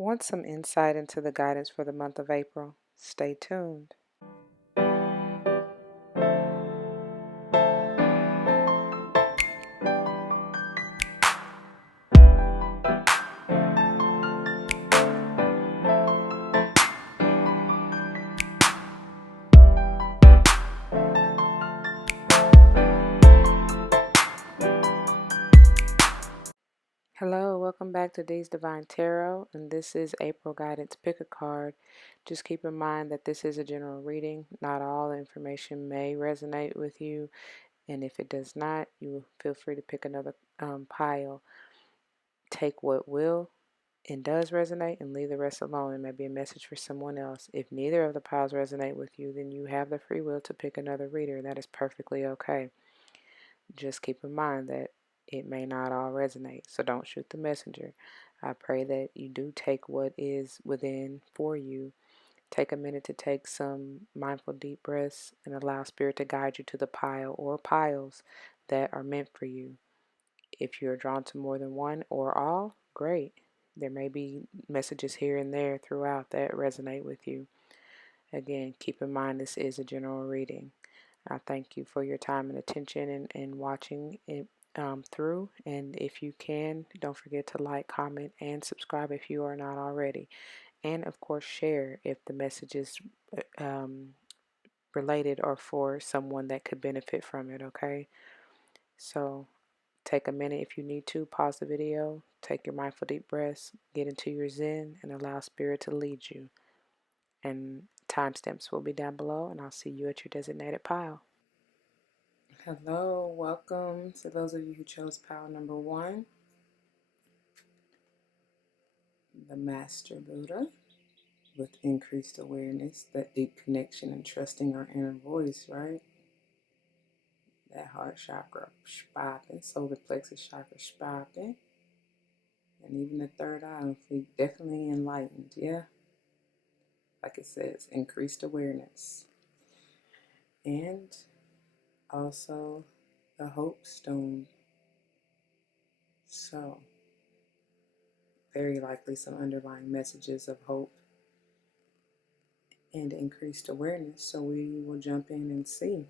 Want some insight into the guidance for the month of April? Stay tuned. Hello, welcome back to D's Divine Tarot, and this is April Guidance. Pick a card. Just keep in mind that this is a general reading. Not all information may resonate with you, and if it does not, you feel free to pick another pile. Take what will and does resonate and leave the rest alone. It may be a message for someone else. If neither of the piles resonate with you, then you have the free will to pick another reader. That is perfectly okay. Just keep in mind that it may not all resonate, so don't shoot the messenger. I pray that you do take what is within for you. Take a minute to take some mindful deep breaths and allow Spirit to guide you to the pile or piles that are meant for you. If you're drawn to more than one or all, great. There may be messages here and there throughout that resonate with you. Again, keep in mind this is a general reading. I thank you for your time and attention and watching it through. And if you can, don't forget to like, comment, and subscribe if you are not already. And of course, share if the message is related or for someone that could benefit from it, okay? So take a minute if you need to, pause the video, take your mindful deep breaths, get into your Zen, and allow Spirit to lead you. And timestamps will be down below, and I'll see you at your designated pile. Hello, welcome to those of you who chose pile number 1, the Master Buddha, with increased awareness, that deep connection and trusting our inner voice, right? That heart chakra popping, solar plexus chakra popping, and even the third eye, definitely enlightened, yeah? Like it says, increased awareness. And also the hope stone. So, very likely some underlying messages of hope and increased awareness. So we will jump in and see.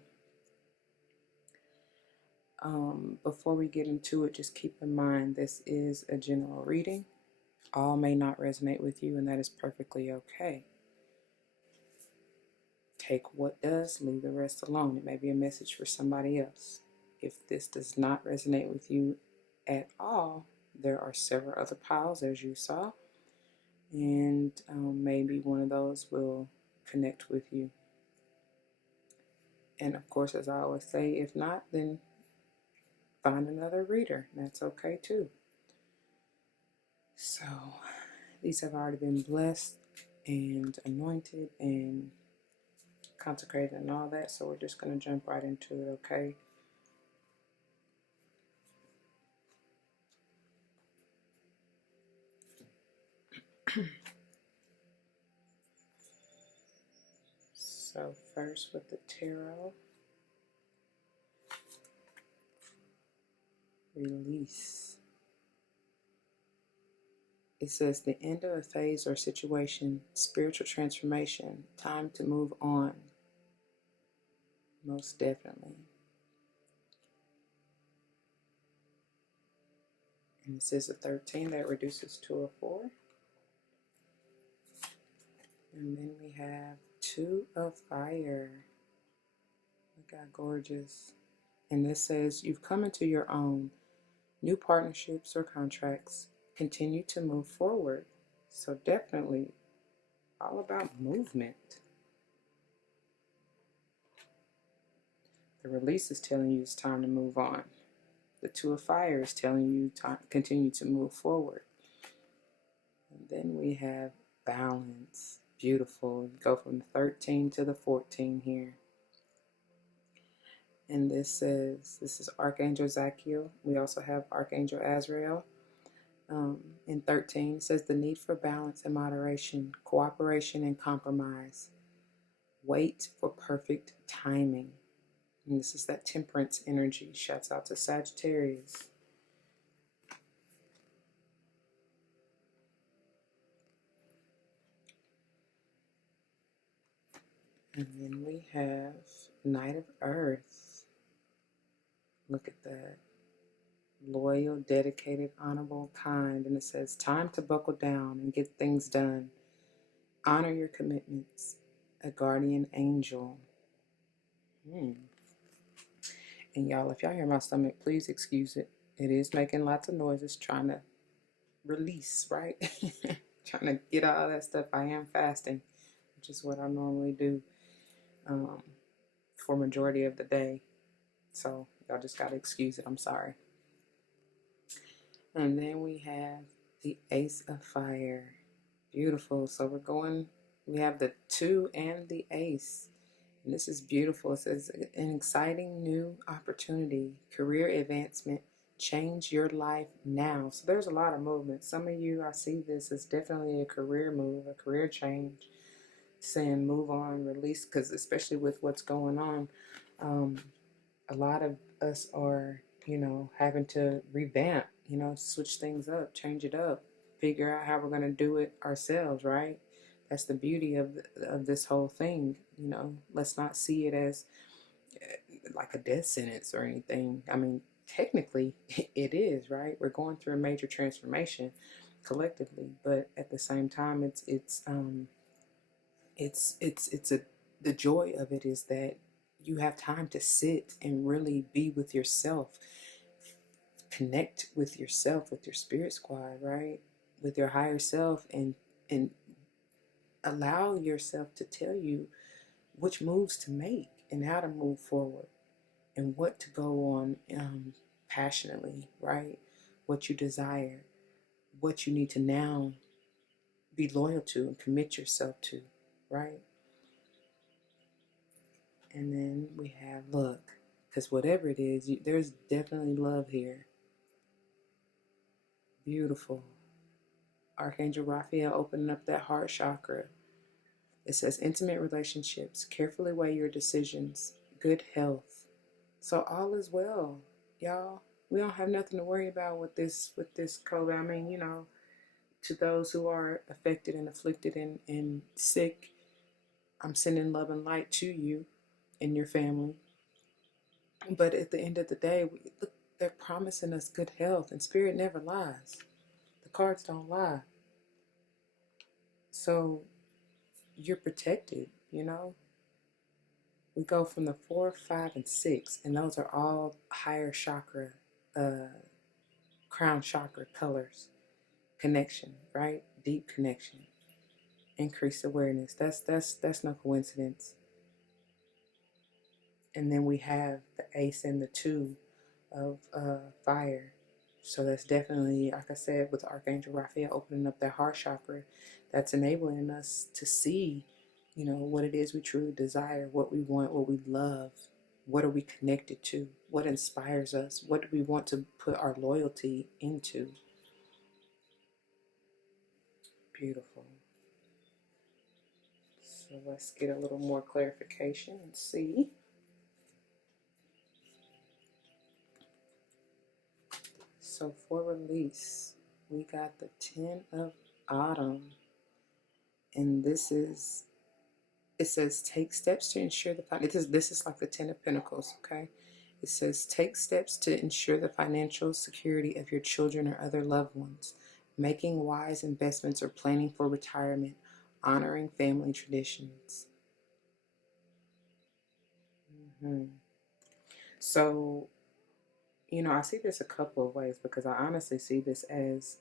Before we get into it, just keep in mind this is a general reading. All may not resonate with you, and that is perfectly okay. Take what does, leave the rest alone. It may be a message for somebody else. If this does not resonate with you at all, there are several other piles, as you saw, and maybe one of those will connect with you. And of course, as I always say, if not, then find another reader. That's okay too. So these have already been blessed and anointed and consecrated and all that. So we're just going to jump right into it, okay? So first with the tarot, release. It says the end of a phase or situation, spiritual transformation, time to move on. Most definitely. And it says a 13, that reduces to a 4. And then we have 2 of fire. Look how gorgeous. And this says you've come into your own. New partnerships or contracts continue to move forward. So definitely all about movement. The release is telling you it's time to move on. The 2 of fire is telling you to continue to move forward. And then we have balance. Beautiful. Go from the 13 to the 14 here. And this says, this is Archangel Zachiel. We also have Archangel Azrael. In 13, it says the need for balance and moderation, cooperation and compromise. Wait for perfect timing. And this is that temperance energy. Shouts out to Sagittarius. And then we have Knight of Earth. Look at that. Loyal, dedicated, honorable, kind. And it says, time to buckle down and get things done. Honor your commitments. A guardian angel. And y'all, if y'all hear my stomach, please excuse it. It is making lots of noises, trying to release, right? Trying to get all that stuff. I am fasting, which is what I normally do for majority of the day. So y'all just gotta excuse it. I'm sorry. And then we have the Ace of Fire. Beautiful. So we have the 2 and the Ace. And this is beautiful. It says an exciting new opportunity, career advancement, change your life now. So there's a lot of movement. Some of you, I see this as definitely a career move, a career change, saying move on, release, because especially with what's going on, a lot of us are, having to revamp, switch things up, change it up, figure out how we're going to do it ourselves, right? That's the beauty of this whole thing, Let's not see it as like a death sentence or anything. I mean, technically it is, right? We're going through a major transformation collectively, but at the same time, the joy of it is that you have time to sit and really be with yourself, connect with yourself, with your spirit squad, right? With your higher self, and allow yourself to tell you which moves to make and how to move forward and what to go on passionately, right? What you desire, what you need to now be loyal to and commit yourself to, right? And then we have look, because whatever it is, there's definitely love here. Beautiful. Archangel Raphael opening up that heart chakra. It says intimate relationships, carefully weigh your decisions, good health. So all is well, y'all. We don't have nothing to worry about with this COVID. I mean, to those who are affected and afflicted and sick, I'm sending love and light to you and your family. But at the end of the day, look, they're promising us good health, and spirit never lies. The cards don't lie. So you're protected, We go from the 4, 5, and 6, and those are all higher chakra, crown chakra colors. Connection, right? Deep connection. Increased awareness. That's no coincidence. And then we have the Ace and the 2 of fire. So that's definitely, like I said, with Archangel Raphael opening up that heart chakra, that's enabling us to see, what it is we truly desire, what we want, what we love, what are we connected to, what inspires us, what do we want to put our loyalty into. Beautiful. So let's get a little more clarification and see. So for release, we got the 10 of Autumn. And this is, it says, take steps to ensure this is like the 10 of Pentacles, okay? It says, take steps to ensure the financial security of your children or other loved ones, making wise investments or planning for retirement, honoring family traditions. So, I see this a couple of ways, because I honestly see this as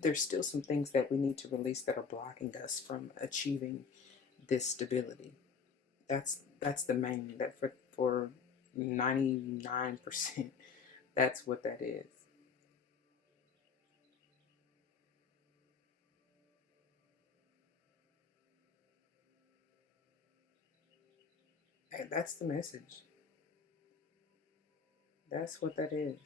there's still some things that we need to release that are blocking us from achieving this stability. That's the main, that for 99%, that's what that is. That's the message. That's what that is.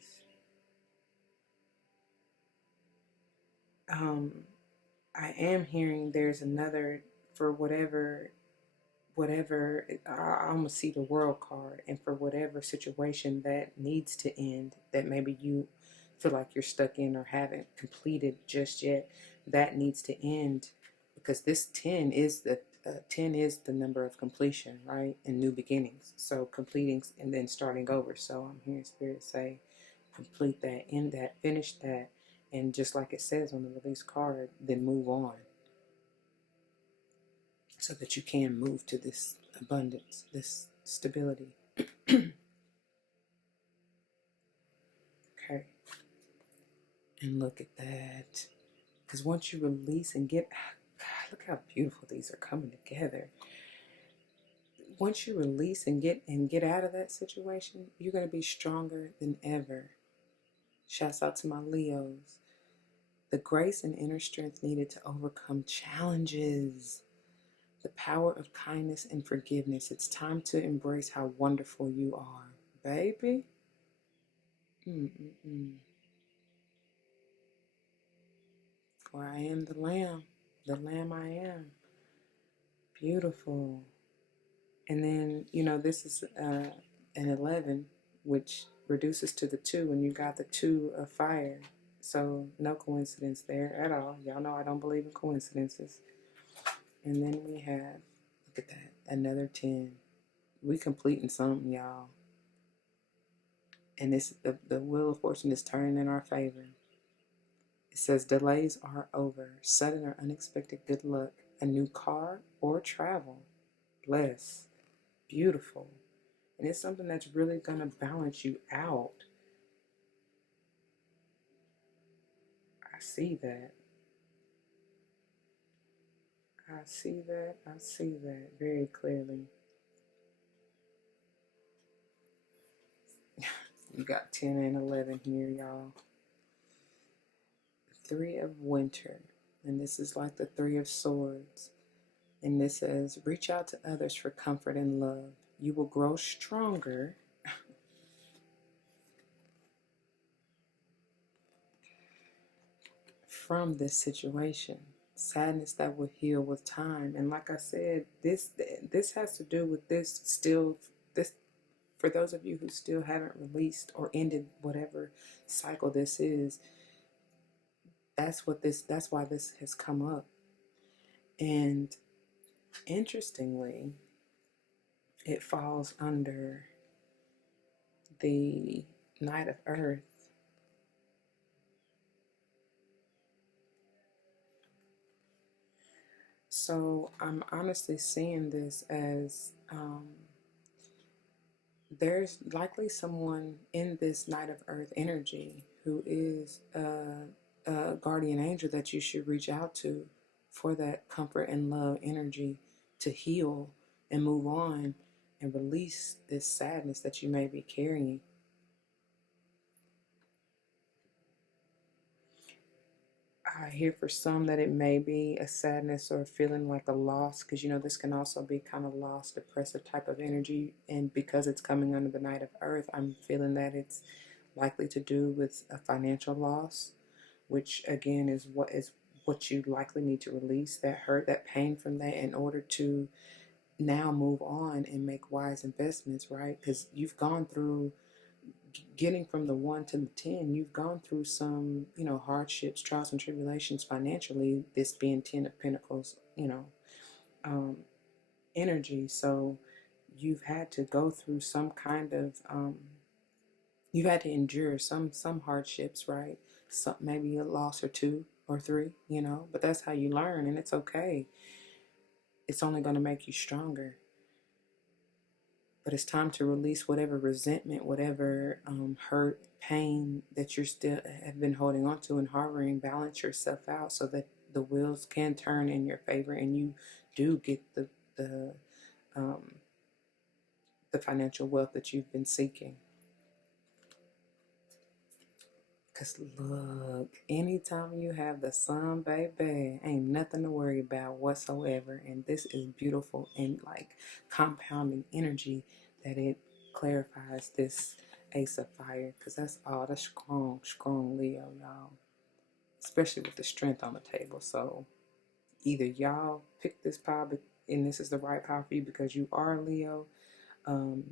I am hearing there's another, for whatever I'm gonna see the World card, and for whatever situation that needs to end, that maybe you feel like you're stuck in or haven't completed just yet, that needs to end, because this 10 is 10 is the number of completion, right? And new beginnings. So completing and then starting over. So I'm hearing Spirit say, complete that, end that, finish that. And just like it says on the release card, then move on. So that you can move to this abundance, this stability. Okay. And look at that. Because once you release and get, God, look how beautiful these are coming together. Once you release and get out of that situation, you're going to be stronger than ever. Shouts out to my Leos. The grace and inner strength needed to overcome challenges. The power of kindness and forgiveness. It's time to embrace how wonderful you are, baby. For I am the lamb I am. Beautiful. And then, this is an 11, which reduces to the 2, and you got the 2 of fire. So no coincidence there at all. Y'all know I don't believe in coincidences. And then we have, look at that, another 10. We completing something, y'all. And this the wheel of fortune is turning in our favor. It says delays are over. Sudden or unexpected good luck. A new car or travel. Bless. Beautiful. And it's something that's really going to balance you out. I see that. I see that very clearly. You got 10 and 11 here, y'all. 3 of winter. And this is like the 3 of swords. And this says, reach out to others for comfort and love. You will grow stronger from this situation. Sadness that will heal with time. And like I said, this has to do with this for those of you who still haven't released or ended whatever cycle this is. That's why this has come up. And interestingly, it falls under the Knight of Earth. So I'm honestly seeing this as there's likely someone in this Knight of Earth energy who is a guardian angel that you should reach out to for that comfort and love energy to heal and move on and release this sadness that you may be carrying. I hear for some that it may be a sadness or feeling like a loss, because this can also be kind of loss, depressive type of energy. And because it's coming under the Knight of Earth, I'm feeling that it's likely to do with a financial loss, which again is what you likely need to release, that hurt, that pain from that, in order to now move on and make wise investments, right? Because you've gone through getting from the 1 to the 10, you've gone through some, hardships, trials and tribulations financially, this being 10 of Pentacles, energy. So you've had to go through some kind of, you've had to endure some hardships, right? Some, maybe a loss or 2 or 3, but that's how you learn, and it's okay. It's only going to make you stronger. But it's time to release whatever resentment, whatever hurt, pain that you're still have been holding on to and harboring. Balance yourself out so that the wheels can turn in your favor and you do get the financial wealth that you've been seeking. Because look, anytime you have the sun, baby, ain't nothing to worry about whatsoever. And this is beautiful and like compounding energy that it clarifies this Ace of Fire. Because that's all the strong Leo, y'all. Especially with the strength on the table. So either y'all pick this power and this is the right power for you because you are a Leo.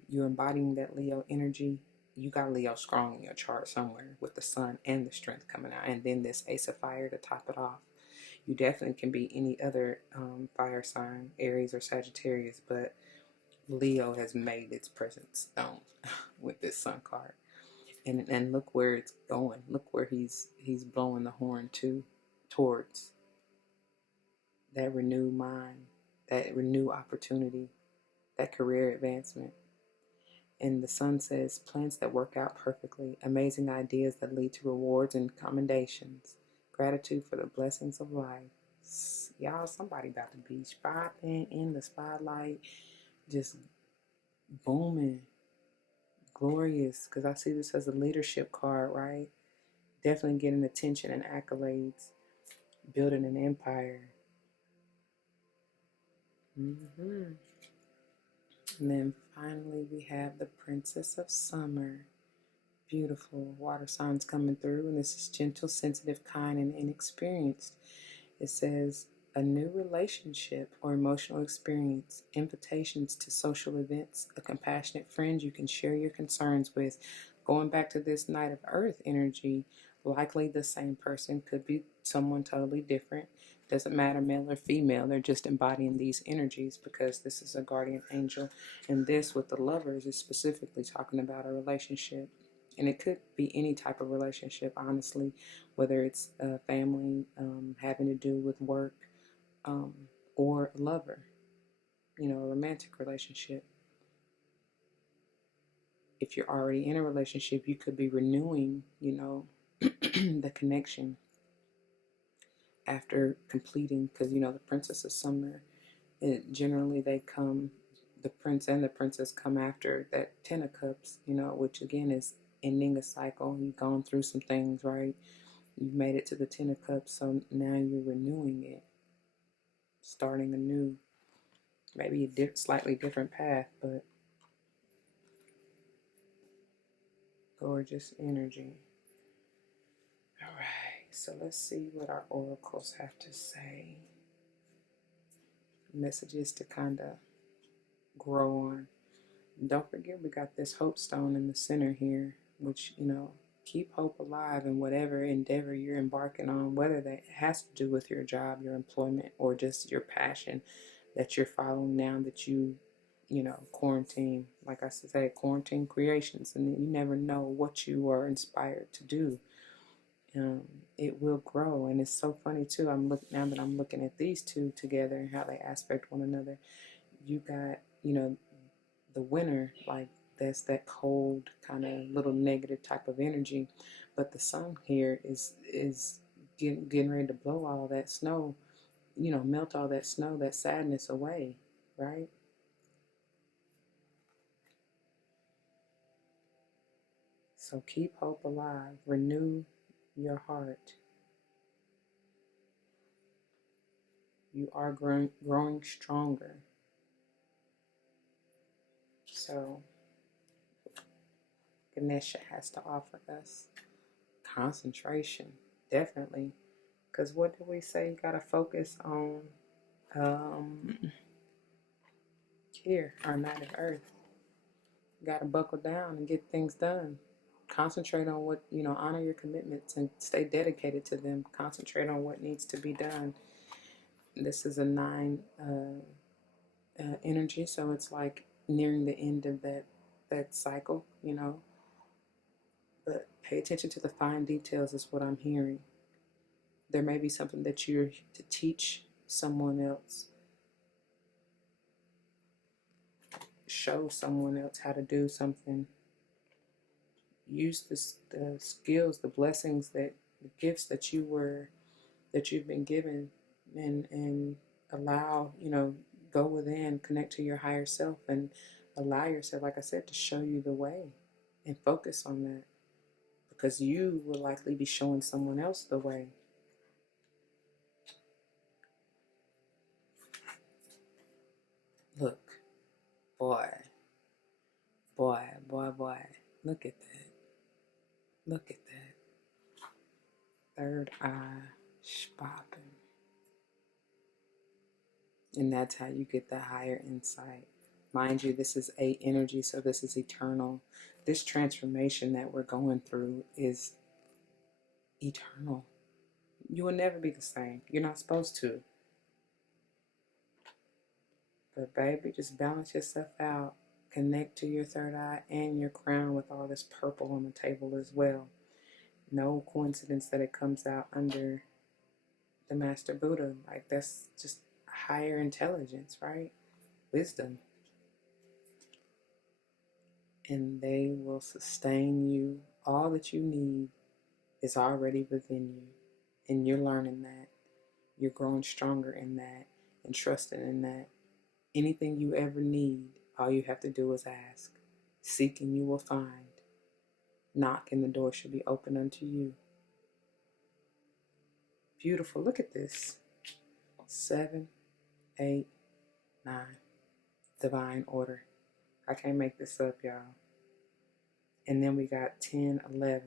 You're embodying that Leo energy. You got Leo strong in your chart somewhere with the sun and the strength coming out, and then this Ace of Fire to top it off. You definitely can be any other fire sign, Aries or Sagittarius, but Leo has made its presence known with this Sun card. And look where it's going. Look where he's blowing the horn towards that renewed mind, that renewed opportunity, that career advancement. And the Sun says plans that work out perfectly, amazing ideas that lead to rewards and commendations, gratitude for the blessings of life. Y'all, somebody about to be popping in the spotlight, just booming, glorious. Because I see this as a leadership card, right? Definitely getting attention and accolades, building an empire. And then finally we have the Princess of Summer. Beautiful water signs coming through, and this is gentle, sensitive, kind, and inexperienced. It says a new relationship or emotional experience, invitations to social events, a compassionate friend you can share your concerns with. Going back to this Knight of Earth energy, likely the same person, could be someone totally different. Doesn't matter, male or female, they're just embodying these energies because this is a guardian angel. And this with the Lovers is specifically talking about a relationship. And it could be any type of relationship, honestly, whether it's a family, having to do with work, or a lover, a romantic relationship. If you're already in a relationship, you could be renewing, the connection after completing, because, the Princess of Summer, generally the prince and the princess come after that Ten of Cups, which again is ending a cycle. You've gone through some things, right? You've made it to the Ten of Cups, so now you're renewing it, starting anew. Maybe a slightly different path, but gorgeous energy. All right, so let's see what our oracles have to say. Messages to kind of grow on. And don't forget, we got this hope stone in the center here, which, keep hope alive in whatever endeavor you're embarking on, whether that has to do with your job, your employment, or just your passion that you're following now that you quarantine. Like I said, quarantine creations, and you never know what you are inspired to do. It will grow, and it's so funny too. Now that I'm looking at these two together and how they aspect one another. You got, the winter, like that's that cold kind of little negative type of energy, but the Sun here is getting ready to blow all that snow, melt all that snow, that sadness away, right? So keep hope alive, renew your heart. You are growing stronger. So Ganesha has to offer us concentration, definitely. Because what did we say? You got to focus on here, our Knight of Earth. You got to buckle down and get things done. Concentrate on what, honor your commitments and stay dedicated to them. Concentrate on what needs to be done. This is a 9 energy, so it's like nearing the end of that cycle, But pay attention to the fine details is what I'm hearing. There may be something that you're to teach someone else. Show someone else how to do something. Use the skills, the blessings, the gifts that you've been given, and allow, go within, connect to your higher self, and allow yourself, like I said, to show you the way, and focus on that, because you will likely be showing someone else the way. Look, boy, look at that. Look at that. Third eye popping. And that's how you get the higher insight. Mind you, this is 8 energy, so this is eternal. This transformation that we're going through is eternal. You will never be the same. You're not supposed to. But baby, just balance yourself out. Connect to your third eye and your crown with all this purple on the table as well. No coincidence that it comes out under the Master Buddha. Like, that's just higher intelligence, right? Wisdom. And they will sustain you. All that you need is already within you. And you're learning that. You're growing stronger in that and trusting in that. Anything you ever need, all you have to do is ask. Seek and you will find. Knock and the door should be open unto you. Beautiful. Look at this. 7, 8, 9. Divine order. I can't make this up, y'all. And then we got 10, 11.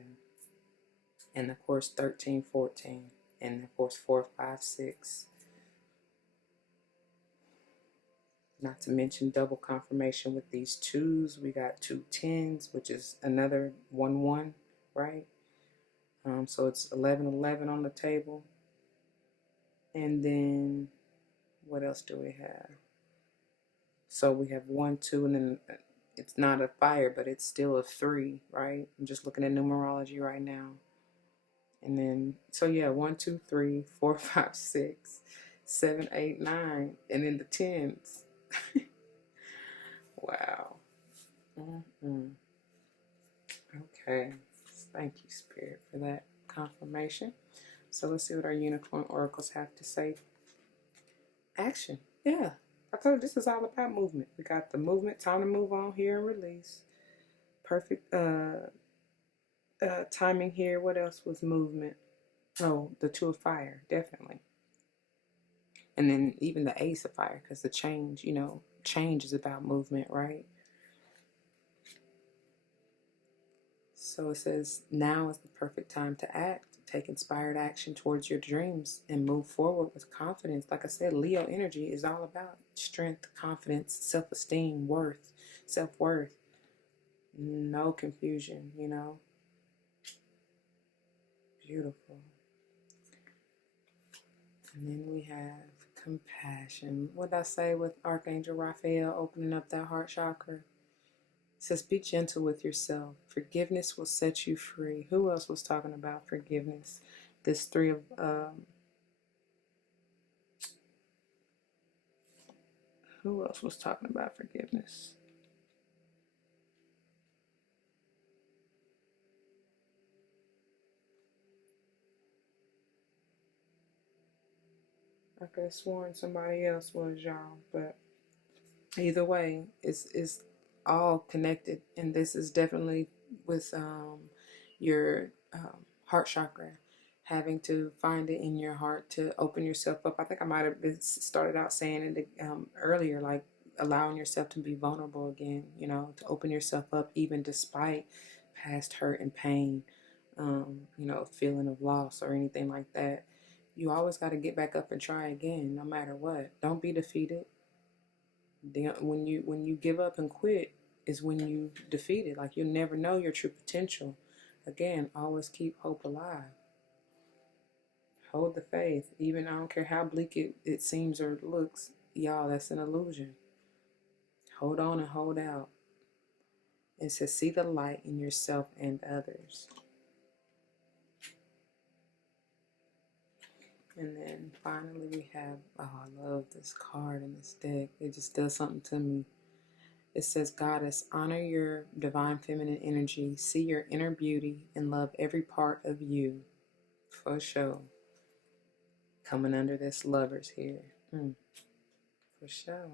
And of course 13, 14. And of course 4, 5, 6. Not to mention double confirmation with these 2s. We got 2 10s, which is another 1, 1, right? So it's 11, 11 on the table. And then what else do we have? So we have 1, 2, and then it's not a fire, but it's still a 3, right? I'm just looking at numerology right now. And then, so yeah, 1, 2, 3, 4, 5, 6, 7, 8, 9, and then the 10s. Wow. Okay. Thank you, Spirit, for that confirmation. So let's see what our unicorn oracles have to say. Action. Yeah. I told you this is all about movement. We got the movement, time to move on here and release. Perfect timing here. What else was movement? Oh, the 2 of fire, definitely. And then even the ace of fire, because the change, you know, change is about movement, right? So it says, now is the perfect time to act. Take inspired action towards your dreams and move forward with confidence. Like I said, Leo energy is all about strength, confidence, self-esteem, worth, self-worth. No confusion, you know. Beautiful. And then we have compassion. What did I say with Archangel Raphael opening up that heart chakra? It says, be gentle with yourself. Forgiveness will set you free. Who else was talking about forgiveness? This 3 of... who else was talking about forgiveness? I could have sworn somebody else was, y'all. But either way, it's all connected. And this is definitely with your heart chakra. Having to find it in your heart to open yourself up. I think I might have started out saying it earlier, like allowing yourself to be vulnerable again, you know, to open yourself up even despite past hurt and pain, you know, feeling of loss or anything like that. You always got to get back up and try again, no matter what. Don't be defeated. When you give up and quit is when you defeated. Like, you'll never know your true potential. Again, always keep hope alive. Hold the faith. Even I don't care how bleak it seems or looks. Y'all, that's an illusion. Hold on and hold out. And to see the light in yourself and others. And then finally we have, oh, I love this card in this deck. It just does something to me. It says, Goddess, honor your divine feminine energy. See your inner beauty and love every part of you. For sure. Coming under this lovers here. For sure.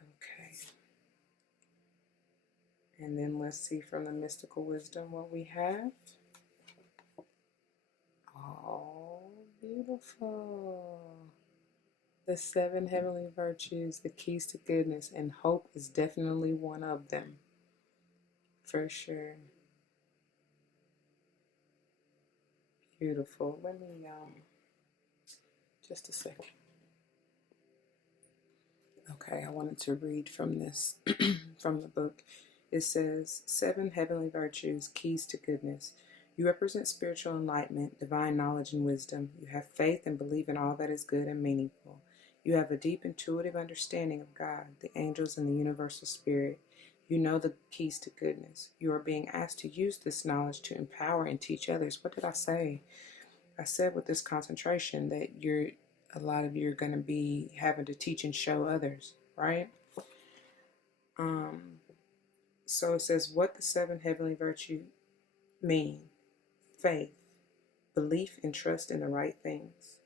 Okay. And then let's see from the mystical wisdom what we have. Oh, beautiful. The 7 heavenly virtues, the keys to goodness, and hope is definitely one of them. For sure. Beautiful. Let me, just a second. Okay, I wanted to read from this, from the book. It says, 7 heavenly virtues, keys to goodness. You represent spiritual enlightenment, divine knowledge, and wisdom. You have faith and believe in all that is good and meaningful. You have a deep intuitive understanding of God, the angels, and the universal spirit. You know the keys to goodness. You are being asked to use this knowledge to empower and teach others. What did I say? I said with this concentration that a lot of you are going to be having to teach and show others, right? So it says what the 7 heavenly virtues mean: faith, belief and trust in the right things,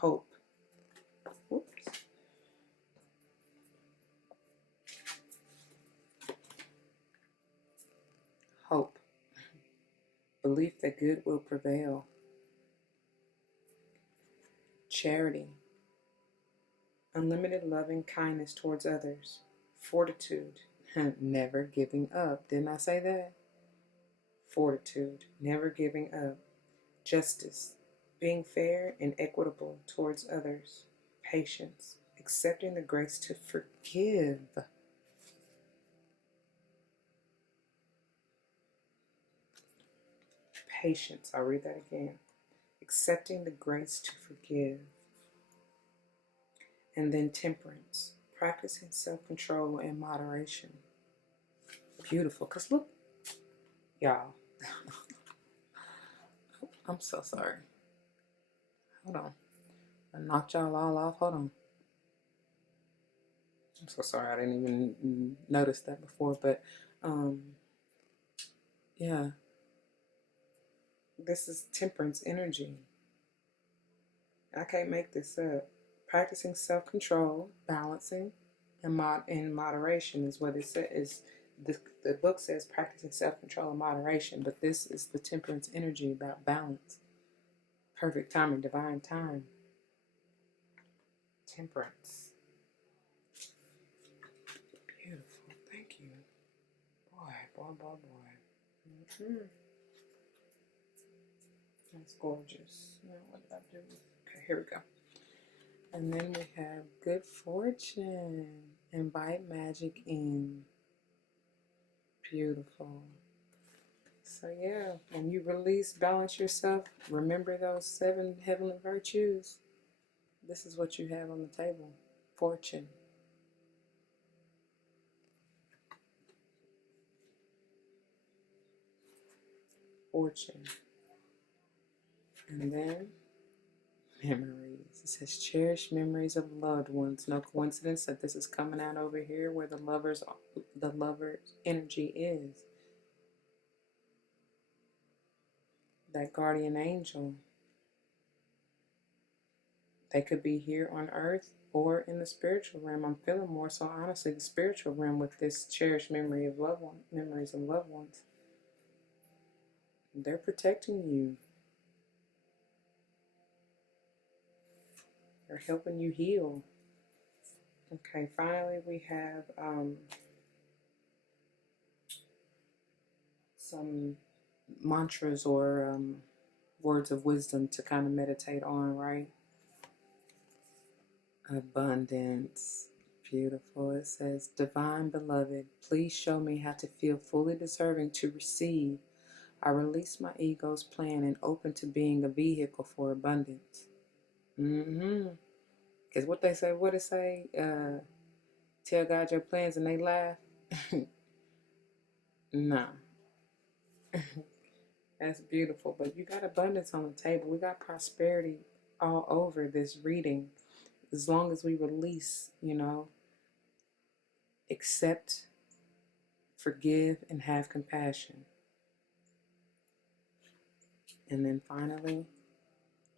hope. Whoops. Hope, belief that good will prevail, charity, unlimited loving kindness towards others, fortitude, never giving up. Didn't I say that? Fortitude, never giving up, justice, being fair and equitable towards others, patience, accepting the grace to forgive. Patience, I'll read that again. Accepting the grace to forgive. And then temperance, practicing self-control and moderation. Beautiful, because look, y'all, I'm so sorry. Hold on. I knocked y'all all off. Hold on. I'm so sorry. I didn't even notice that before, but yeah. This is temperance energy. I can't make this up. Practicing self-control, balancing, and in moderation is what it says. The book says practicing self-control and moderation, but this is the temperance energy about balance. Perfect timing, divine time. Temperance. Beautiful. Thank you. Boy. That's gorgeous. Now, what did I do? Okay, here we go. And then we have good fortune. Invite magic in. Beautiful. So yeah, when you release, balance yourself, remember those 7 heavenly virtues. This is what you have on the table. Fortune. Fortune. And then memories. It says cherish memories of loved ones. No coincidence that this is coming out over here where the lover's energy is. That guardian angel. They could be here on earth or in the spiritual realm. I'm feeling more so honestly the spiritual realm with this cherished memory of memories of loved ones. They're protecting you. They're helping you heal. Okay, finally we have some mantras or words of wisdom to kind of meditate on, right? Abundance. Beautiful. It says, Divine Beloved, please show me how to feel fully deserving to receive. I release my ego's plan and open to being a vehicle for abundance. Because what they say, what it say? Tell God your plans and they laugh. No. That's beautiful. But you got abundance on the table. We got prosperity all over this reading. As long as we release, accept, forgive, and have compassion. And then finally,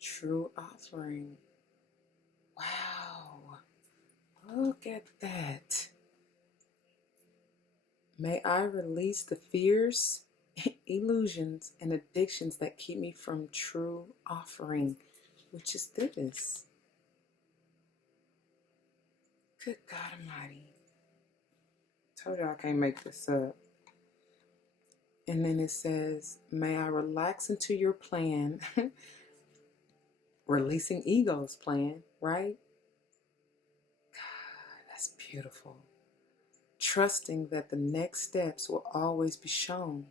true offering. Wow. Look at that. May I release the fears, illusions, and addictions that keep me from true offering, which is this. Good God Almighty. Told you I can't make this up. And then it says, may I relax into your plan, releasing ego's plan, right? God, that's beautiful. Trusting that the next steps will always be shown.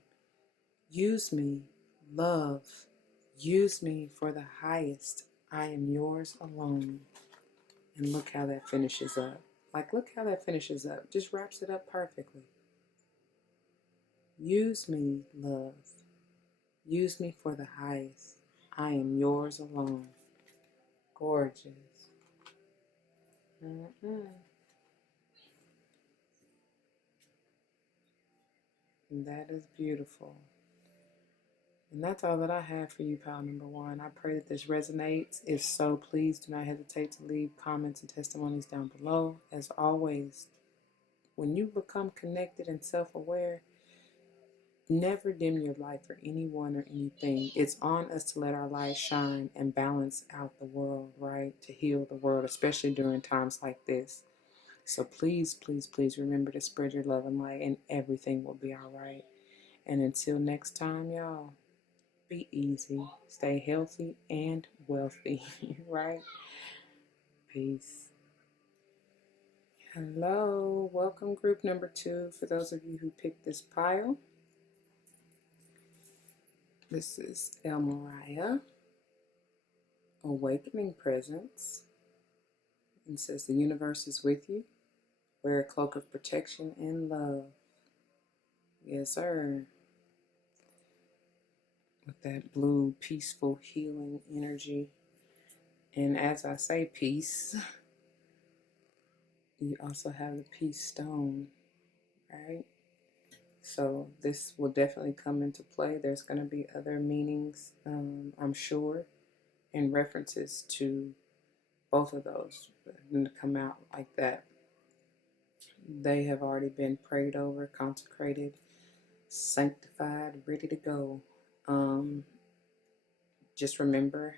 Use me, Love, use me for the highest. I am yours alone. And look how that finishes up. Like, look how that finishes up. Just wraps it up perfectly. Use me, love. Use me for the highest. I am yours alone. Gorgeous. And that is beautiful. And that's all that I have for you, pile number one. I pray that this resonates. If so, please do not hesitate to leave comments and testimonies down below. As always, when you become connected and self-aware, never dim your light for anyone or anything. It's on us to let our light shine and balance out the world, right? To heal the world, especially during times like this. So please, please, please remember to spread your love and light, and everything will be all right. And until next time, y'all, be easy, stay healthy and wealthy, right? Peace. Hello, welcome group number 2. For those of you who picked this pile, this is MORYA, Awakening Presence. It says the universe is with you. Wear a cloak of protection and love. Yes, sir. With that blue, peaceful, healing energy. And as I say peace, you also have the peace stone, right? So this will definitely come into play. There's going to be other meanings, I'm sure, and references to both of those and to come out like that. They have already been prayed over, consecrated, sanctified, ready to go. Just remember,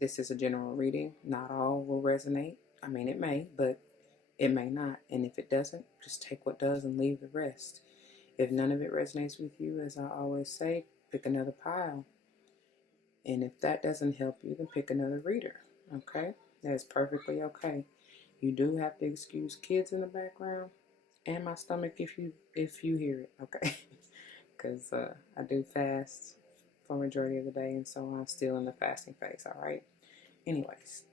this is a general reading. Not all will resonate. I mean, it may, but it may not. And if it doesn't, just take what does and leave the rest. If none of it resonates with you, as I always say, pick another pile. And if that doesn't help you, then pick another reader. Okay? That's perfectly okay. You do have to excuse kids in the background and my stomach if you hear it, okay? Because I do fast for a majority of the day, and so I'm still in the fasting phase, all right? Anyways,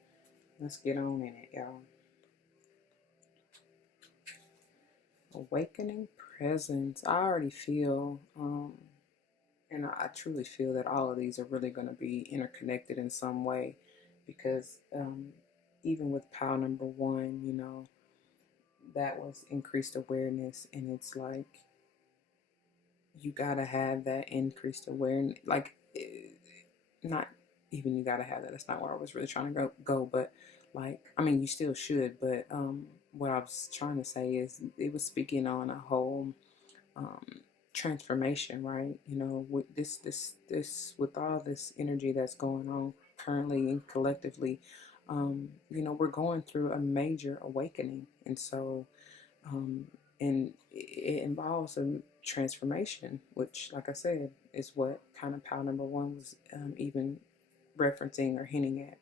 let's get on in it, y'all. Awakening presence. I already feel, and I truly feel that all of these are really going to be interconnected in some way, because even with pile number 1, you know, that was increased awareness, and it's like you gotta have that increased awareness. Like, not even you gotta have that. That's not where I was really trying to go. But like, I mean, you still should. But what I was trying to say is, it was speaking on a whole transformation, right? You know, with this with all this energy that's going on currently and collectively, you know, we're going through a major awakening, and so. And it involves a transformation, which, like I said, is what kind of pile number 1 was even referencing or hinting at.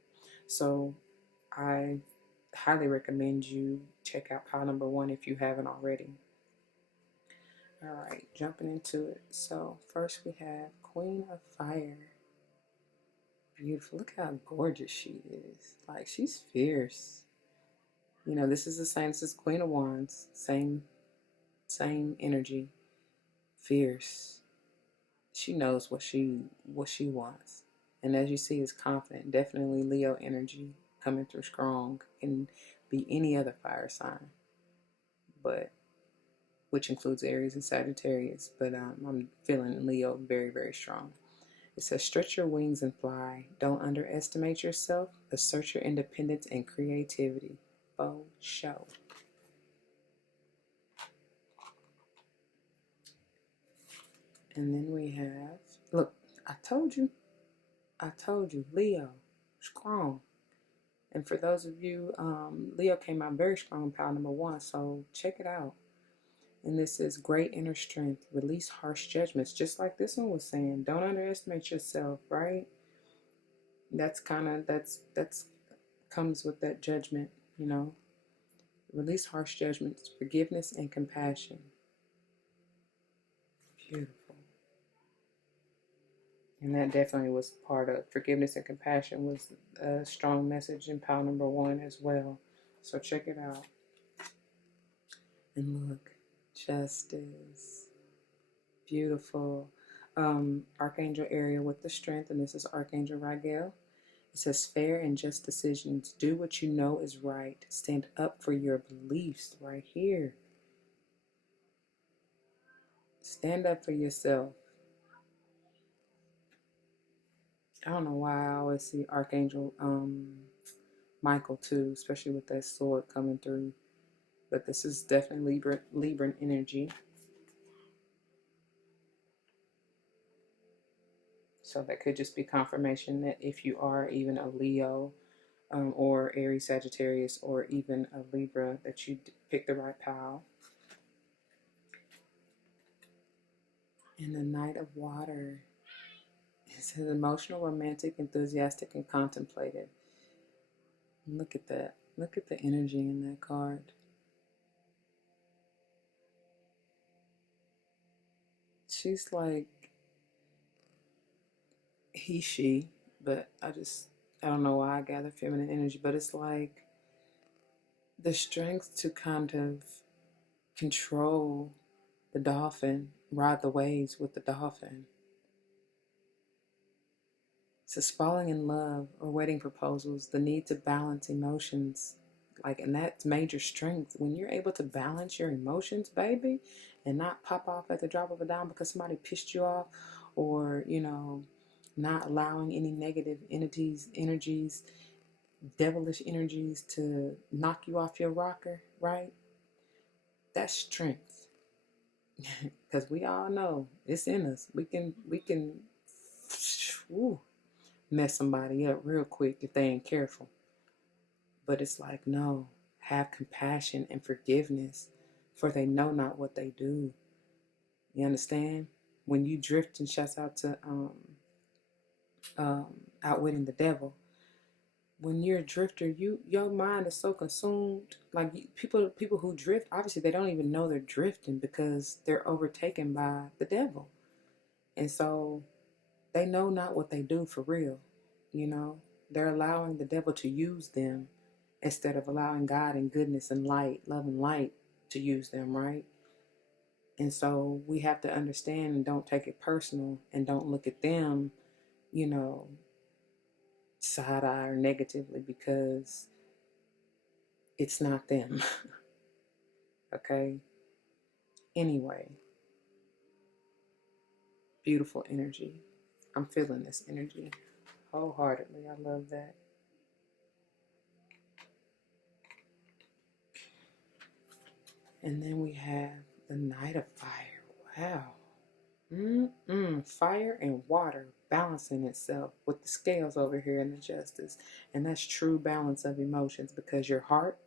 So I highly recommend you check out pile number 1 if you haven't already. All right, jumping into it. So first we have Queen of Fire. Beautiful. Look how gorgeous she is. Like, she's fierce. You know, this is the same. This is Queen of Wands. Same energy, fierce. She knows what she wants, and as you see, is confident. Definitely Leo energy coming through strong. Can be any other fire sign, but which includes Aries and Sagittarius. But I'm feeling Leo very, very strong. It says, stretch your wings and fly. Don't underestimate yourself. Assert your independence and creativity. Faux show. And then we have, look, I told you, Leo, strong. And for those of you, Leo came out very strong, pile number 1, so check it out. And this is great inner strength, release harsh judgments, just like this one was saying. Don't underestimate yourself, right? That's comes with that judgment, you know. Release harsh judgments, forgiveness and compassion. Beautiful. And that definitely was part of forgiveness and compassion, was a strong message in pile number 1 as well. So check it out. And look, justice. Beautiful. Archangel Ariel with the strength, and this is Archangel Rigel. It says, fair and just decisions. Do what you know is right. Stand up for your beliefs right here. Stand up for yourself. I don't know why I always see Archangel Michael too, especially with that sword coming through. But this is definitely Libran energy. So that could just be confirmation that if you are even a Leo or Aries, Sagittarius, or even a Libra, that you pick the right pile. And the Knight of Water. It says emotional, romantic, enthusiastic, and contemplative. Look at that. Look at the energy in that card. She's like he, she, but I don't know why I gather feminine energy, but it's like the strength to kind of control the dolphin, ride the waves with the dolphin. It says falling in love or wedding proposals, the need to balance emotions. Like, and that's major strength. When you're able to balance your emotions, baby, and not pop off at the drop of a dime because somebody pissed you off, or, you know, not allowing any negative energies, devilish energies to knock you off your rocker, right? That's strength. Because we all know it's in us. We can mess somebody up real quick if they ain't careful. But it's like, no, have compassion and forgiveness, for they know not what they do. You understand? When you drift, and shouts out to Outwitting the Devil. When you're a drifter, your mind is so consumed. Like people who drift, obviously they don't even know they're drifting because they're overtaken by the devil, and so they know not what they do for real. You know, they're allowing the devil to use them instead of allowing God and goodness and light, love and light to use them, right? And so we have to understand and don't take it personal, and don't look at them, you know, side eye or negatively, because it's not them. Okay? Anyway, beautiful energy. I'm feeling this energy wholeheartedly. I love that. And then we have the Knight of Fire. Wow. Fire and water balancing itself with the scales over here in the Justice. And that's true balance of emotions, because your heart,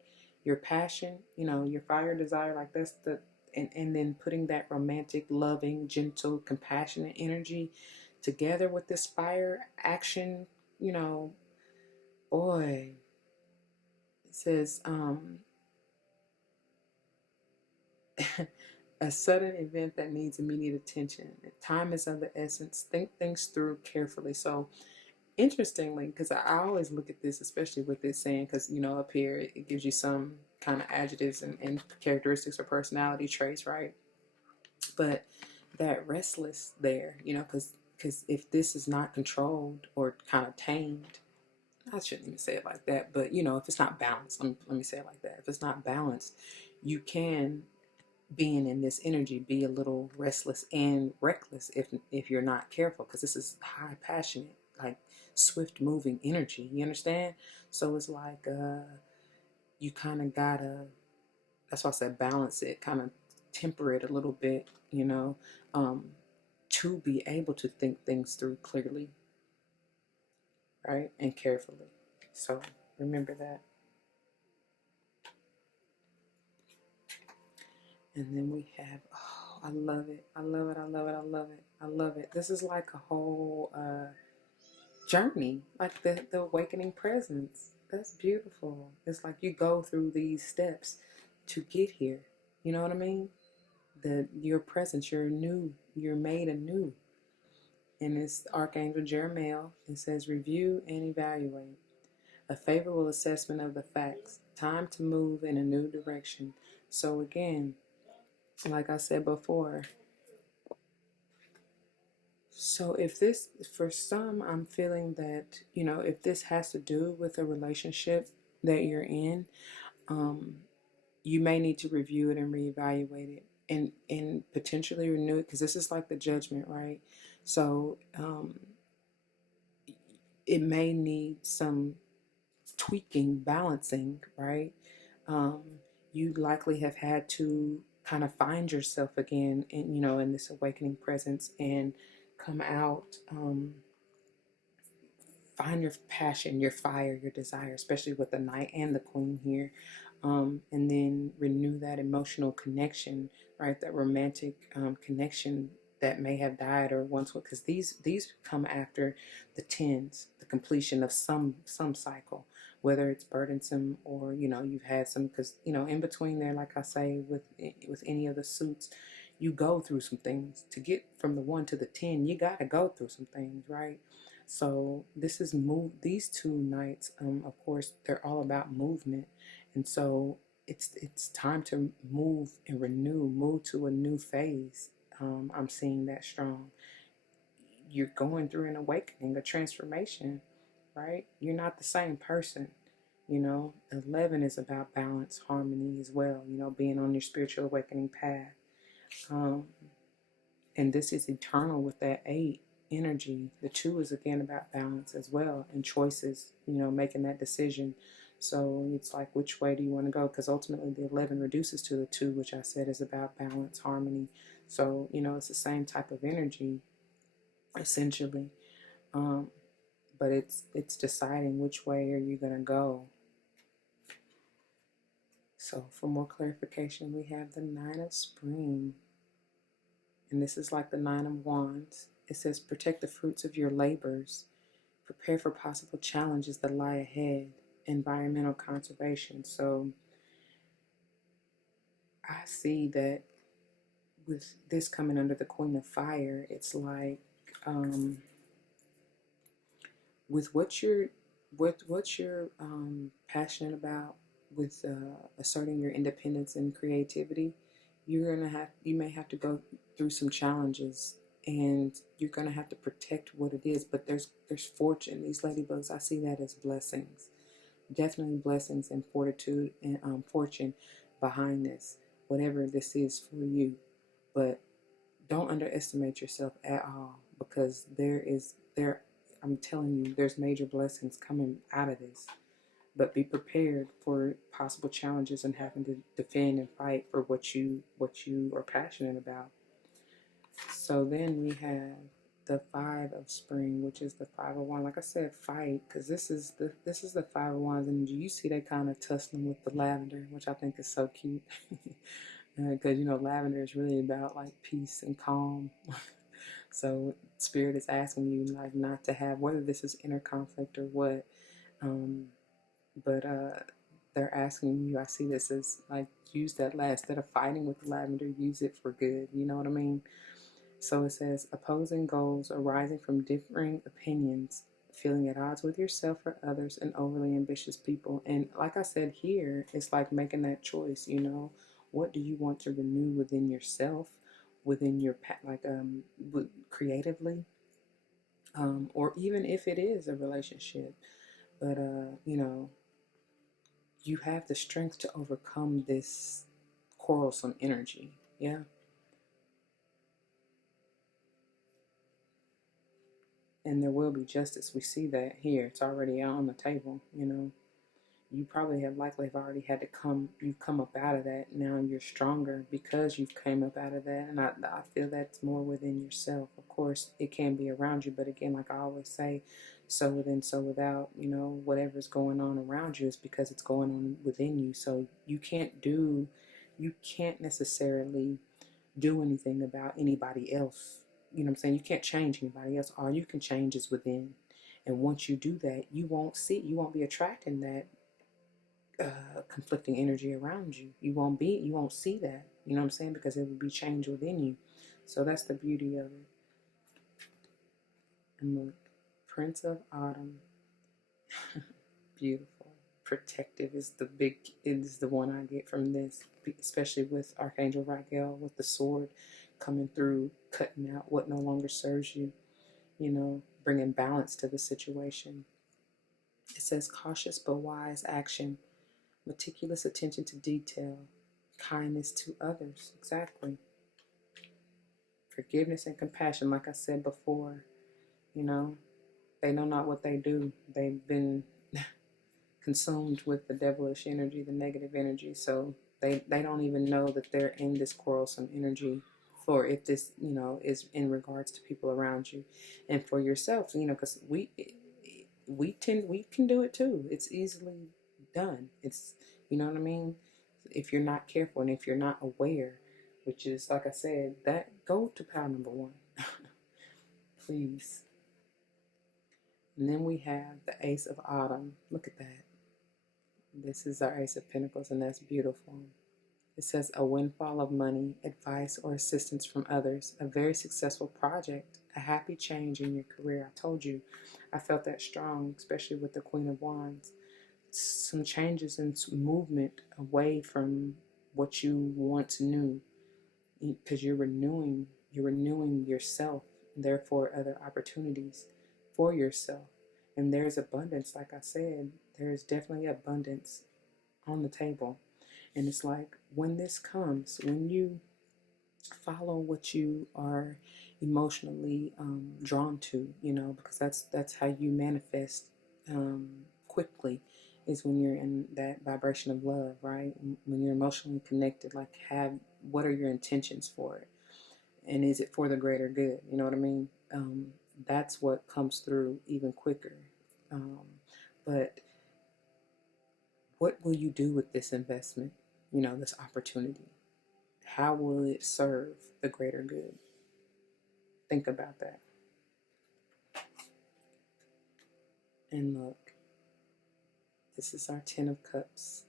your passion, you know, your fire desire, like that's the, and then putting that romantic, loving, gentle, compassionate energy together with this fire action, you know, boy, it says, a sudden event that needs immediate attention. Time is of the essence. Think things through carefully. So, interestingly, because I always look at this, especially with this saying, because, you know, up here it gives you some kind of adjectives and characteristics or personality traits, right? But that restless there, you know, because if this is not controlled or kind of tamed, I shouldn't even say it like that, but, you know, if it's not balanced, let me say it like that. If it's not balanced, you can, being in this energy, be a little restless and reckless if you're not careful, because this is high passionate, like swift moving energy, you understand? So it's like you kind of gotta, that's why I said balance it, kind of temper it a little bit, you know, to be able to think things through clearly, right, and carefully. So remember that. And then we have, oh, I love it. I love it. I love it. I love it. I love it. This is like a whole journey, like the awakening presence. That's beautiful. It's like you go through these steps to get here. You know what I mean? Your presence, you're new. You're made anew. And it's Archangel Jeremiel. It says, review and evaluate. A favorable assessment of the facts. Time to move in a new direction. So again, like I said before, so if this, for some, I'm feeling that, if this has to do with a relationship that you're in, you may need to review it and reevaluate it and potentially renew it, because this is like the judgment, right? So it may need some tweaking, balancing, right? Um, you likely have had to kind of find yourself again in this awakening presence and come out, find your passion, your fire, your desire, especially with the Knight and the Queen here. And then renew that emotional connection, right? That romantic connection that may have died or once, because these come after the tens, the completion of some cycle, whether it's burdensome or you've had some, because in between there, like I say, with any of the suits, you go through some things to get from the 1 to the 10. You got to go through some things, right? So this is these two nights, of course, they're all about movement. And so it's time to move and renew, move to a new phase. I'm seeing that strong. You're going through an awakening, a transformation, right? You're not the same person. 11 is about balance, harmony as well, being on your spiritual awakening path. And this is eternal with that 8 energy. The 2 is again about balance as well and choices, making that decision. So it's like, which way do you want to go? Because ultimately the 11 reduces to the 2, which I said is about balance, harmony. So, it's the same type of energy, essentially. But it's deciding which way are you going to go. So for more clarification, we have the 9 of Spring. And this is like the 9 of Wands. It says, protect the fruits of your labors. Prepare for possible challenges that lie ahead. Environmental conservation. So I see that with this coming under the Queen of Fire, it's like with what you're passionate about, with asserting your independence and creativity, you may have to go through some challenges, and you're gonna have to protect what it is. But there's fortune. These ladybugs, I see that as blessings. Definitely blessings and fortitude and fortune behind this, whatever this is for you. But don't underestimate yourself at all, because I'm telling you, there's major blessings coming out of this. But be prepared for possible challenges and having to defend and fight for what you are passionate about. So then we have the 5 of Spring, which is the 5 of Wands. Like I said, fight, because this is the 5 of Wands, and you see they kind of tussling with the lavender, which I think is so cute. Because lavender is really about like peace and calm. So Spirit is asking you like not to have, whether this is inner conflict or what, but they're asking you, I see this as like, use that instead of fighting with the lavender, use it for good. You know what I mean? So it says, opposing goals arising from differing opinions, feeling at odds with yourself or others, and overly ambitious people. And like I said here, it's like making that choice, what do you want to renew within yourself, within your, creatively, or even if it is a relationship. But, you have the strength to overcome this quarrelsome energy. Yeah. And there will be justice. We see that here. It's already on the table, You probably have already had to you've come up out of that. Now you're stronger because you've came up out of that. And I feel that's more within yourself. Of course, it can be around you. But again, like I always say, so within, so without, whatever's going on around you is because it's going on within you. So you can't necessarily do anything about anybody else. You know what I'm saying? You can't change anybody else. All you can change is within. And once you do that, you won't be attracting that conflicting energy around you. You won't see that. You know what I'm saying? Because it will be change within you. So that's the beauty of it. And look, Prince of Autumn. Beautiful. Protective is the one I get from this, especially with Archangel Raquel with the sword coming through, cutting out what no longer serves you, bringing balance to the situation. It says cautious but wise action, meticulous attention to detail, kindness to others. Exactly. Forgiveness and compassion, like I said before, they know not what they do. They've been consumed with the devilish energy, the negative energy. So they don't even know that they're in this quarrelsome energy, for if this, is in regards to people around you and for yourself, because we can do it too. It's easily done. It's, you know what I mean? If you're not careful and if you're not aware, which is, like I said, that go to pile number 1. Please. And then we have the Ace of Autumn. Look at that. This is our Ace of Pentacles, and that's beautiful. It says a windfall of money, advice, or assistance from others, a very successful project, a happy change in your career. I told you, I felt that strong, especially with the Queen of Wands. Some changes and some movement away from what you once knew, because you're renewing yourself, and therefore other opportunities for yourself. And there's abundance, like I said, there's definitely abundance on the table. And it's like, when this comes, when you follow what you are emotionally drawn to, because that's how you manifest quickly, is when you're in that vibration of love, right? When you're emotionally connected, like, what are your intentions for it? And is it for the greater good? You know what I mean? That's what comes through even quicker. But what will you do with this investment? This opportunity. How will it serve the greater good? Think about that. And look, this is our 10 of Cups.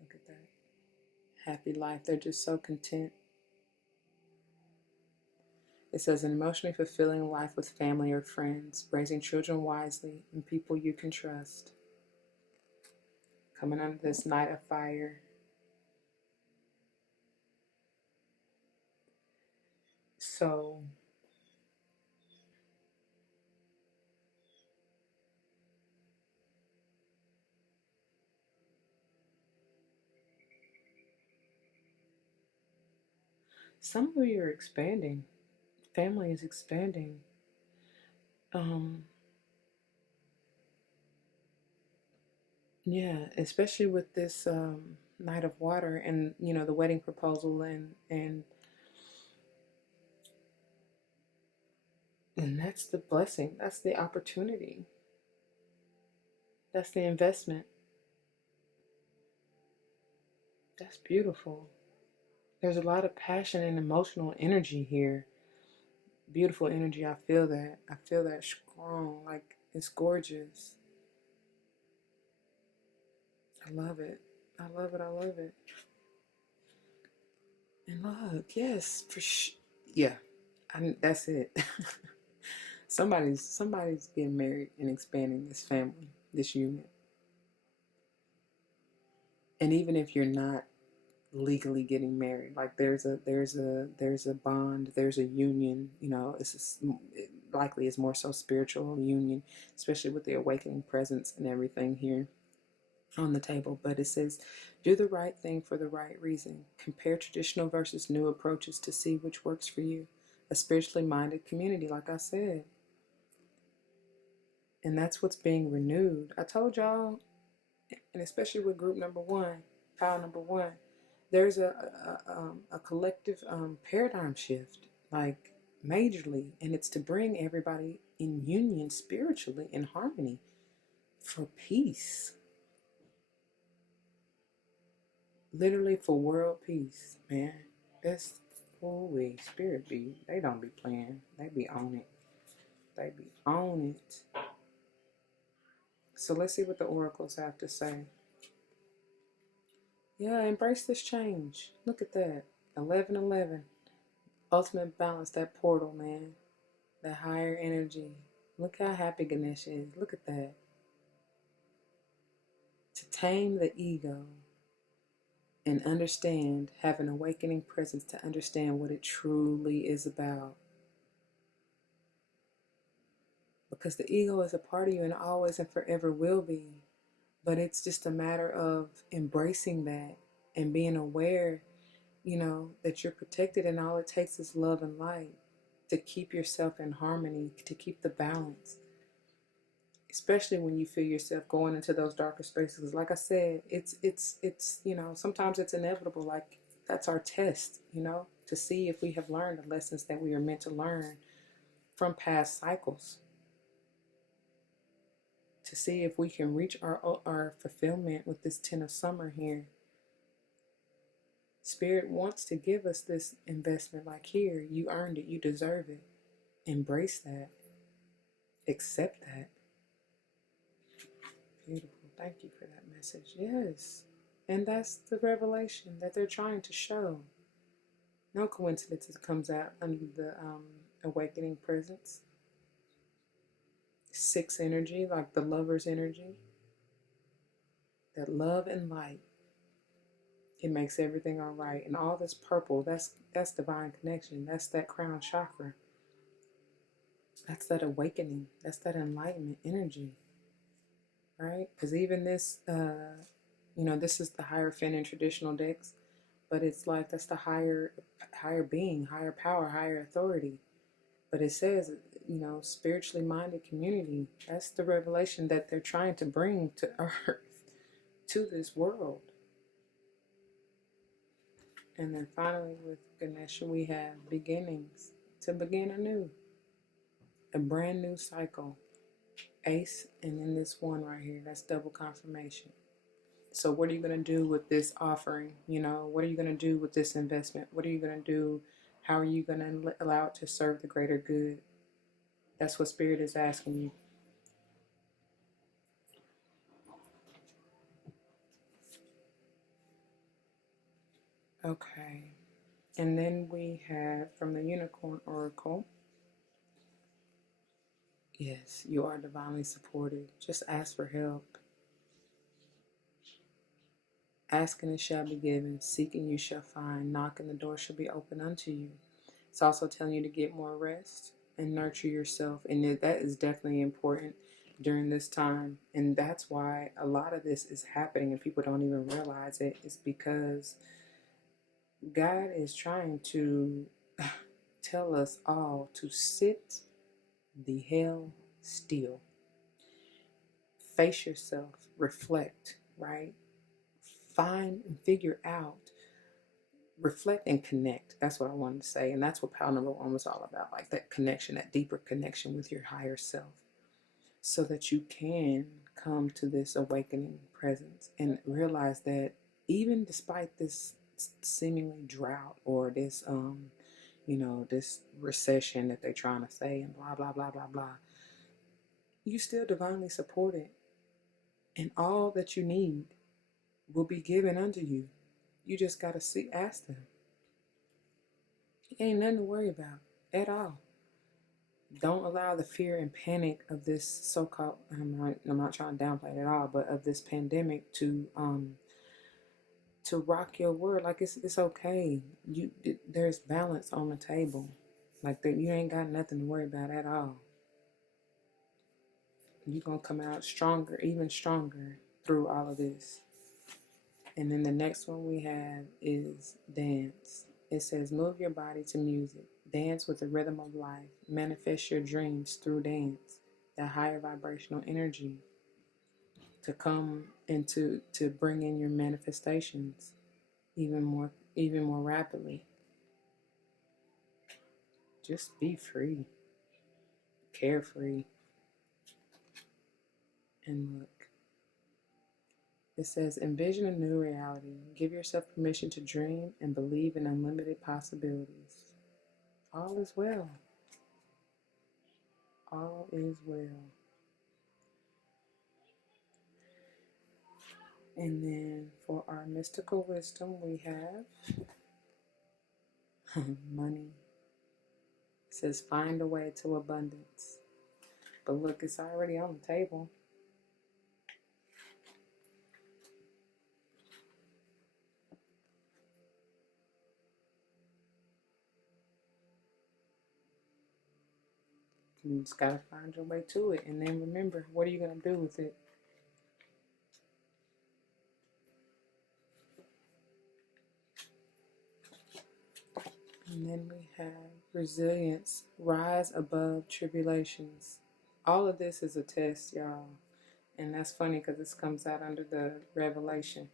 Look at that. Happy life. They're just so content. It says an emotionally fulfilling life with family or friends, raising children wisely, and people you can trust. Coming under this Knight of Fire. So some of you are expanding. Family is expanding. Yeah, especially with this Knight of Water and, the wedding proposal and that's the blessing. That's the opportunity. That's the investment. That's beautiful. There's a lot of passion and emotional energy here. Beautiful energy. I feel that. I feel that strong. Like, it's gorgeous. I love it. I love it. I love it. And look, yes, for yeah, that's it. Somebody's getting married and expanding this family, this unit. And even if you're not legally getting married, like there's a bond, there's a union. It likely is more so spiritual union, especially with the awakening presence and everything here on the table. But it says, do the right thing for the right reason. Compare traditional versus new approaches to see which works for you. A spiritually minded community, like I said. And that's what's being renewed. I told y'all, and especially with group number 1, pile number 1, there's a collective paradigm shift, like majorly. And it's to bring everybody in union spiritually, in harmony, for peace. Literally for world peace, man. That's holy spirit be. They don't be playing. They be on it. They be on it. So let's see what the oracles have to say. Yeah, embrace this change. Look at that. 11:11. Ultimate balance, that portal, man. that higher energy. Look how happy Ganesh is. Look at that. To tame the ego and understand, have an awakening presence to understand what it truly is about. Because the ego is a part of you and always and forever will be. But it's just a matter of embracing that and being aware, that you're protected, and all it takes is love and light to keep yourself in harmony, to keep the balance. Especially when you feel yourself going into those darker spaces. Like I said, it's sometimes it's inevitable. Like, that's our test, to see if we have learned the lessons that we are meant to learn from past cycles. To see if we can reach our fulfillment with this 10 of summer here. Spirit wants to give us this investment. Like, here, you earned it, you deserve it. Embrace that. Accept that. Beautiful. Thank you for that message. Yes. And that's the revelation that they're trying to show. No coincidence it comes out under the awakening presence. 6 energy, like the lover's energy. That love and light. It makes everything all right. And all this purple, that's divine connection. That's that crown chakra. That's that awakening. That's that enlightenment energy. Right? Because even this, this is the Hierophant in traditional decks, but it's like that's the higher being, higher power, higher authority. But it says, spiritually minded community. That's the revelation that they're trying to bring to Earth, to this world. And then finally with Ganesha, we have beginnings, to begin anew, a brand new cycle. Ace, and then this one right here, that's double confirmation. So what are you going to do with this offering? What are you going to do with this investment? What are you going to do? How are you going to allow it to serve the greater good? That's what Spirit is asking you. Okay. And then we have from the Unicorn Oracle. Yes, you are divinely supported. Just ask for help. Asking it shall be given. Seeking you shall find. Knocking the door shall be open unto you. It's also telling you to get more rest and nurture yourself. And that is definitely important during this time. And that's why a lot of this is happening and people don't even realize it. It's because God is trying to tell us all to sit the hell still. Face yourself, reflect, right? Find and figure out, reflect and connect. That's what I wanted to say. And that's what Pile Number 1 was all about, like that connection, that deeper connection with your higher self, so that you can come to this awakening presence and realize that even despite this seemingly drought or this this recession that they're trying to say and blah blah blah blah blah, you still divinely supported, and all that you need will be given unto you. You just gotta ask them. Ain't nothing to worry about at all. Don't allow the fear and panic of this so-called, I'm not trying to downplay it at all, but of this pandemic to rock your world. Like, it's okay. There's balance on the table. Like, you ain't got nothing to worry about at all. You're gonna come out stronger, even stronger through all of this. And then the next one we have is dance. It says, move your body to music. Dance with the rhythm of life. Manifest your dreams through dance. That higher vibrational energy to come into, to bring in your manifestations even more rapidly. Just be free. Carefree. And look. It says, envision a new reality. Give yourself permission to dream and believe in unlimited possibilities. All is well. All is well. And then for our mystical wisdom, we have money, says find a way to abundance. But look, it's already on the table. You just gotta find your way to it. And then remember, what are you gonna do with it? And then we have resilience, rise above tribulations. All of this is a test, y'all. And that's funny because this comes out under the revelation.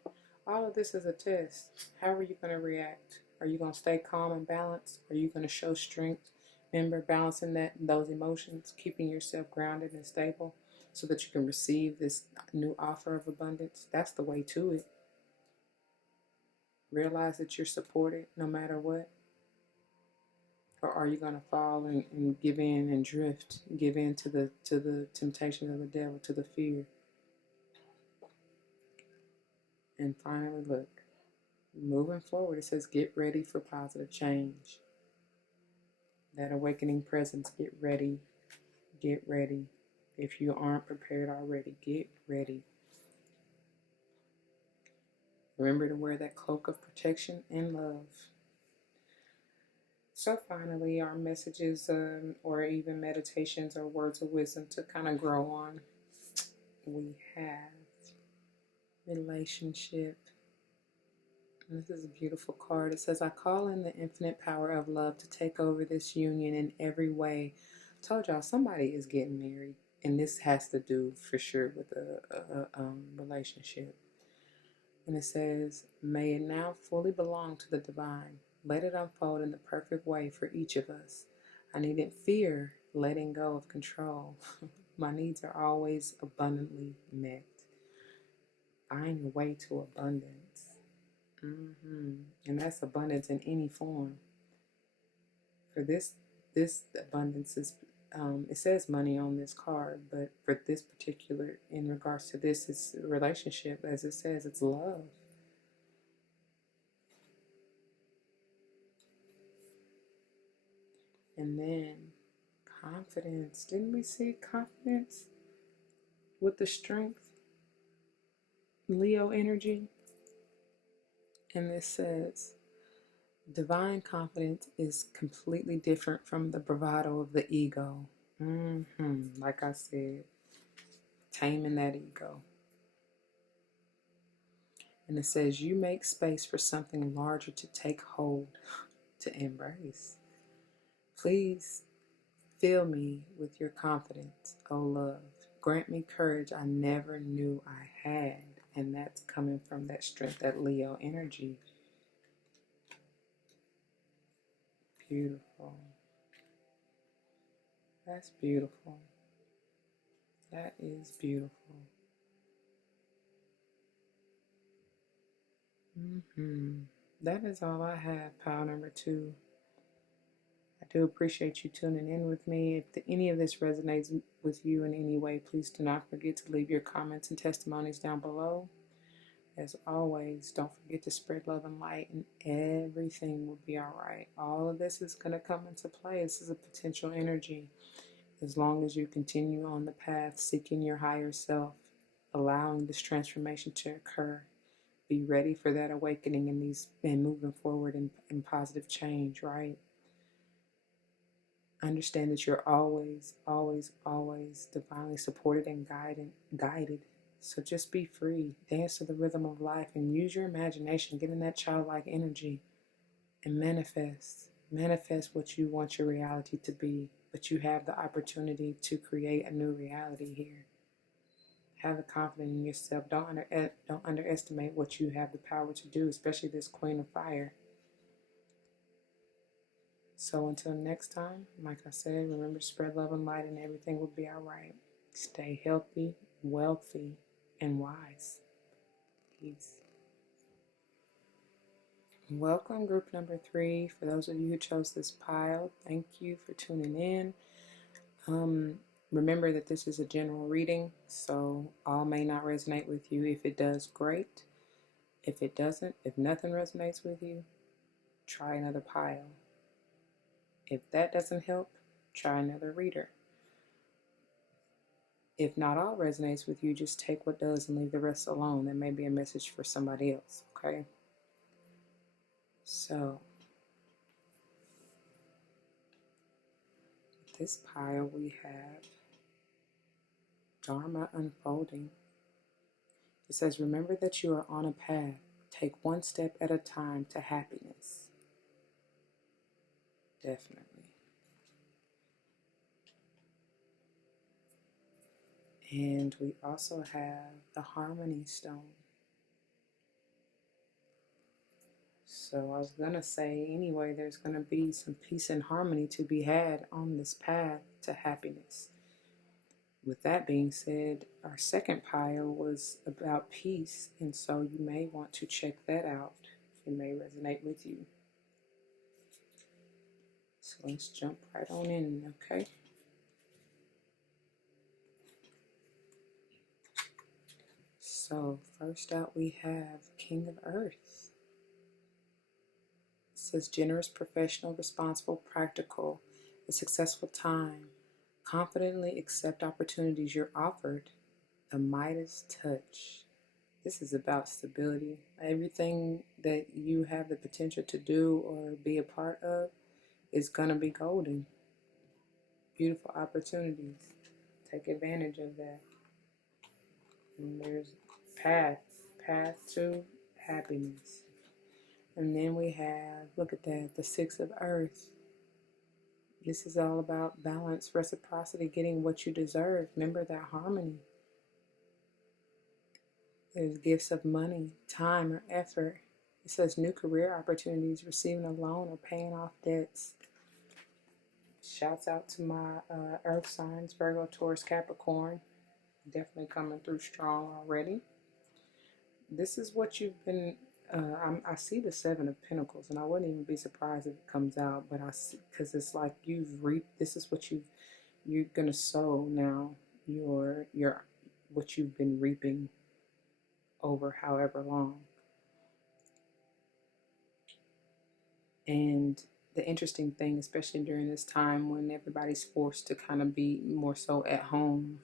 All of this is a test. How are you going to react? Are you going to stay calm and balanced? Are you going to show strength? Remember, balancing those emotions, keeping yourself grounded and stable so that you can receive this new offer of abundance. That's the way to it. Realize that you're supported no matter what. Or are you going to fall and give in and drift, give in to the temptation of the devil, to the fear? And finally, look, moving forward, it says get ready for positive change. That awakening presence, get ready, get ready. If you aren't prepared already, get ready. Remember to wear that cloak of protection and love. So finally, our messages or even meditations or words of wisdom to kind of grow on. We have relationship. And this is a beautiful card. It says, I call in the infinite power of love to take over this union in every way. I told y'all somebody is getting married. And this has to do for sure with a relationship. And it says, may it now fully belong to the divine. Let it unfold in the perfect way for each of us. I needn't fear letting go of control. My needs are always abundantly met. Find your way to abundance. And that's abundance in any form. For this abundance is, it says money on this card, but for this particular, in regards to this, it's a relationship. As it says, it's love. And then confidence. Didn't we see confidence with the strength? Leo energy. And this says, divine confidence is completely different from the bravado of the ego. Like I said, taming that ego. And it says, you make space for something larger to take hold, to embrace. Please fill me with your confidence, O love. Grant me courage I never knew I had. And that's coming from that strength, that Leo energy. Beautiful. That's beautiful. That is beautiful. That is all I have, pile number 2. I do appreciate you tuning in with me. If any of this resonates with you in any way, please do not forget to leave your comments and testimonies down below. As always, don't forget to spread love and light, and everything will be all right. All of this is going to come into play. This is a potential energy. As long as you continue on the path, seeking your higher self, allowing this transformation to occur, be ready for that awakening and moving forward in positive change, right? Understand that you're always, always, always divinely supported and guided. So just be free, dance to the rhythm of life, and use your imagination, get in that childlike energy, and manifest. Manifest what you want your reality to be, but you have the opportunity to create a new reality here. Have the confidence in yourself. Don't underestimate what you have the power to do, especially this Queen of Fire. So until next time, like I said, remember to spread love and light, and everything will be all right. Stay healthy, wealthy, and wise. Peace. Welcome, group number 3. For those of you who chose this pile, thank you for tuning in. Remember that this is a general reading, so all may not resonate with you. If it does, great. If it doesn't, if nothing resonates with you, try another pile. If that doesn't help, try another reader. If not all resonates with you, just take what does and leave the rest alone. That may be a message for somebody else, okay? So, this pile we have Dharma unfolding. It says, remember that you are on a path. Take one step at a time to happiness. Definitely. And we also have the Harmony Stone. So I was going to say, anyway, there's going to be some peace and harmony to be had on this path to happiness. With that being said, our second pile was about peace, and so you may want to check that out. It may resonate with you. So let's jump right on in, okay? So first out we have King of Earth. It says generous, professional, responsible, practical, a successful time. Confidently accept opportunities you're offered. The Midas touch. This is about stability. Everything that you have the potential to do or be a part of is going to be golden. Beautiful opportunities. Take advantage of that. And there's path to happiness. And then we have, look at that, the Six of Earth. This is all about balance, reciprocity, getting what you deserve. Remember that harmony. There's gifts of money, time, or effort. It says new career opportunities, receiving a loan, or paying off debts. Shouts out to my earth signs, Virgo, Taurus, Capricorn. Definitely coming through strong already. This is what you've been, I see the Seven of Pentacles, and I wouldn't even be surprised if it comes out, but I see, because it's like you've reaped, this is what you're going to sow now, what you've been reaping over however long. And the interesting thing, especially during this time when everybody's forced to kind of be more so at home,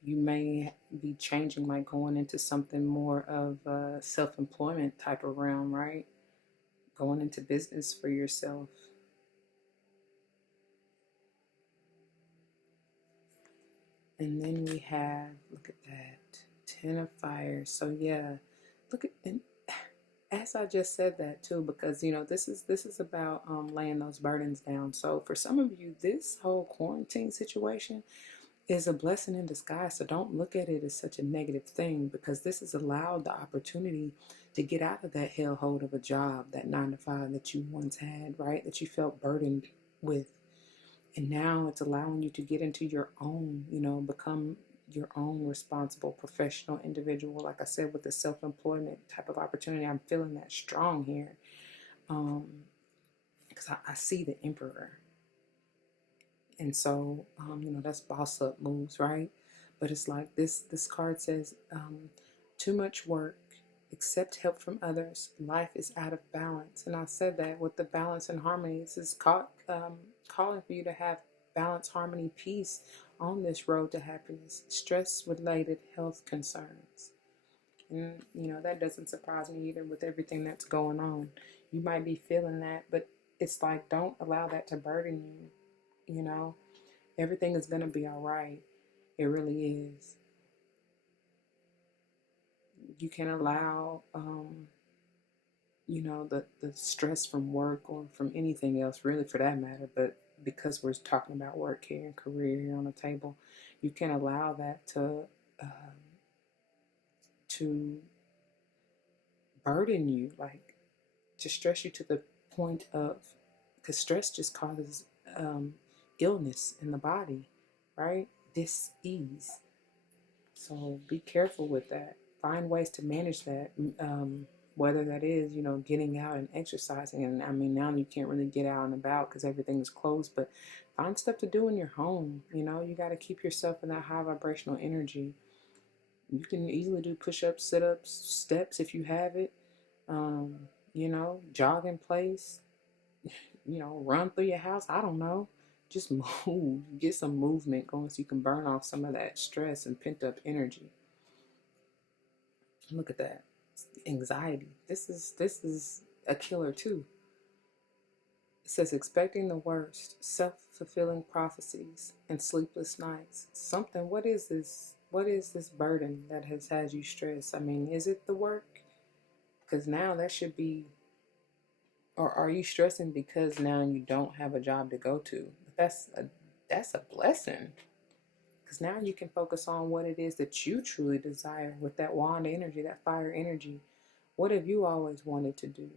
you may be changing, like going into something more of a self-employment type of realm, right? Going into business for yourself. And then we have, look at that, Ten of Fire. So yeah, look at, and as I just said that too, because you know this is about laying those burdens down. So for some of you, this whole quarantine situation is a blessing in disguise. So don't look at it as such a negative thing, because this has allowed the opportunity to get out of that hellhole of a job, that 9-to-5 that you once had, right? That you felt burdened with. And now it's allowing you to get into your own, become your own responsible professional individual. Like I said, with the self-employment type of opportunity, I'm feeling that strong here. Because I see the Emperor. And so, that's boss up moves, right? But it's like this card says, too much work, accept help from others. Life is out of balance. And I said that with the balance and harmony. This is calling for you to have balance, harmony, peace on this road to happiness. Stress-related health concerns. And, that doesn't surprise me either with everything that's going on. You might be feeling that, but it's like, don't allow that to burden you. Everything is going to be all right. It really is. You can allow, the stress from work or from anything else, really, for that matter. But because we're talking about work here and career here on the table, you can allow that to burden you, like to stress you to the point of, because stress just causes illness in the body, right? Dis-ease. So be careful with that. Find ways to manage that, whether that is, getting out and exercising. And I mean, now you can't really get out and about because everything is closed, but find stuff to do in your home. You got to keep yourself in that high vibrational energy. You can easily do push-ups, sit-ups, steps if you have it, jog in place, run through your house. I don't know. Just move. Get some movement going so you can burn off some of that stress and pent up energy. Look at that. Anxiety. This is a killer too. It says expecting the worst, self-fulfilling prophecies, and sleepless nights. Something. What is this? What is this burden that has had you stressed? I mean, is it the work? Because now that should be. Or are you stressing because now you don't have a job to go to? That's a blessing. Because now you can focus on what it is that you truly desire with that wand energy, that fire energy. What have you always wanted to do?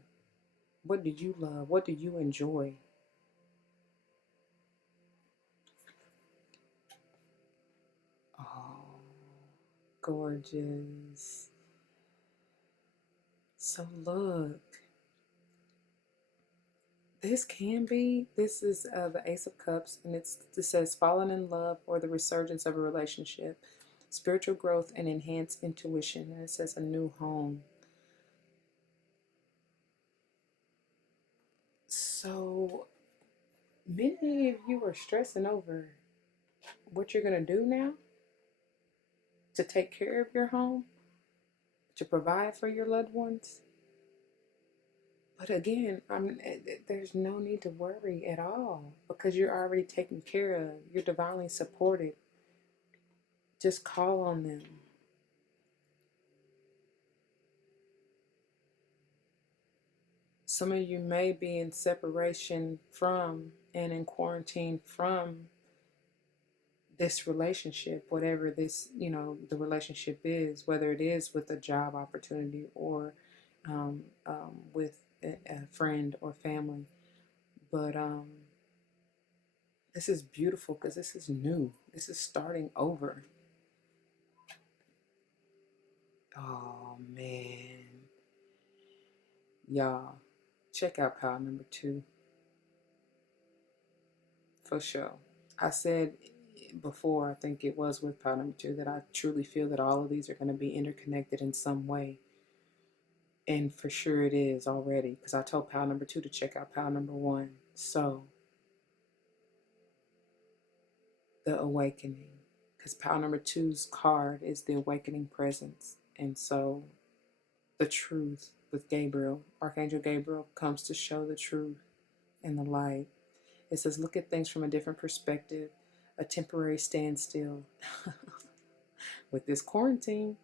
What do you love? What do you enjoy? Oh, gorgeous. So look, this is the Ace of Cups, and it says falling in love or the resurgence of a relationship, spiritual growth and enhanced intuition, and it says a new home. So many of you are stressing over what you're going to do now to take care of your home, to provide for your loved ones. But again, there's no need to worry at all because you're already taken care of. You're divinely supported. Just call on them. Some of you may be in separation from and in quarantine from this relationship, whatever this, the relationship is, whether it is with a job opportunity or with a friend or family. But this is beautiful because this is new. This is starting over. Oh, man. Y'all, check out pile number 2. For sure. I said before, I think it was with pile number 2, that I truly feel that all of these are going to be interconnected in some way. And for sure it is already, because I told pile number 2 to check out pile number 1. So, the awakening. Because pile number 2's card is the awakening presence. And so, the truth with Gabriel, Archangel Gabriel, comes to show the truth and the light. It says, look at things from a different perspective, a temporary standstill. With this quarantine,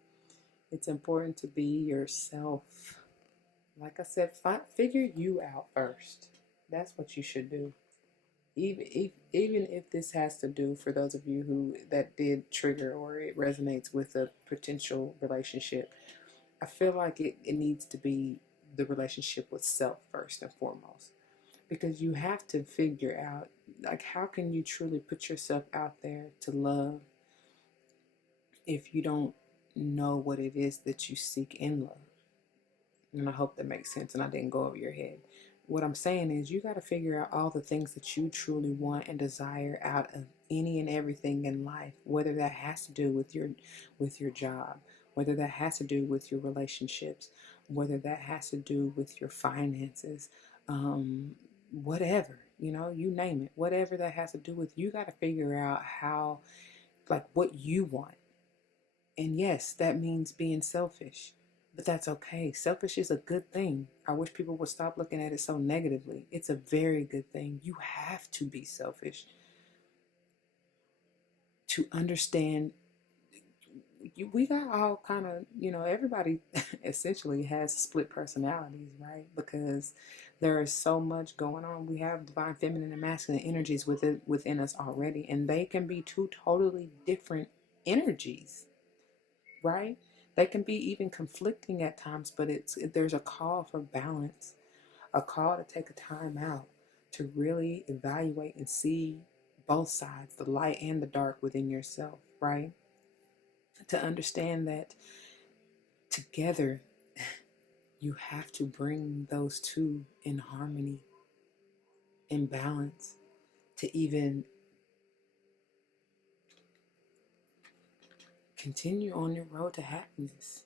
it's important to be yourself. Like I said, figure you out first. That's what you should do. Even if this has to do, for those of you that did trigger or it resonates with a potential relationship, I feel like it needs to be the relationship with self first and foremost. Because you have to figure out, like, how can you truly put yourself out there to love if you don't know what it is that you seek in love? And I hope that makes sense and I didn't go over your head. What I'm saying is you got to figure out all the things that you truly want and desire out of any and everything in life, whether that has to do with your job, whether that has to do with your relationships, whether that has to do with your finances, whatever, you name it, whatever that has to do with, you got to figure out how, like, what you want. And yes, that means being selfish. But that's okay. Selfish is a good thing. I wish people would stop looking at it so negatively. It's a very good thing. You have to be selfish to understand. We got all kind of, everybody essentially has split personalities, right? Because there is so much going on. We have divine feminine and masculine energies within us already, and they can be two totally different energies, right? They can be even conflicting at times, but there's a call for balance, a call to take a time out to really evaluate and see both sides, the light and the dark within yourself, right? To understand that together you have to bring those two in harmony, in balance, to even continue on your road to happiness,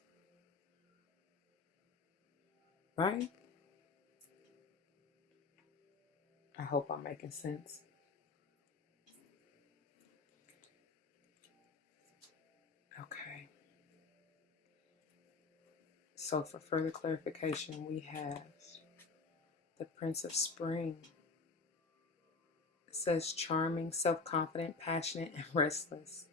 right? I hope I'm making sense. Okay. So for further clarification, we have the Prince of Spring. It says charming, self-confident, passionate, and restless.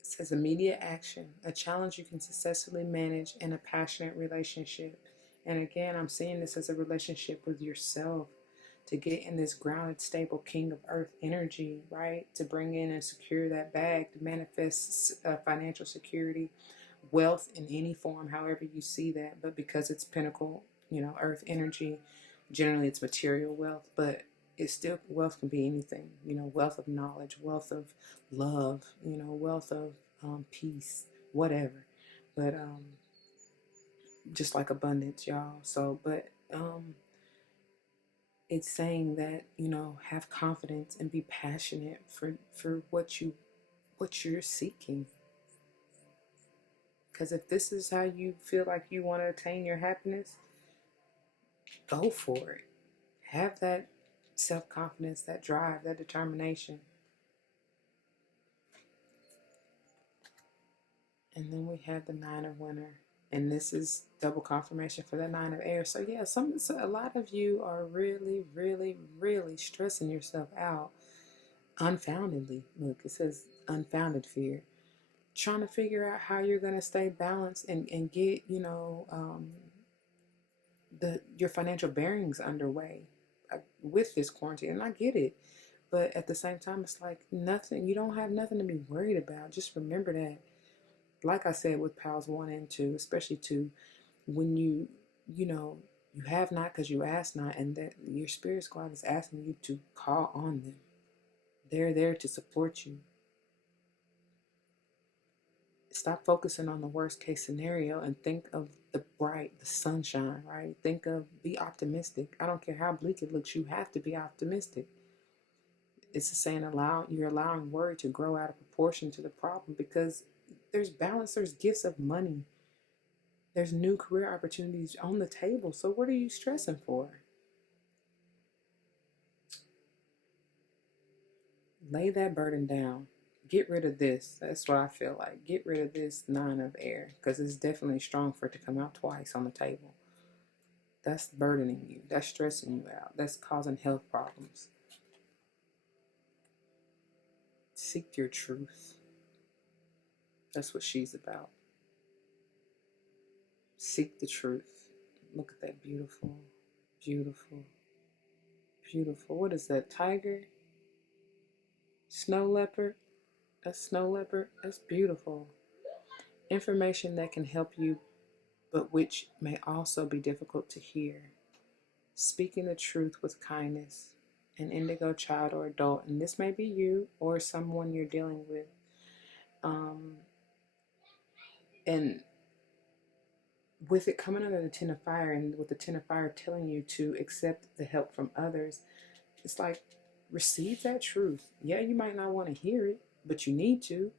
It says immediate action, a challenge you can successfully manage in a passionate relationship. And again, I'm seeing this as a relationship with yourself, to get in this grounded, stable King of Earth energy, right? To bring in and secure that bag, to manifest financial security, wealth in any form, however you see that. But because it's pinnacle, Earth energy, generally it's material wealth, but it's still, wealth can be anything, wealth of knowledge, wealth of love, wealth of peace, whatever. But just like abundance, y'all. So, but it's saying that, have confidence and be passionate for what you're seeking. Because if this is how you feel like you want to attain your happiness, go for it. Have that self-confidence, that drive, that determination. And then we have the Nine of Winter. And this is double confirmation for the Nine of Air. So yeah, a lot of you are really, really, really stressing yourself out unfoundedly. Look, it says unfounded fear. Trying to figure out how you're going to stay balanced and get, your financial bearings underway with this quarantine. And I get it. But at the same time, it's like nothing, you don't have nothing to be worried about. Just remember that, like I said with Pals 1 and 2, especially 2, when you have not because you ask not, and that your spirit squad is asking you to call on them. They're there to support you. Stop focusing on the worst case scenario and think of the bright, the sunshine, right? Be optimistic. I don't care how bleak it looks, you have to be optimistic. It's the saying, you're allowing worry to grow out of proportion to the problem, because there's balance, there's gifts of money. There's new career opportunities on the table. So what are you stressing for? Lay that burden down. Get rid of this. That's what I feel like. Get rid of this Nine of Air, because it's definitely strong for it to come out twice on the table. That's burdening you. That's stressing you out. That's causing health problems. Seek your truth. That's what she's about. Seek the truth. Look at that beautiful, beautiful, beautiful. What is that? Tiger? Snow leopard? That's snow leopard. That's beautiful. Information that can help you, but which may also be difficult to hear. Speaking the truth with kindness. An indigo child or adult, and this may be you or someone you're dealing with. And with it coming under the Ten of Fire, and with the Ten of Fire telling you to accept the help from others, it's like, receive that truth. Yeah, you might not want to hear it, but you need to.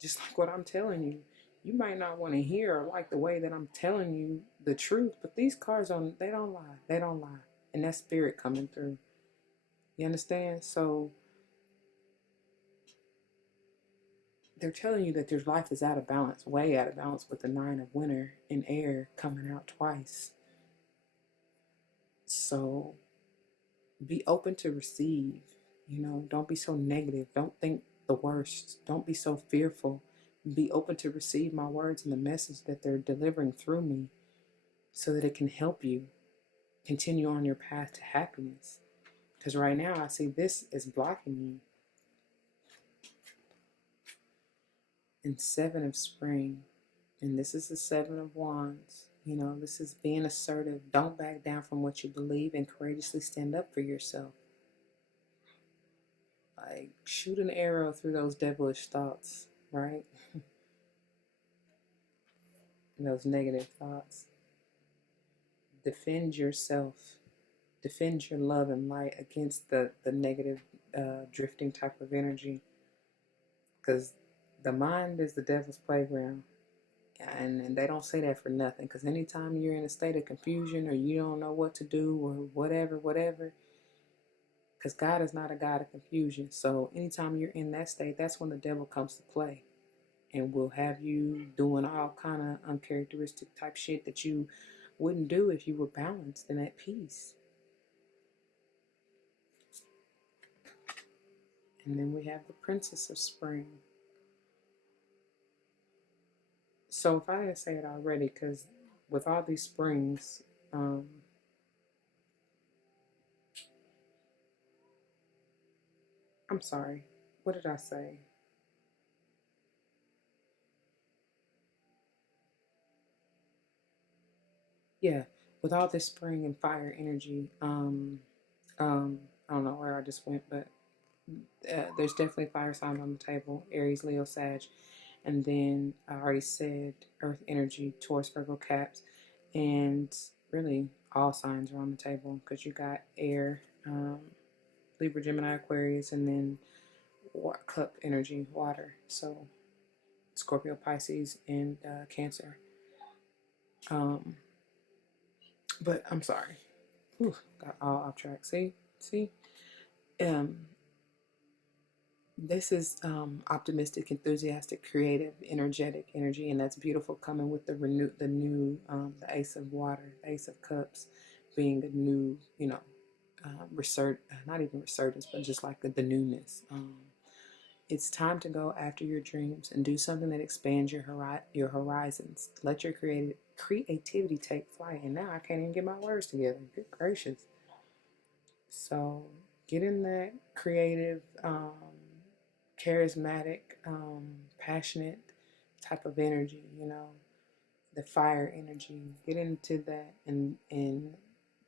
Just like what I'm telling you. You might not want to hear or like the way that I'm telling you the truth, but these cards, they don't lie. They don't lie. And that spirit coming through. You understand? So they're telling you that your life is out of balance, way out of balance, with the Nine of Winter in Air coming out twice. So be open to receive. Don't be so negative. Don't think the worst. Don't be so fearful. Be open to receive my words and the message that they're delivering through me, so that it can help you continue on your path to happiness. Because right now I see this is blocking you. And Seven of Spring, and this is the Seven of Wands. This is being assertive. Don't back down from what you believe, and courageously stand up for yourself. Like, shoot an arrow through those devilish thoughts, right? And those negative thoughts. Defend yourself. Defend your love and light against the negative, drifting type of energy. Because the mind is the devil's playground. And they don't say that for nothing, because anytime you're in a state of confusion or you don't know what to do or whatever, because God is not a God of confusion. So anytime you're in that state, that's when the devil comes to play and will have you doing all kind of uncharacteristic type shit that you wouldn't do if you were balanced and at peace. And then we have the Princess of Spring. So if I didn't say it already, because with all these springs, I'm sorry, what did I say? Yeah, with all this spring and fire energy, I don't know where I just went, but there's definitely fire signs on the table: Aries, Leo, Sag, and then I already said Earth energy, Taurus, Virgo, Caps, and really all signs are on the table because you got air, Libra, Gemini, Aquarius, and then cup energy, water. So Scorpio, Pisces, and Cancer. But I'm sorry. Ooh, got all off track. See. Um, this is optimistic, enthusiastic, creative, energetic energy, and that's beautiful. Coming with the the Ace of Water, the Ace of Cups, being a new, not even resurgence, but just like the newness. It's time to go after your dreams and do something that expands your horizons. Let your creativity take flight. And now I can't even get my words together. Good gracious. So get in that creative, charismatic, passionate type of energy, the fire energy. Get into that, and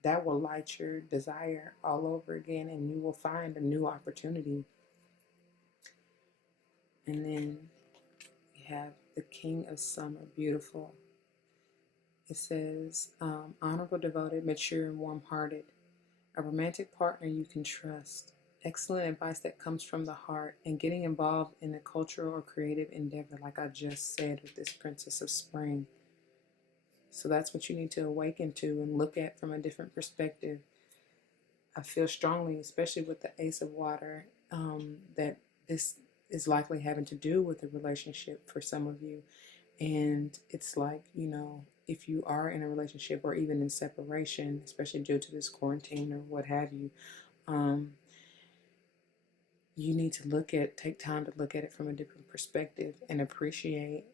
that will light your desire all over again, and you will find a new opportunity. And then we have the King of Summer, beautiful. It says, honorable, devoted, mature, and warm-hearted. A romantic partner you can trust. Excellent advice that comes from the heart, and getting involved in a cultural or creative endeavor, like I just said with this Princess of Spring. So that's what you need to awaken to and look at from a different perspective. I feel strongly, especially with the Ace of Water, that this is likely having to do with a relationship for some of you. And it's like, if you are in a relationship or even in separation, especially due to this quarantine or what have you, you need to take time to look at it from a different perspective and appreciate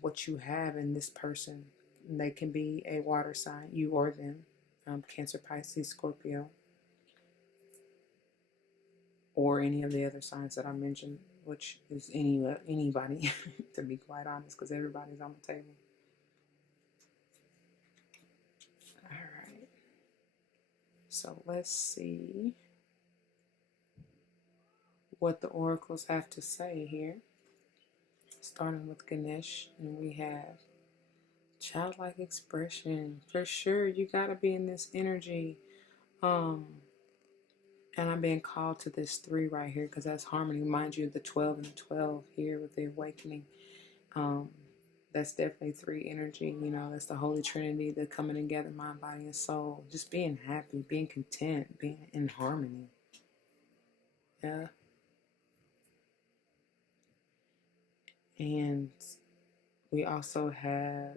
what you have in this person. They can be a water sign, you or them, Cancer, Pisces, Scorpio, or any of the other signs that I mentioned, which is anybody, to be quite honest, because everybody's on the table. All right. So let's see what the oracles have to say here. Starting with Ganesh, and we have childlike expression. For sure, you gotta be in this energy. And I'm being called to this 3 right here because that's harmony. Mind you, the 12 and the 12 here with the awakening. That's definitely 3 energy. That's the Holy Trinity, the coming together, mind, body, and soul. Just being happy, being content, being in harmony. Yeah. And we also have,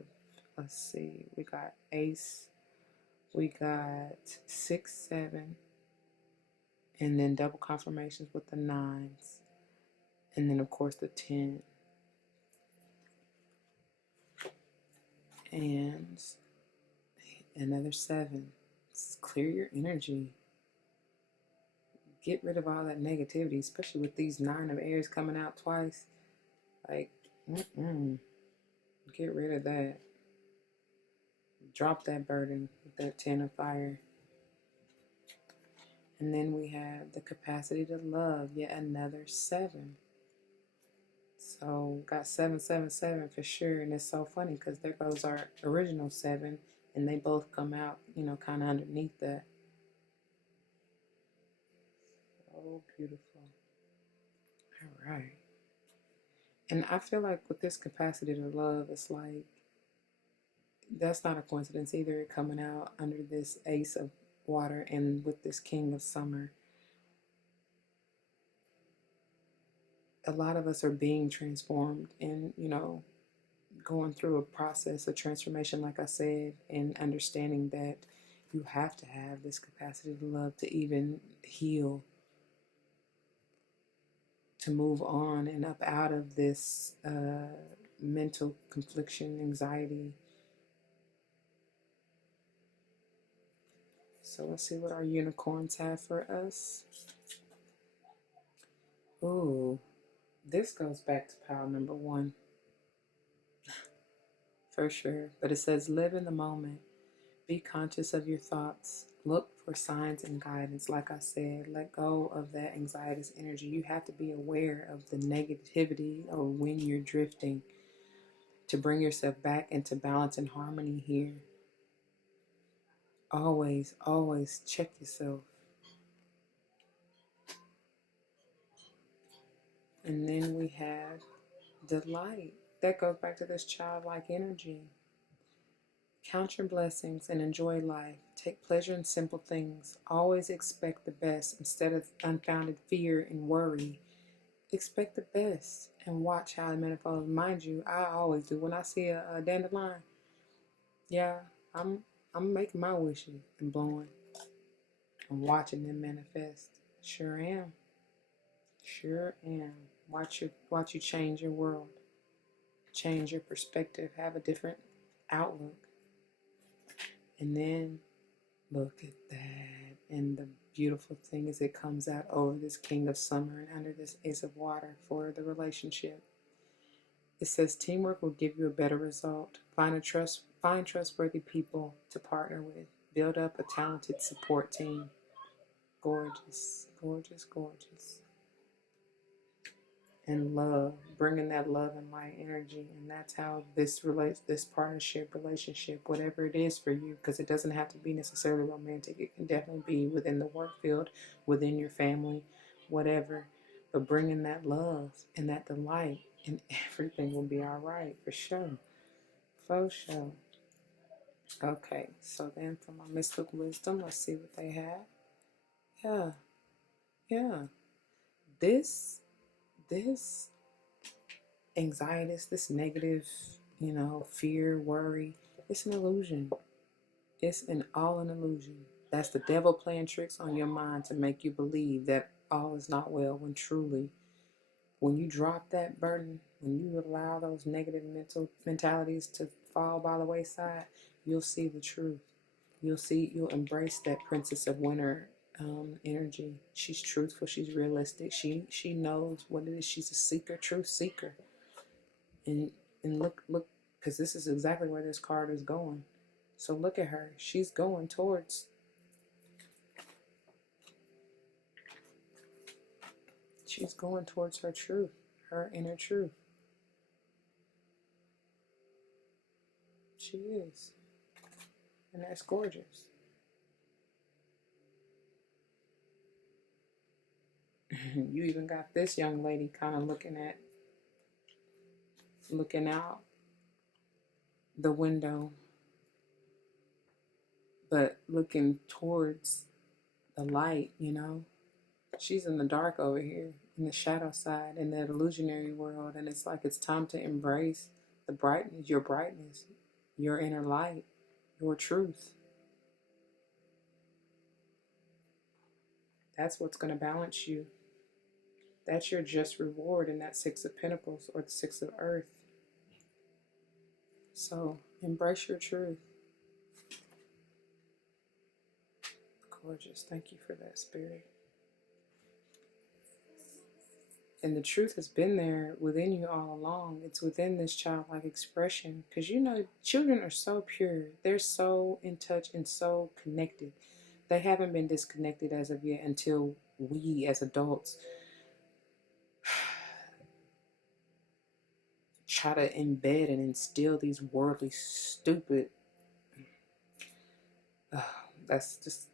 let's see, we got Ace, we got 6, 7, and then double confirmations with the 9s, and then of course the 10. And another 7. Clear your energy. Get rid of all that negativity, especially with these 9 of Aries coming out twice. Like, get rid of that. Drop that burden with that 10 of fire. And then we have the capacity to love, yet another 7. So got 777 for sure. And it's so funny because there goes our original 7, and they both come out, kind of underneath that. Oh, beautiful. All right. And I feel like with this capacity to love, it's like, that's not a coincidence either, it coming out under this Ace of Water and with this King of Summer. A lot of us are being transformed and, going through a process of transformation, like I said, and understanding that you have to have this capacity to love to even heal, to move on and up out of this mental confliction, anxiety. So let's see what our unicorns have for us. Ooh, this goes back to pile number 1. For sure. But it says, live in the moment. Be conscious of your thoughts. Look for signs and guidance. Like I said, let go of that anxietous energy. You have to be aware of the negativity or when you're drifting to bring yourself back into balance and harmony here. Always, always check yourself. And then we have delight. That goes back to this childlike energy. Count your blessings and enjoy life. Take pleasure in simple things. Always expect the best instead of unfounded fear and worry. Expect the best and watch how it manifests. Mind you, I always do. When I see a dandelion, yeah, I'm making my wishes and blowing. I'm watching them manifest. Sure am. Sure am. Watch you change your world. Change your perspective. Have a different outlook. And then look at that. And the beautiful thing is it comes out over this King of Summer and under this Ace of Water for the relationship. It says teamwork will give you a better result. Find trustworthy people to partner with. Build up a talented support team. Gorgeous, gorgeous, gorgeous. And love, bringing that love and light energy, and that's how this partnership, relationship, whatever it is for you, because it doesn't have to be necessarily romantic. It can definitely be within the work field, within your family, whatever. But bringing that love and that delight, and everything will be all right, for sure, for sure. Okay, so then for my mystic wisdom, let's see what they have. Yeah. This anxiety, this negative, fear, worry, it's an illusion. It's an illusion. That's the devil playing tricks on your mind to make you believe that all is not well, when truly, when you drop that burden, when you allow those negative mentalities to fall by the wayside, you'll see the truth. You'll embrace that Princess of Winter energy. She's truthful. She's realistic. She knows what it is. She's a seeker, truth seeker. And look, because this is exactly where this card is going. So look at her. She's going towards. She's going towards her truth, her inner truth. She is. And that's gorgeous. You even got this young lady kind of looking out the window, but looking towards the light, She's in the dark over here, in the shadow side, in that illusionary world, and it's like it's time to embrace the brightness, your inner light, your truth. That's what's going to balance you. That's your just reward in that Six of Pentacles or the Six of Earth. So embrace your truth. Gorgeous. Thank you for that, Spirit. And the truth has been there within you all along. It's within this childlike expression. Because children are so pure. They're so in touch and so connected. They haven't been disconnected as of yet until we as adults try to embed and instill these worldly, stupid, that's just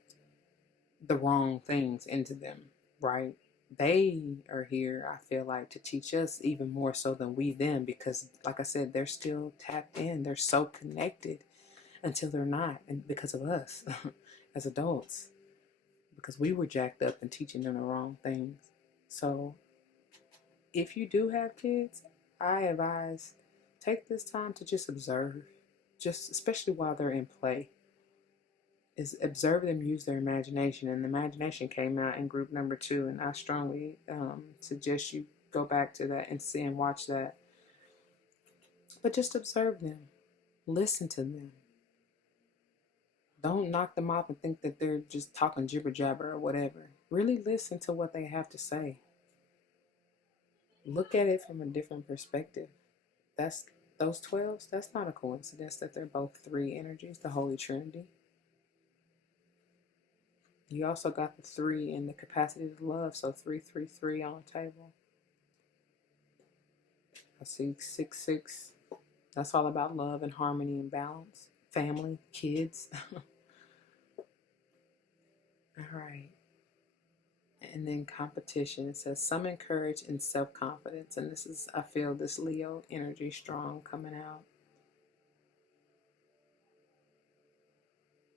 the wrong things into them, right? they are here, I feel like, to teach us even more so than we them, because like I said, they're still tapped in. They're so connected until they're not, and because of us as adults, because we were jacked up and teaching them the wrong things. So if you do have kids, I advise take this time to just observe, just especially while they're in play. Is observe them use their imagination, and the imagination came out in group number 2, and I strongly suggest you go back to that and see and watch that. But just observe them, listen to them. Don't knock them off and think that they're just talking jibber jabber or whatever. Really listen to what they have to say. Look at it from a different perspective. That's those 12s, that's not a coincidence that they're both 3 energies, the Holy Trinity. You also got the 3 in the capacity to love, so 333 on the table. I see 66. That's all about love and harmony and balance. Family, kids. All right. And then competition. It says summon courage and self-confidence. And this is, I feel this Leo energy strong coming out.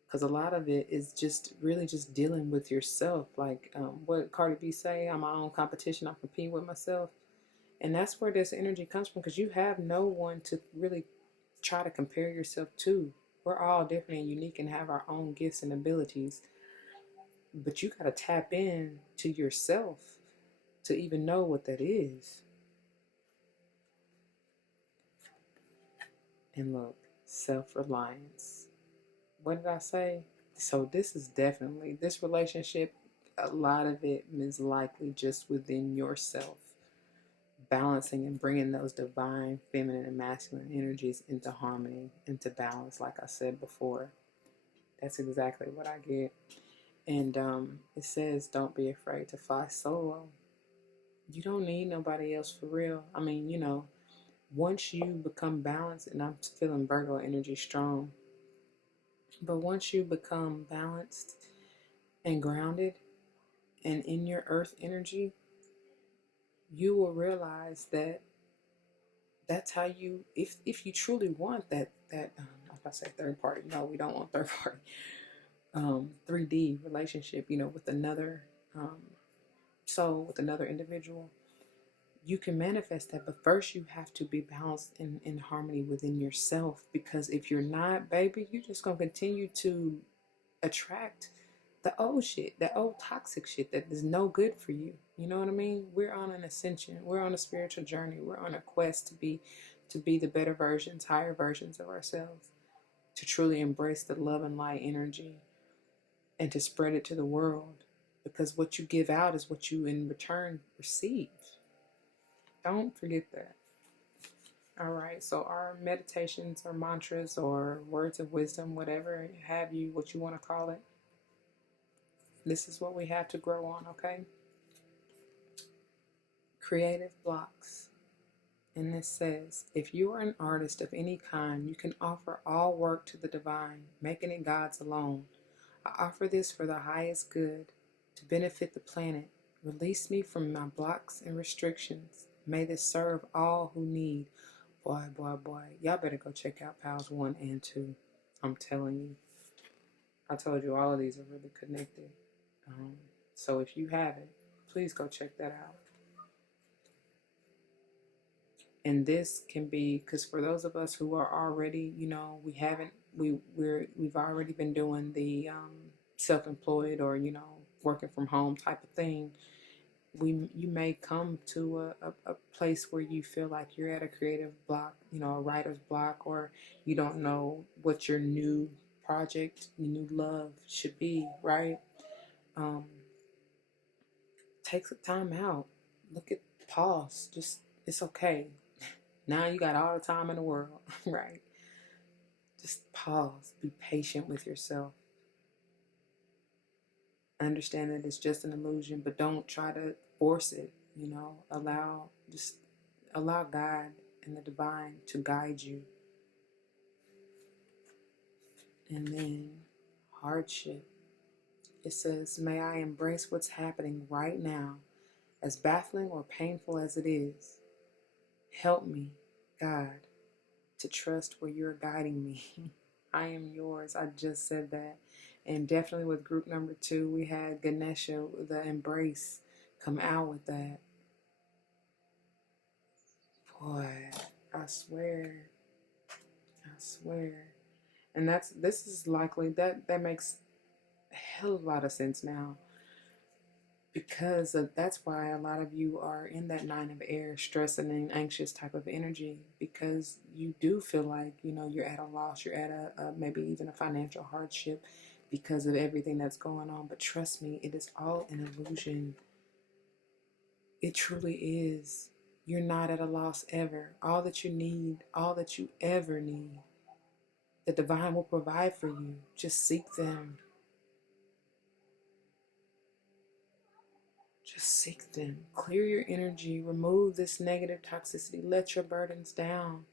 Because a lot of it is just really just dealing with yourself. Like what Cardi B say, I'm my own competition. I compete with myself. And that's where this energy comes from, because you have no one to really try to compare yourself to. We're all different and unique and have our own gifts and abilities. But you got to tap in to yourself to even know what that is. And look, self-reliance. What did I say? So this is definitely, this relationship, a lot of it is likely just within yourself. Balancing and bringing those divine feminine and masculine energies into harmony, into balance, like I said before. That's exactly what I get. And it says, don't be afraid to fly solo. You don't need nobody else for real. I mean, you know, once you become balanced, and I'm feeling Virgo energy strong, but once you become balanced and grounded and in your earth energy, you will realize that that's how you, if you truly want that I was about to say third party. No, we don't want third party. 3D relationship, you know, with another soul, with another individual. You can manifest that, but first you have to be balanced in harmony within yourself, because if you're not, baby, you're just going to continue to attract the old shit, the old toxic shit that is no good for you. You know what I mean? We're on an ascension. We're on a spiritual journey. We're on a quest to be the better versions, higher versions of ourselves, to truly embrace the love and light energy and to spread it to the world, because what you give out is what you in return receive. Don't forget that. All right, so our meditations or mantras or words of wisdom, whatever have you, what you want to call it, this is what we have to grow on, okay? Creative blocks. And this says, if you are an artist of any kind, you can offer all work to the divine, making it God's alone. I offer this for the highest good, to benefit the planet. Release me from my blocks and restrictions. May this serve all who need. Boy, boy, boy. Y'all better go check out Pals 1 and 2. I'm telling you. I told you all of these are really connected. So if you haven't, please go check that out. And this can be, because for those of us who are already, you know, we've already been doing the self-employed or, you know, working from home type of thing. You may come to a place where you feel like you're at a creative block, you know, a writer's block, or you don't know what your new project, your new love should be, right? Take some time out. Look at, pause. Just, it's okay. Now you got all the time in the world, right? Just pause. Be patient with yourself. Understand that it's just an illusion, but don't try to force it, you know. Allow God and the divine to guide you. And then hardship. It says, may I embrace what's happening right now As baffling or painful as it is, help me, God, to trust where you're guiding me. I am yours. I just said that. And definitely with group number 2, we had Ganesha, the embrace, come out with that. Boy, I swear. And this is likely, that makes a hell of a lot of sense now. Because that's why a lot of you are in that 9 of air, stressing and anxious type of energy, because you do feel like, you're at a loss, you're at a maybe even a financial hardship because of everything that's going on. But trust me, it is all an illusion. It truly is. You're not at a loss ever. All that you need, all that you ever need, the divine will provide for you. Just seek them. Just seek them. Clear your energy. Remove this negative toxicity. Let your burdens down.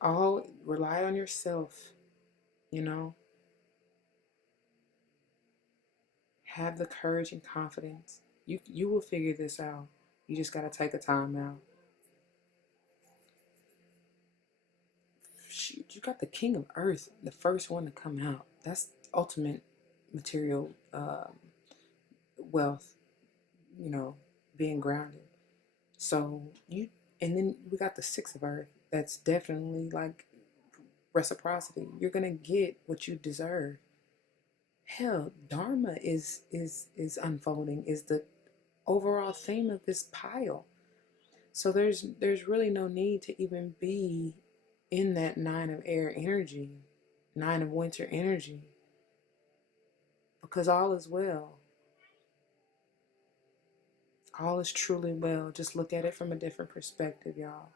All rely on yourself. Have the courage and confidence. You will figure this out. You just got to take the time out. Shoot, you got the King of Earth, the first one to come out. That's ultimate material wealth, being grounded. So and then we got the 6 of Earth. That's definitely like reciprocity. You're gonna get what you deserve. Hell, Dharma is unfolding, is the overall theme of this pile. So there's really no need to even be in that 9 of air energy, 9 of winter energy, because all is well. All is truly well. Just look at it from a different perspective, y'all.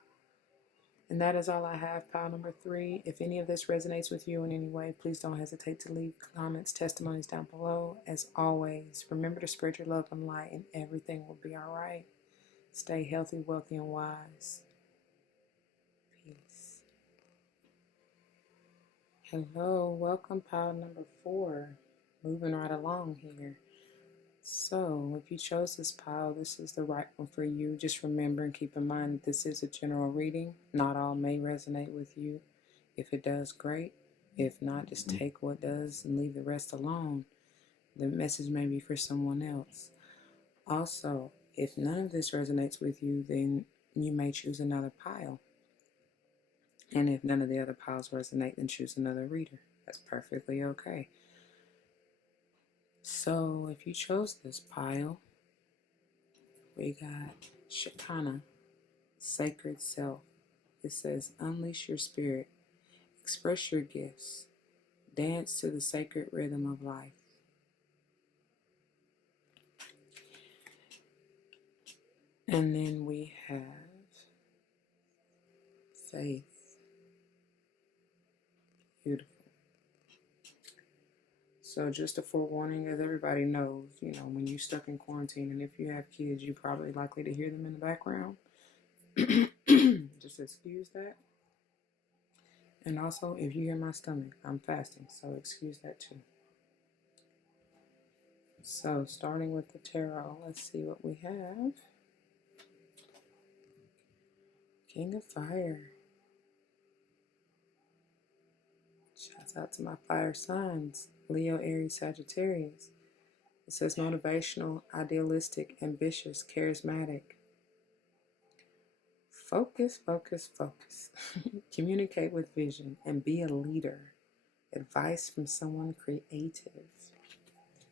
And that is all I have, pile number 3. If any of this resonates with you in any way, please don't hesitate to leave comments, testimonies down below. As always, remember to spread your love and light, and everything will be all right. Stay healthy, wealthy, and wise. Peace. Hello, welcome, pile number 4. Moving right along here. So, if you chose this pile, this is the right one for you. Just remember and keep in mind that this is a general reading. Not all may resonate with you. If it does, great. If not, just take what does and leave the rest alone. The message may be for someone else. Also, if none of this resonates with you, then you may choose another pile. And if none of the other piles resonate, then choose another reader. That's perfectly okay. So, if you chose this pile, we got Shekinah, Sacred Self. It says, unleash your spirit, express your gifts, dance to the sacred rhythm of life. And then we have Faith. Beautiful. So just a forewarning, as everybody knows, when you're stuck in quarantine, and if you have kids, you're probably likely to hear them in the background. Just excuse that. And also, if you hear my stomach, I'm fasting, so excuse that too. So, starting with the tarot, let's see what we have. King of Fire. Shouts out to my fire signs, Leo, Aries, Sagittarius. It says motivational, idealistic, ambitious, charismatic. Focus, focus, focus. Communicate with vision and be a leader. Advice from someone creative.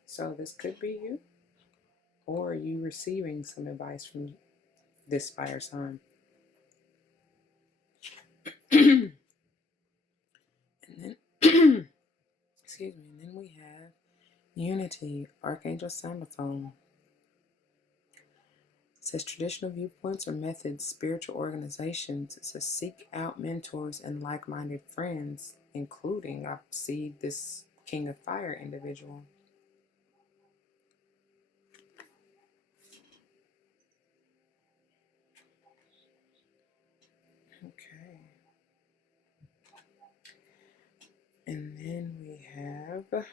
So this could be you, or you receiving some advice from this fire sign. And then, excuse me, and then we have Unity, Archangel Samaphone. It says traditional viewpoints or methods, spiritual organizations. It says seek out mentors and like-minded friends, including, I see this King of Fire individual. Okay. And then we have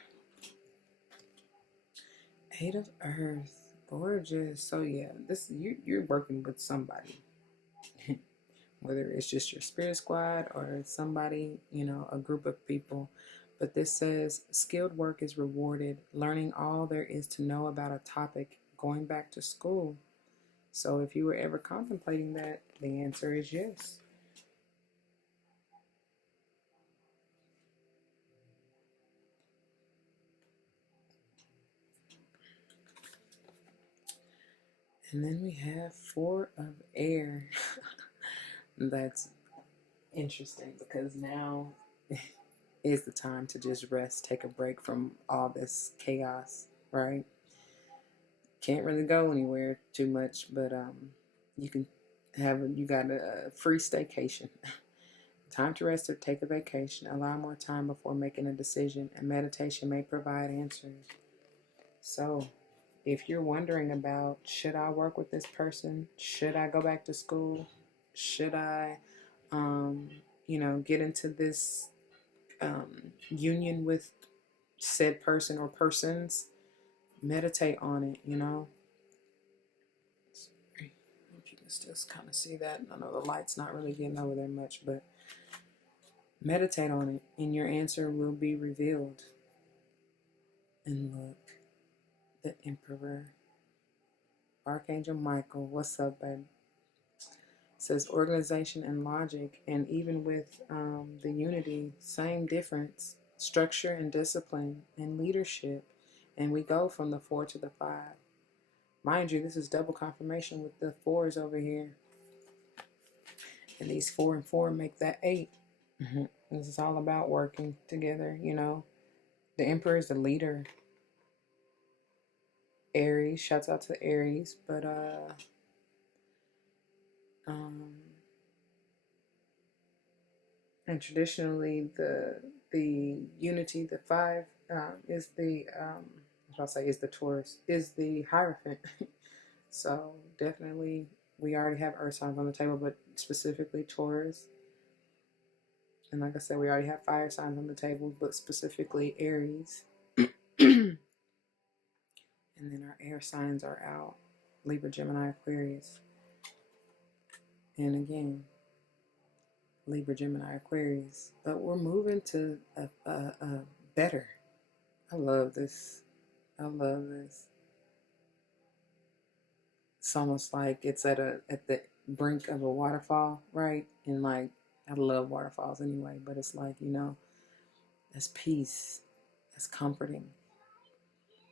8 of Earth. or just, so yeah, this you're working with somebody. Whether it's just your spirit squad or somebody, you know, a group of people. But this says skilled work is rewarded, learning all there is to know about a topic, going back to school. So if you were ever contemplating that, the answer is yes. And then we have Four of Air. That's interesting because now is the time to just rest, take a break from all this chaos, right? Can't really go anywhere too much, but you can you got a free staycation. Time to rest or take a vacation. Allow more time before making a decision, and meditation may provide answers. So, if you're wondering about, should I work with this person? Should I go back to school? Should I, get into this union with said person or persons? Meditate on it, Sorry. Hope you can still kind of see that. I know the light's not really getting over there much, but meditate on it, and your answer will be revealed. And look, the Emperor, Archangel Michael, what's up, babe? Says organization and logic, and even with the unity, same difference, structure and discipline and leadership. And we go from the 4 to the 5. Mind you, this is double confirmation with the 4s over here. And these 4 and 4 make that 8. This is all about working together, The Emperor is the leader. Aries, shouts out to Aries, but and traditionally the unity, the 5 is the is the Taurus, is the Hierophant. So definitely we already have earth signs on the table, but specifically Taurus. And like I said, we already have fire signs on the table, but specifically Aries. And then our air signs are out: Libra, Gemini, Aquarius. And again, Libra, Gemini, Aquarius. But we're moving to a better. I love this. I love this. It's almost like it's at the brink of a waterfall, right? And like, I love waterfalls anyway, but it's like, that's peace. That's comforting.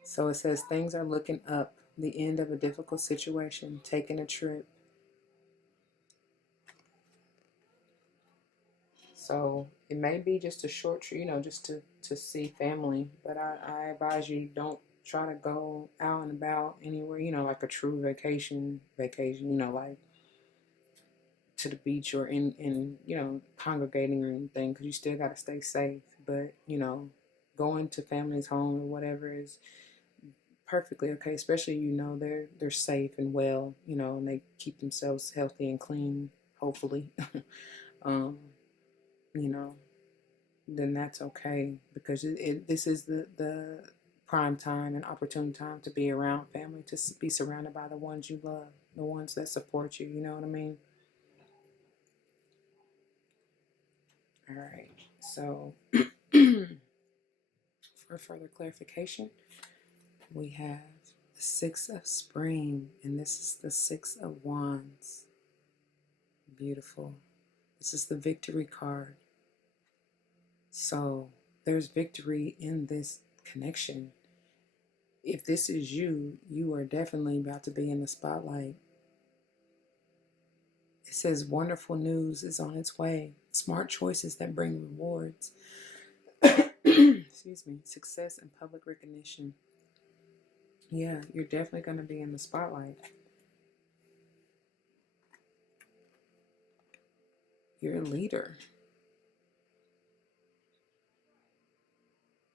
So it says things are looking up, the end of a difficult situation, taking a trip. So it may be just a short trip, just to see family. But I advise you, don't try to go out and about anywhere, like a true vacation, like to the beach or in congregating or anything, because you still got to stay safe. But, going to family's home or whatever is perfectly okay, especially, they're safe and well, and they keep themselves healthy and clean, hopefully. Then that's okay, because this is the prime time and opportune time to be around family, to be surrounded by the ones you love, the ones that support you, you know what I mean? All right, so for further clarification, we have the 6 of Spring, and this is the 6 of Wands. Beautiful. This is the victory card. So there's victory in this connection. If this is you, you are definitely about to be in the spotlight. It says wonderful news is on its way. Smart choices that bring rewards. Excuse me. Success and public recognition. Yeah, you're definitely going to be in the spotlight. You're a leader.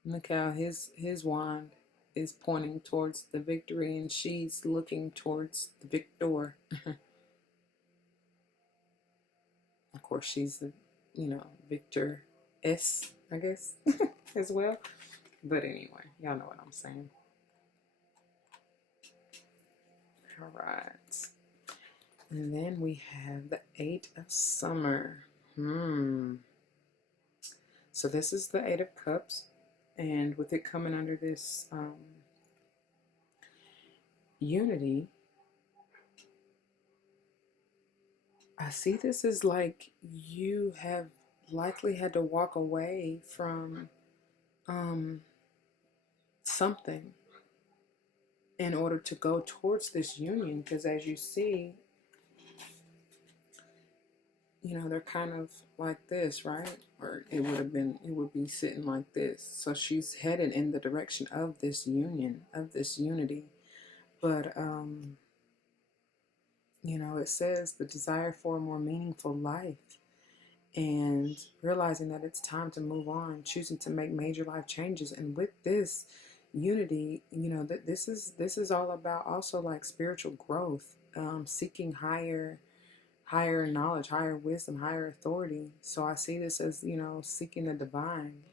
Look how his wand is pointing towards the victory, and she's looking towards the victor. Of course, she's the, Victor S, I guess, as well. But anyway, y'all know what I'm saying. All right. And then we have the Eight of Summer. So this is the Eight of Cups. And with it coming under this unity, I see this as like you have likely had to walk away from something in order to go towards this union, because as you see, you know, they're kind of like this, right? Or it would be sitting like this. So she's headed in the direction of this union, of this unity. But you know, it says the desire for a more meaningful life, and realizing that it's time to move on, choosing to make major life changes. And with this unity, you know, that this is all about also like spiritual growth, seeking higher knowledge, higher wisdom, higher authority. So I see this as, you know, seeking the divine,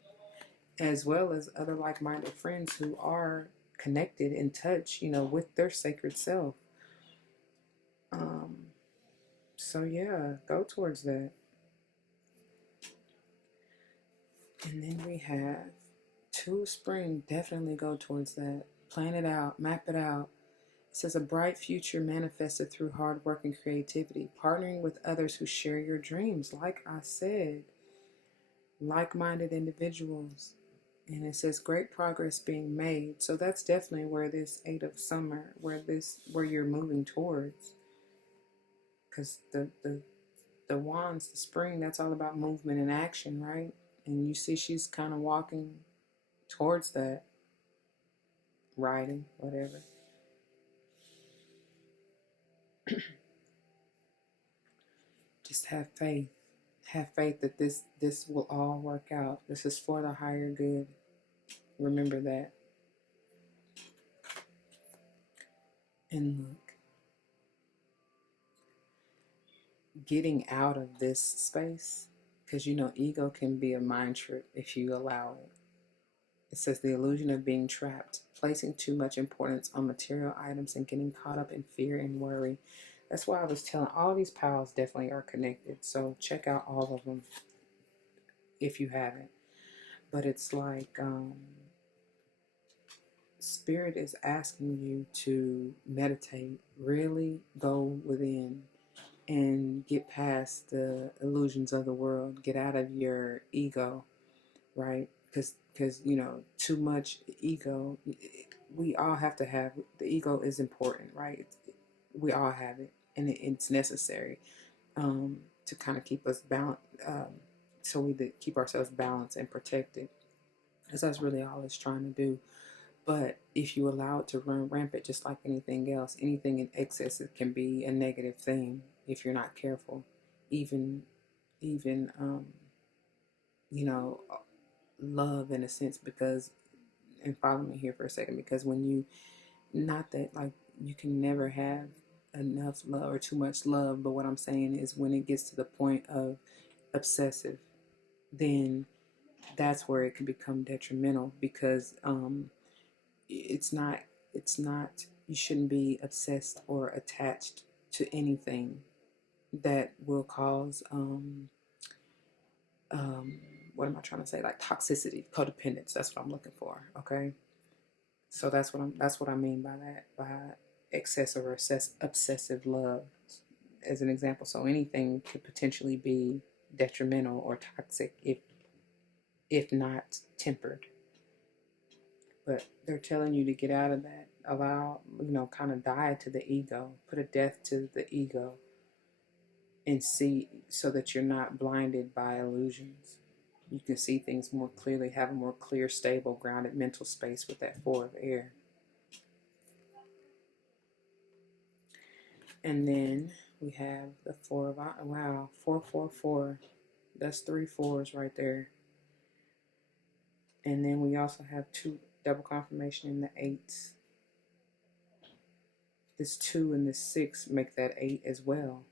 as well as other like-minded friends who are connected, in touch, you know, with their sacred self. So yeah, go towards that. And then we have Two Spring. Definitely go towards that. Plan it out, map it out. It says a bright future manifested through hard work and creativity, partnering with others who share your dreams. Like I said, like-minded individuals. And it says great progress being made. So that's definitely where this Eight of Summer, where you're moving towards. Because the wands, the spring, that's all about movement and action, right? And you see she's kind of walking towards that, riding, whatever. Just have faith. Have faith that this will all work out. This is for the higher good. Remember that. And look, getting out of this space, because you know ego can be a mind trip if you allow it. It says the illusion of being trapped, placing too much importance on material items and getting caught up in fear and worry. That's why I was telling, all these piles definitely are connected. So check out all of them if you haven't. But it's like Spirit is asking you to meditate, really go within and get past the illusions of the world. Get out of your ego, right? Because you know, too much ego, we all have to have. The ego is important, right? We all have it, and it's necessary to kind of keep us balanced, so we keep ourselves balanced and protected, because that's really all it's trying to do. But if you allow it to run rampant, just like anything else, anything in excess, it can be a negative thing if you're not careful. Even you know, love in a sense, because, and follow me here for a second, because when you, not that like you can never have enough love or too much love, but what I'm saying is when it gets to the point of obsessive, then that's where it can become detrimental, because it's not you shouldn't be obsessed or attached to anything that will cause what am I trying to say, like toxicity, codependence. That's what I'm looking for. Okay, so that's what I mean by that, by excessive or obsessive love, as an example. So anything could potentially be detrimental or toxic if not tempered. But they're telling you to get out of that. Allow, you know, kind of die to the ego. Put a death to the ego. And see, so that you're not blinded by illusions. You can see things more clearly, have a more clear, stable, grounded mental space with that Four of Air. And then we have the Four of, wow, 444. That's 3 4s right there. And then we also have 2 double confirmation in the 8s. This 2 and this 6 make that 8 as well.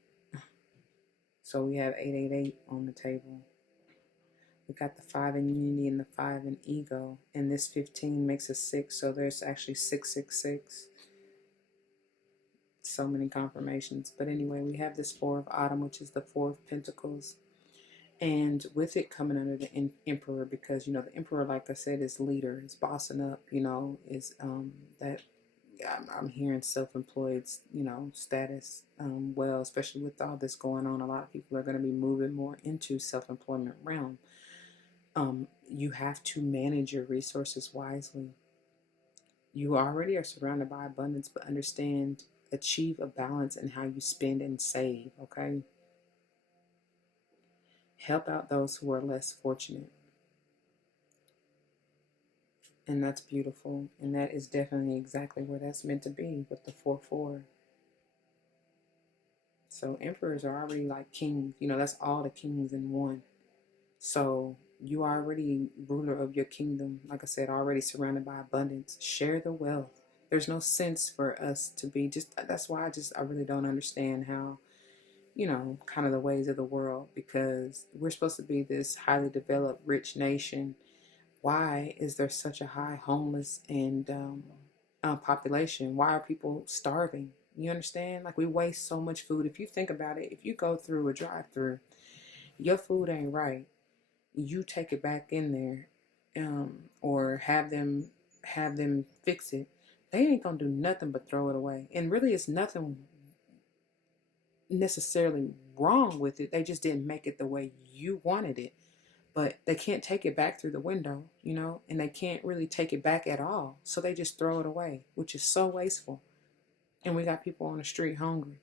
So we have 888 on the table. We got the 5 in unity and the 5 in ego. And this 15 makes a 6. So there's actually 666. So many confirmations. But anyway, we have this Four of Autumn, which is the Four of Pentacles. And with it coming under the Emperor, because, you know, the Emperor, like I said, is leader, is bossing up, you know, is that I'm hearing self-employed, you know, status. Well, especially with all this going on, a lot of people are going to be moving more into self-employment realm. You have to manage your resources wisely. You already are surrounded by abundance, but understand, achieve a balance in how you spend and save, okay? Help out those who are less fortunate. And that's beautiful. And that is definitely exactly where that's meant to be with the 4-4. So emperors are already like kings. You know, that's all the kings in one. So you are already ruler of your kingdom. Like I said, already surrounded by abundance. Share the wealth. There's no sense for us to be just, that's why I really don't understand how, you know, kind of the ways of the world, because we're supposed to be this highly developed, rich nation. Why is there such a high homeless and population? Why are people starving? You understand? Like, we waste so much food. If you think about it, if you go through a drive-through, your food ain't right, you take it back in there, or have them fix it. They ain't gonna do nothing but throw it away. And really, it's nothing necessarily wrong with it. They just didn't make it the way you wanted it. But they can't take it back through the window, you know, and they can't really take it back at all. So they just throw it away, which is so wasteful. And we got people on the street hungry.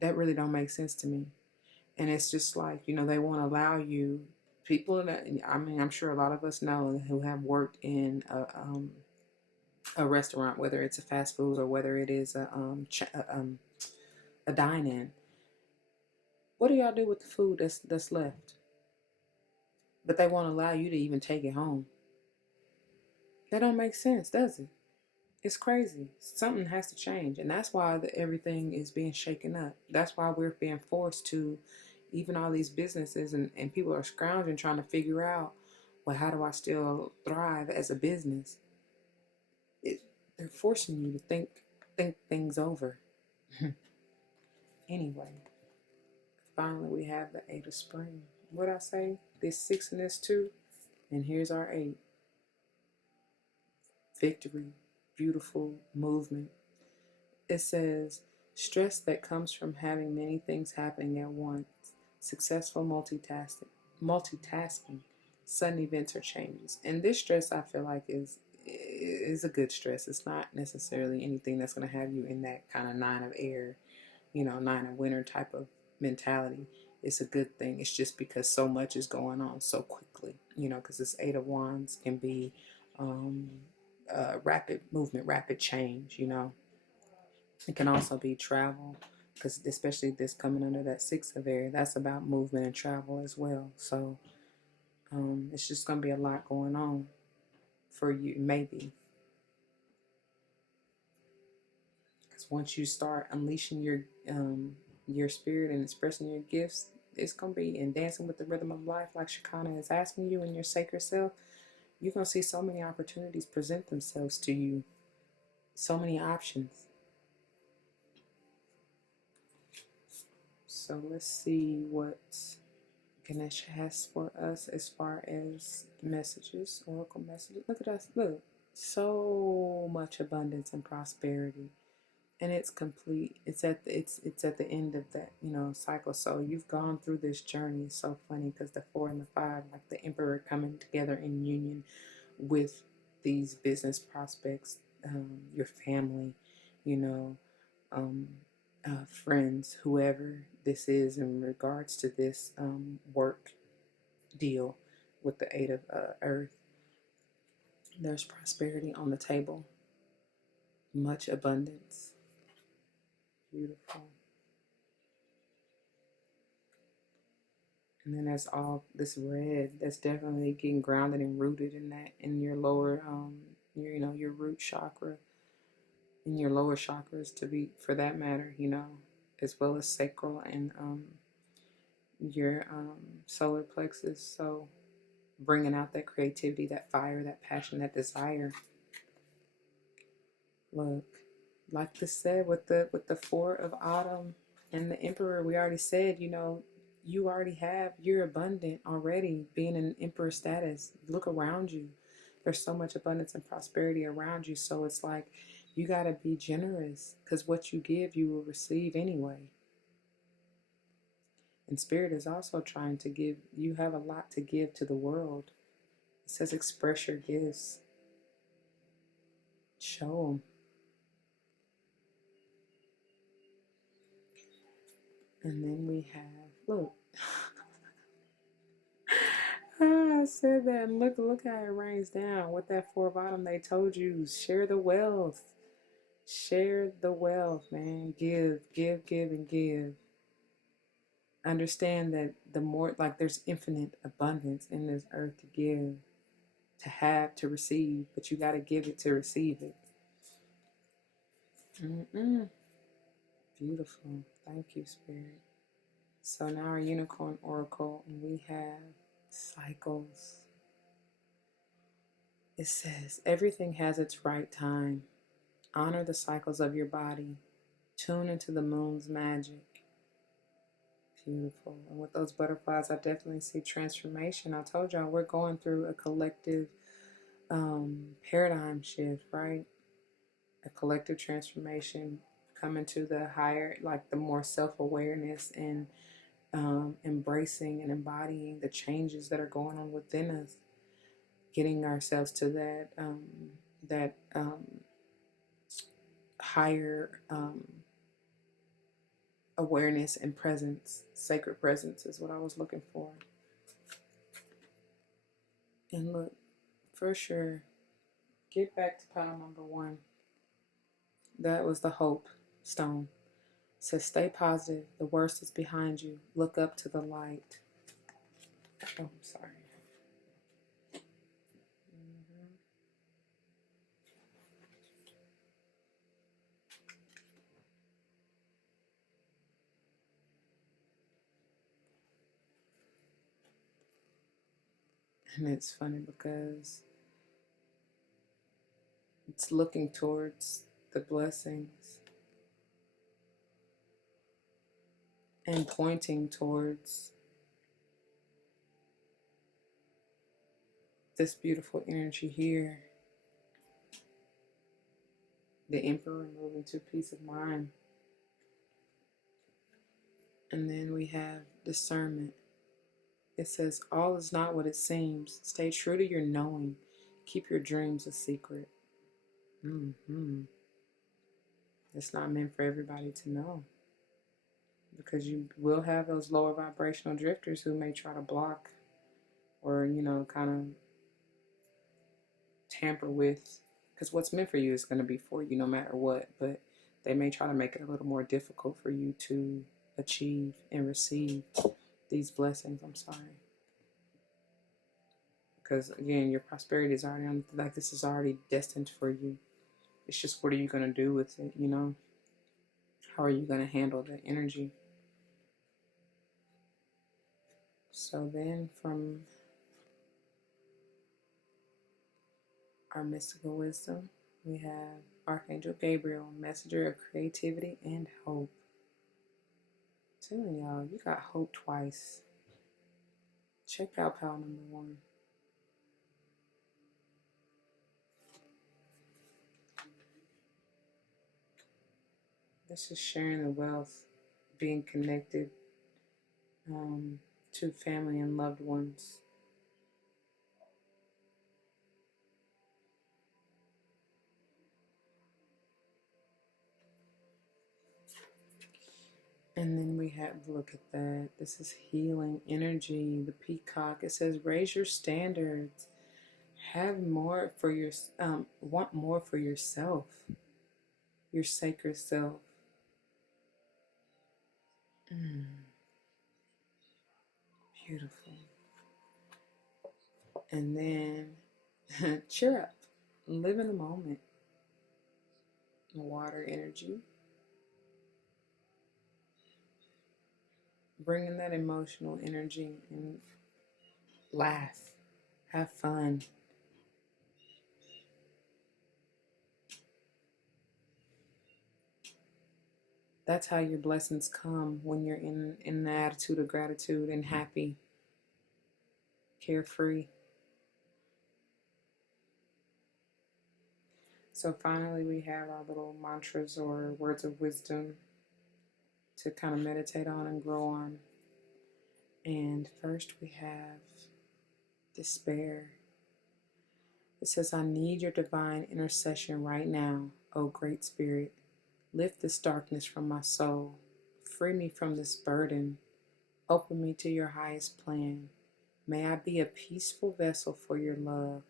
That really don't make sense to me. And it's just like, you know, they won't allow you, people that, I mean, I'm sure a lot of us know who have worked in a restaurant, whether it's a fast food or whether it is a dine-in. What do y'all do with the food that's left? But they won't allow you to even take it home. That don't make sense, does it? It's crazy. Something has to change. And that's why everything is being shaken up. That's why we're being forced to, even all these businesses and people are scrounging trying to figure out, well, how do I still thrive as a business? They're forcing you to think things over. Anyway, finally we have the 8 of Spring. What I say? This 6 and this 2. And here's our 8. Victory. Beautiful movement. It says, stress that comes from having many things happening at once. Successful multitasking. Sudden events or changes. And this stress, I feel like, is a good stress. It's not necessarily anything that's going to have you in that kind of 9 of air, you know, 9 of winter type of mentality. It's a good thing. It's just because so much is going on so quickly, you know, because this 8 of Wands can be rapid movement, rapid change, you know. It can also be travel, because especially this coming under that 6 of air, that's about movement and travel as well. So it's just going to be a lot going on for you, maybe. Because once you start unleashing your spirit and expressing your gifts, it's going to be in dancing with the rhythm of life, like Shekinah is asking you in your sacred self. You're going to see so many opportunities present themselves to you. So many options. So let's see what Ganesha has for us as far as messages, oracle messages. Look at us. Look. So much abundance and prosperity. And it's complete. It's at the end of that, you know, cycle. So you've gone through this journey. It's so funny because the 4 and the 5, like the Emperor coming together in union with these business prospects, your family, you know, friends, whoever this is in regards to this work deal with the 8 of Earth. There's prosperity on the table. Much abundance. Beautiful. And then there's all this red that's definitely getting grounded and rooted in that, in your lower, your root chakra, in your lower chakras, to be, for that matter, you know, as well as sacral and your solar plexus. So bringing out that creativity, that fire, that passion, that desire. Look, like this said with the Four of Autumn and the Emperor, we already said, you know, you're abundant already, being in emperor status. Look around you. There's so much abundance and prosperity around you. So it's like you got to be generous, because what you give, you will receive anyway. And Spirit is also trying to give. You have a lot to give to the world. It says express your gifts. Show them. And then we have, look. I said that, and look how it rains down. With that Four of Autumn, they told you, share the wealth. Share the wealth, man. Give, and give. Understand that the more, like, there's infinite abundance in this earth to give, to have, to receive, but you got to give it to receive it. Beautiful. Thank you, Spirit. So now our Unicorn Oracle, and we have cycles. It says, everything has its right time. Honor the cycles of your body. Tune into the moon's magic. Beautiful. And with those butterflies, I definitely see transformation. I told y'all we're going through a collective paradigm shift, right? A collective transformation, coming to the higher, like the more self-awareness and embracing and embodying the changes that are going on within us, getting ourselves to that higher awareness and presence. Sacred presence is what I was looking for. And look, for sure, get back to pile number 1. That was the hope stone. It says, stay positive. The worst is behind you. Look up to the light. Oh, I'm sorry. And it's funny because it's looking towards the blessings and pointing towards this beautiful energy here. The Emperor moving to peace of mind. And then we have discernment. It says, all is not what it seems. Stay true to your knowing. Keep your dreams a secret. It's not meant for everybody to know, because you will have those lower vibrational drifters who may try to block or, you know, kind of tamper with, because what's meant for you is going to be for you no matter what, but they may try to make it a little more difficult for you to achieve and receive these blessings. I'm sorry. Because again, your prosperity is already on, like, this is already destined for you. It's just, what are you going to do with it, you know? How are you going to handle that energy? So then from our mystical wisdom, we have Archangel Gabriel, messenger of creativity and hope. I'm telling y'all, you got hope twice. Check out pile number 1. This is sharing the wealth, being connected to family and loved ones. And then we have, look at that. This is healing energy, the peacock. It says, raise your standards. Have more for your, want more for yourself, your sacred self. Beautiful. And then cheer up, live in the moment. Water energy. Bring in that emotional energy and laugh, have fun. That's how your blessings come, when you're in the attitude of gratitude and happy, carefree. So finally, we have our little mantras or words of wisdom to kind of meditate on and grow on. And first we have despair. It says, I need your divine intercession right now, O Great Spirit. Lift this darkness from my soul. Free me from this burden. Open me to your highest plan. May I be a peaceful vessel for your love.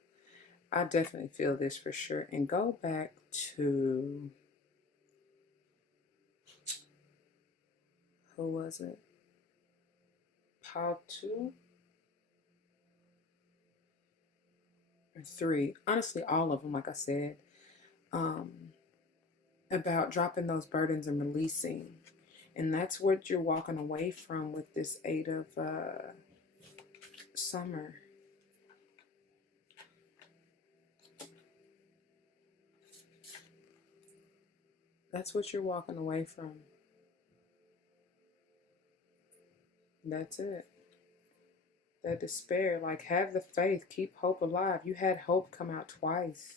I definitely feel this for sure. And go back to, who was it? Paul 2 or 3. Honestly, all of them, like I said, about dropping those burdens and releasing. And that's what you're walking away from with this 8 of summer. That's what you're walking away from. That's it. That despair, like, have the faith, keep hope alive. You had hope come out twice.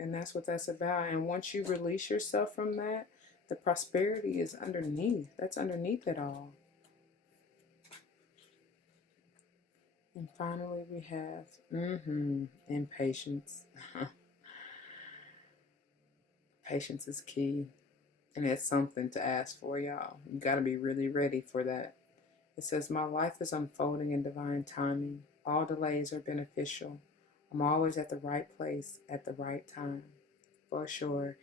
And that's what that's about. And once you release yourself from that, the prosperity is underneath. That's underneath it all. And finally, we have impatience. Patience is key. And it's something to ask for, y'all. You got to be really ready for that. It says, my life is unfolding in divine timing. All delays are beneficial. I'm always at the right place at the right time, for sure.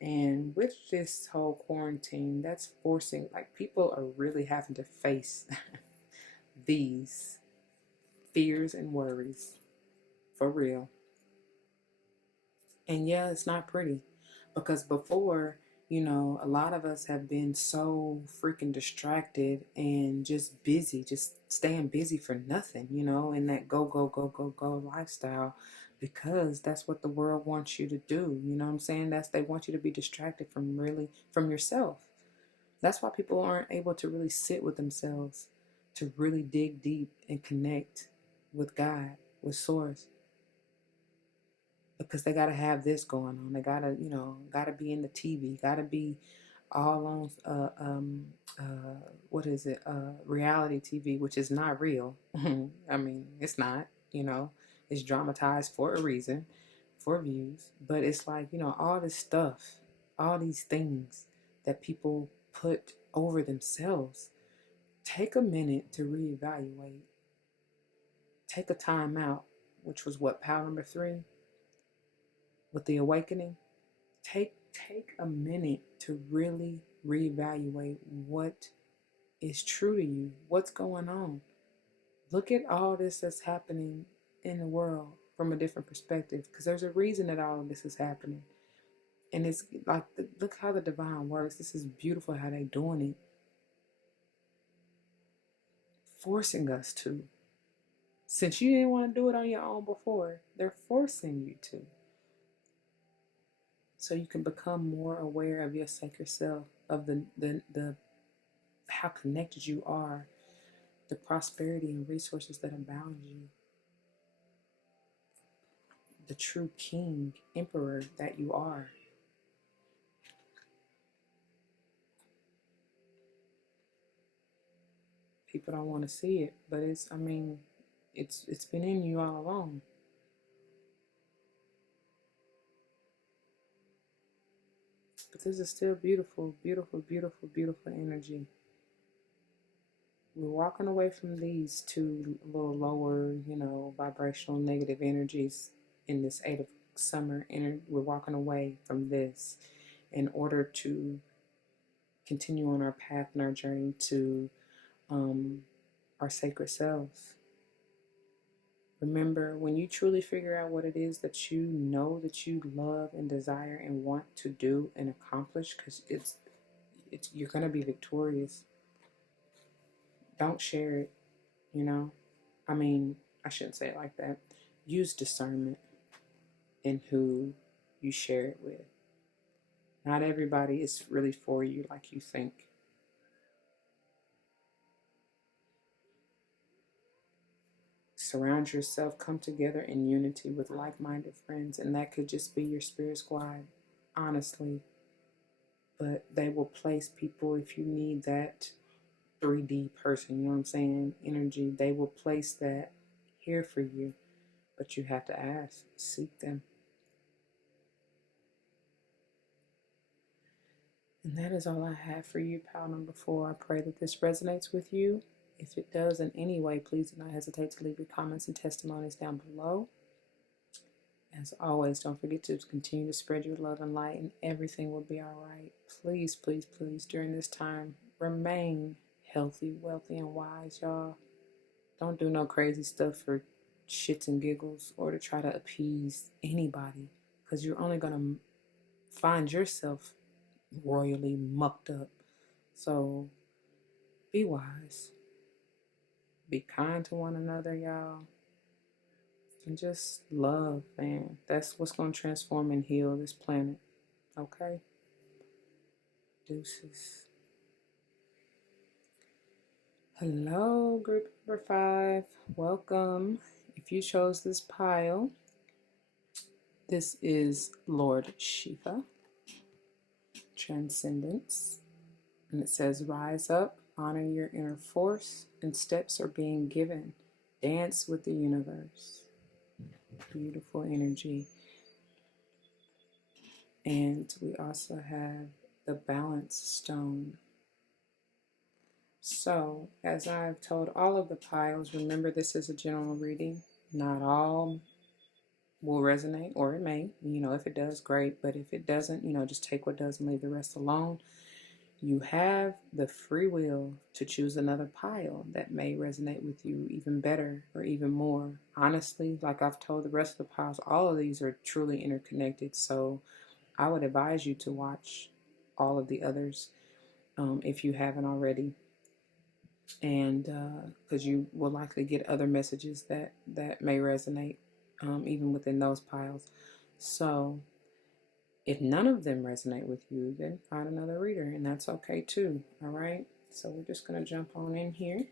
And with this whole quarantine, that's forcing, like, people are really having to face these fears and worries, for real. And yeah, it's not pretty, because before, you know, a lot of us have been so freaking distracted and just busy, just staying busy for nothing, you know, in that go, go, go, go, go lifestyle, because that's what the world wants you to do. You know what I'm saying? They want you to be distracted from yourself. That's why people aren't able to really sit with themselves, to really dig deep and connect with God, with Source. Because they got to have this going on. They got to, you know, got to be in the TV, got to be all on, what is it, reality TV, which is not real. I mean, it's not, you know, it's dramatized for a reason, for views. But it's like, you know, all this stuff, all these things that people put over themselves. Take a minute to reevaluate. Take a time out, which was what, power number 3? With the awakening, take a minute to really reevaluate what is true to you, what's going on. Look at all this that's happening in the world from a different perspective, because there's a reason that all of this is happening. And it's like, look how the divine works. This is beautiful how they're doing it. Forcing us to. Since you didn't want to do it on your own before, they're forcing you to. So you can become more aware of your sacred self, of the how connected you are, the prosperity and resources that abound you, the true king, emperor that you are. People don't want to see it, but it's been in you all along. But this is still beautiful, beautiful, beautiful, beautiful energy. We're walking away from these two little lower, you know, vibrational negative energies in this 8 of summer. We're walking away from this in order to continue on our path and our journey to our sacred selves. Remember, when you truly figure out what it is that you know that you love and desire and want to do and accomplish, because you're going to be victorious. Don't share it, you know. I mean, I shouldn't say it like that. Use discernment in who you share it with. Not everybody is really for you like you think. Surround yourself, come together in unity with like-minded friends, and that could just be your spirit squad, honestly. But they will place people if you need that 3D person, you know what I'm saying? Energy, they will place that here for you, but you have to ask, seek them. And that is all I have for you, pal number 4. I pray that this resonates with you. If it does in any way, please do not hesitate to leave your comments and testimonies down below. As always, don't forget to continue to spread your love and light, and everything will be all right. Please, please, please, during this time, remain healthy, wealthy, and wise, y'all. Don't do no crazy stuff for shits and giggles or to try to appease anybody, because you're only going to find yourself royally mucked up. So be wise. Be kind to one another, y'all. And just love, man. That's what's going to transform and heal this planet. Okay? Deuces. Hello, group number 5. Welcome. If you chose this pile, this is Lord Shiva, Transcendence. And it says, rise up, honor your inner force, and steps are being given. Dance with the universe. Beautiful energy. And we also have the balance stone. So, as I've told all of the piles, remember this is a general reading. Not all will resonate, or it may. If it does, great. But if it doesn't, just take what does and leave the rest alone. You have the free will to choose another pile that may resonate with you even better or even more. Honestly, like I've told the rest of the piles, all of these are truly interconnected. So I would advise you to watch all of the others if you haven't already. And because you will likely get other messages that may resonate even within those piles. So if none of them resonate with you, then find another reader, and that's okay too. All right, so we're just going to jump on in here.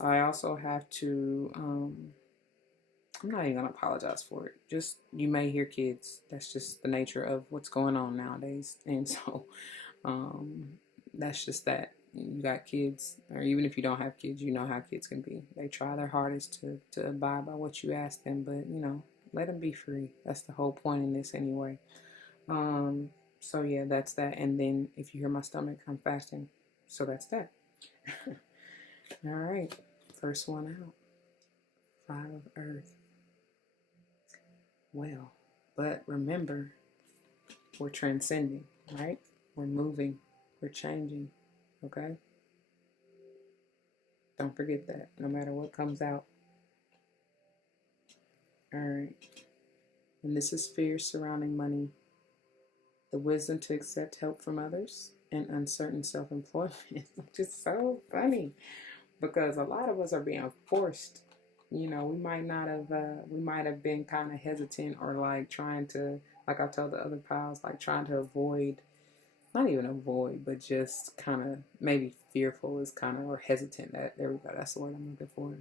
I also have to I'm not even going to apologize for it. Just, you may hear kids. That's just the nature of what's going on nowadays. And so that's just that. You got kids, or even if you don't have kids, you know how kids can be. They try their hardest to abide by what you ask them, but let them be free. That's the whole point in this anyway. So yeah, that's that. And then if you hear my stomach, I'm fasting. So that's that. All right, first one out. 5 of Earth. Well, but remember, we're transcending, right? We're moving, we're changing, okay? Don't forget that, no matter what comes out. All right. And this is fear surrounding money, the wisdom to accept help from others, and uncertain self-employment, which is so funny because a lot of us are being forced. We might not have, we might have been kind of hesitant or like trying to, like I told the other pals, like trying to avoid, not even avoid, but just kind of maybe fearful is kind of, or hesitant. There we go. That's the word I'm looking for.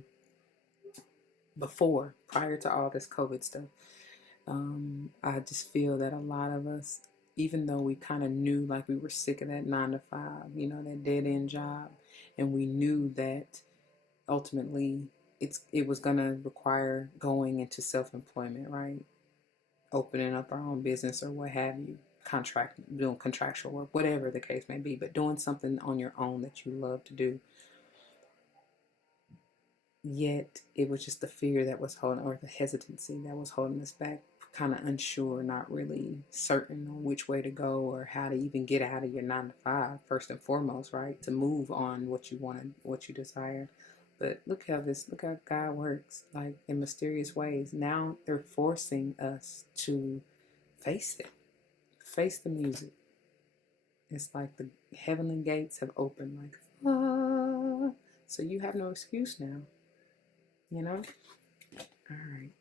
Before, prior to all this COVID stuff, I just feel that a lot of us, even though we kind of knew like we were sick of that 9 to 5, that dead end job, and we knew that ultimately it was going to require going into self-employment, right? Opening up our own business or what have you, doing contractual work, whatever the case may be, but doing something on your own that you love to do. Yet it was just the fear that was holding, or the hesitancy that was holding us back, kind of unsure, not really certain on which way to go or how to even get out of your 9 to 5, first and foremost, right? To move on what you want, what you desire. But look how God works, like in mysterious ways. Now they're forcing us to face it, face the music. It's like the heavenly gates have opened, like, ah. So you have no excuse now. All right.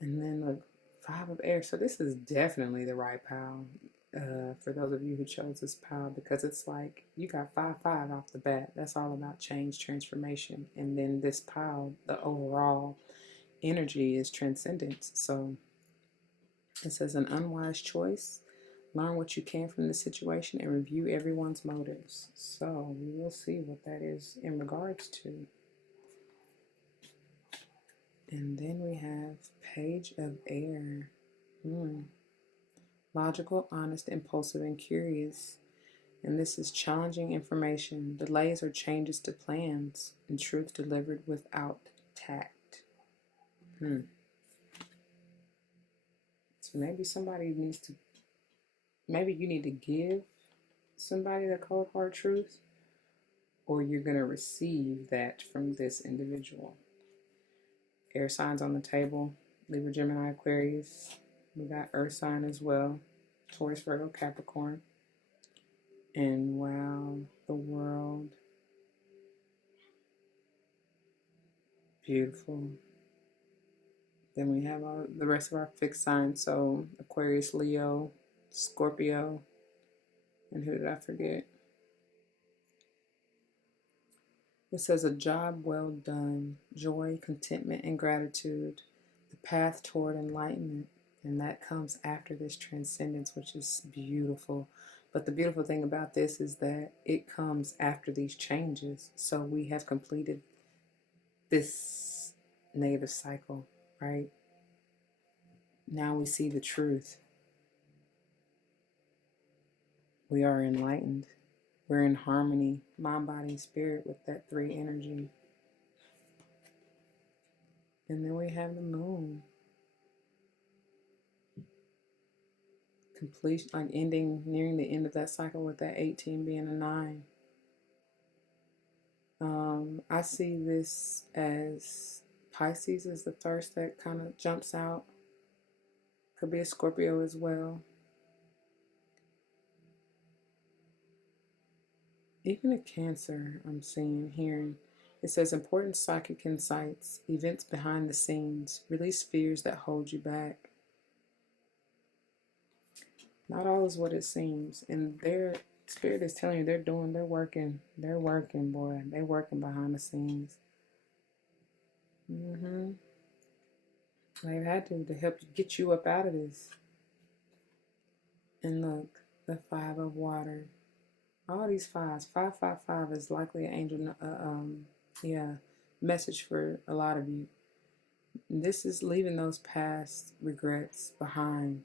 And then look, Five of air. So this is definitely the right pile. For those of you who chose this pile, because it's like you got 5-5 off the bat. That's all about change, transformation. And then this pile, the overall energy is transcendence. So it says an unwise choice. Learn what you can from the situation and review everyone's motives. So we will see what that is in regards to. And then we have Page of Air. Logical, honest, impulsive, and curious. And this is challenging information, delays or changes to plans, and truth delivered without tact. So maybe somebody needs to, maybe you need to give somebody the cold hard truth, or you're going to receive that from this individual. Air signs on the table, Libra, Gemini, Aquarius. We got Earth sign as well, Taurus, Virgo, Capricorn. And wow, the World. Beautiful. Then we have the rest of our fixed signs. So Aquarius, Leo, Scorpio, and who did I forget? It says a job well done, joy, contentment, and gratitude, the path toward enlightenment. And that comes after this transcendence, which is beautiful. But the beautiful thing about this is that it comes after these changes. So we have completed this negative cycle, right? Now we see the truth. We are enlightened. We're in harmony, mind, body, and spirit with that 3 energy. And then we have the Moon. Completion, like nearing the end of that cycle with that 18 being a 9. I see this as Pisces is the first that kind of jumps out. Could be a Scorpio as well. Even a Cancer I'm seeing, hearing. It says important psychic insights, events behind the scenes, release fears that hold you back. Not all is what it seems. And their spirit is telling you they're working, boy. They're working behind the scenes. They've had to help get you up out of this. And look, the 5 of water. All these 5s. 555 is likely an angel, message for a lot of you. This is leaving those past regrets behind.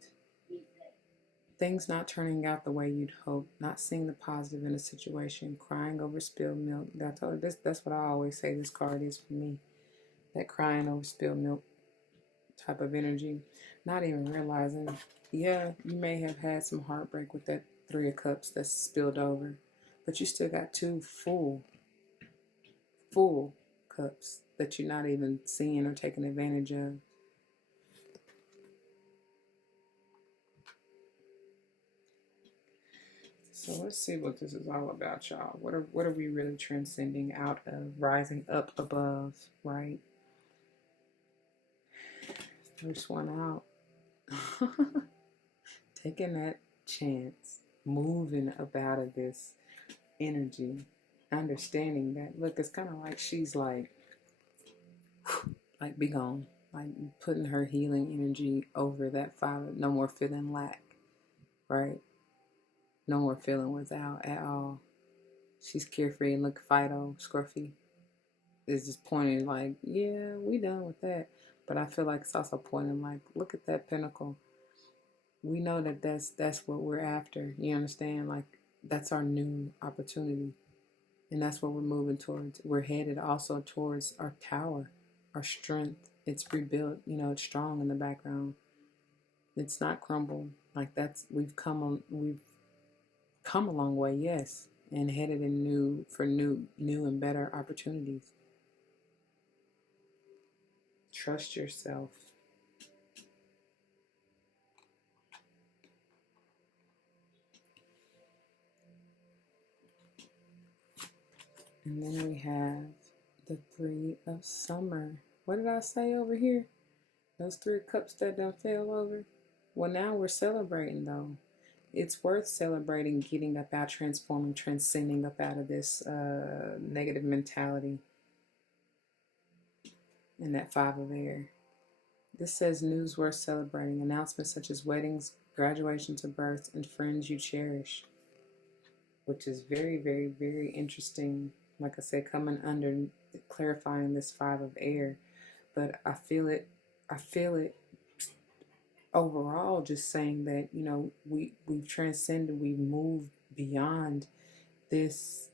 Things not turning out the way you'd hope, not seeing the positive in a situation, crying over spilled milk. That's what I always say this card is for me. That crying over spilled milk type of energy. Not even realizing, you may have had some heartbreak with that 3 of Cups that's spilled over, but you still got 2 full cups that you're not even seeing or taking advantage of. So let's see what this is all about, y'all. What are we really transcending out of, rising up above, right? First one out. Taking that chance, moving up out of this energy, understanding that, look, it's kind of like she's like be gone, like putting her healing energy over that 5, no more feeling lack, right? No more feeling without at all. She's carefree and look Fido, scruffy. It's just pointing like, yeah, we done with that. But I feel like it's also pointing like, look at that pinnacle. We know that that's what we're after. You understand? Like, that's our new opportunity. And that's what we're moving towards. We're headed also towards our tower, our strength. It's rebuilt, it's strong in the background. It's not crumbled. Like we've come a long way, yes, and headed in new and better opportunities. Trust yourself. And then we have the 3 of Summer. What did I say over here? Those 3 cups that done fell over. Well, now we're celebrating though. It's worth celebrating getting up out, transforming, transcending up out of this negative mentality and that 5 of air. This says news worth celebrating, announcements such as weddings, graduations or births, and friends you cherish, which is very, very, very interesting. Like I said, coming under clarifying this 5 of air, but I feel it overall, just saying that, you know, we've transcended, we've moved beyond this,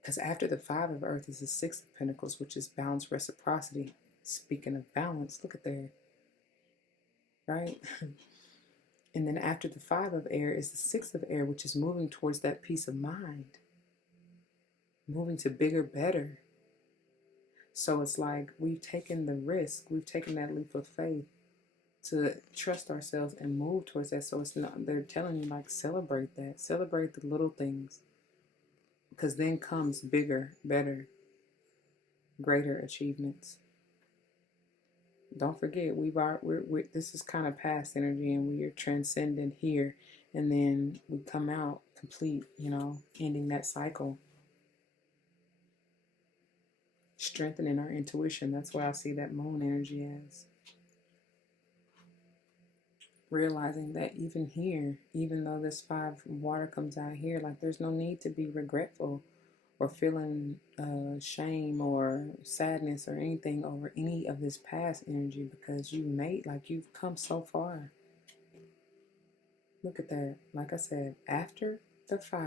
because after the 5 of earth is the 6 of pentacles, which is balance, reciprocity. Speaking of balance, look at there, right? And then after the 5 of air is the 6 of air, which is moving towards that peace of mind, moving to bigger, better. So it's like we've taken the risk, we've taken that leap of faith to trust ourselves and move towards that. So it's not, they're telling you, like, celebrate that, celebrate the little things, because then comes bigger, better, greater achievements. Don't forget, this is kind of past energy, and we are transcendent here, and then we come out complete, you know, ending that cycle, strengthening our intuition. That's what I see that moon energy as. Realizing that even here, even though this 5 water comes out here, like, there's no need to be regretful or feeling shame or sadness or anything over any of this past energy, because you've come so far. Look at that. Like I said, after the 5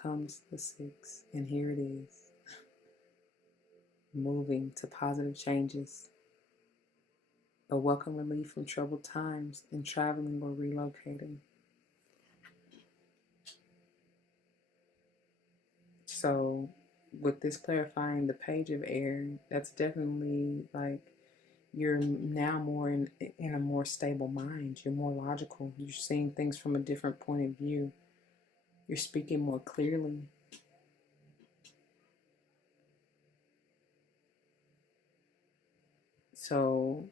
comes the 6, and here it is. Moving to positive changes, a welcome relief from troubled times, and traveling or relocating. So with this clarifying the page of air, that's definitely like you're now more in a more stable mind. You're more logical. You're seeing things from a different point of view. You're speaking more clearly. So,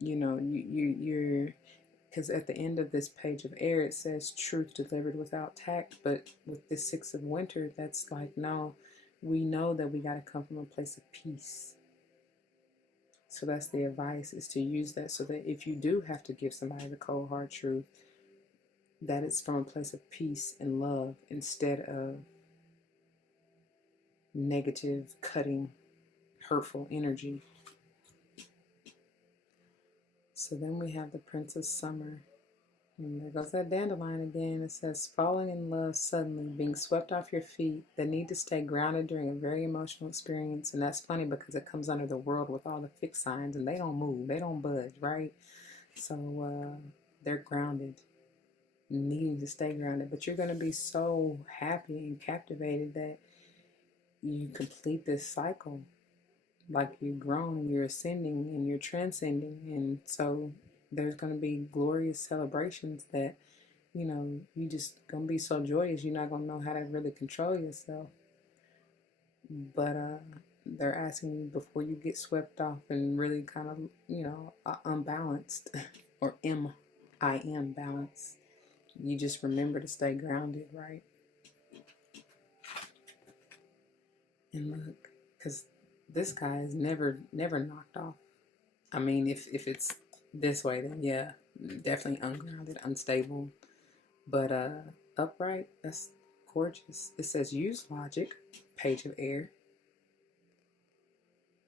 you know, you're, because at the end of this page of air, it says truth delivered without tact. But with this 6 of winter, that's like, no, we know that we got to come from a place of peace. So that's the advice, is to use that so that if you do have to give somebody the cold hard truth, that it's from a place of peace and love instead of negative, cutting, hurtful energy. So then we have the Princess Summer. And there goes that dandelion again. It says, falling in love suddenly, being swept off your feet, the need to stay grounded during a very emotional experience. And that's funny because it comes under the world with all the fixed signs, and they don't move, they don't budge, right? So they're grounded, needing to stay grounded. But you're going to be so happy and captivated that you complete this cycle. Like, you've grown and you're ascending and you're transcending. And so there's going to be glorious celebrations that, you know, you just going to be so joyous, you're not going to know how to really control yourself. But they're asking you, before you get swept off and really kind of, you know, unbalanced or M-I-M balance, you just remember to stay grounded, right? And look, because this guy is never knocked off. I mean, if it's this way, then yeah, definitely ungrounded, unstable. But upright, that's gorgeous. It says use logic, page of air,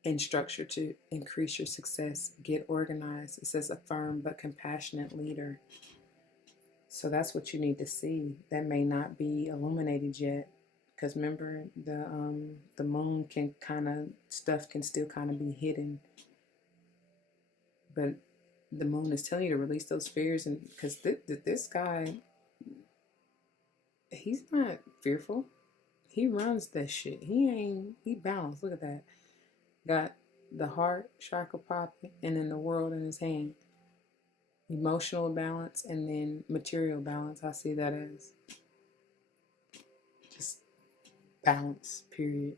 and structure to increase your success. Get organized. It says a firm but compassionate leader. So that's what you need to see. That may not be illuminated yet, because remember, the moon can stuff can still kind of be hidden. But the moon is telling you to release those fears, and because this guy, he's not fearful. He runs that shit. He balanced. Look at that. Got the heart chakra popping, and then the world in his hand. Emotional balance, and then material balance. I see that as just balance, period.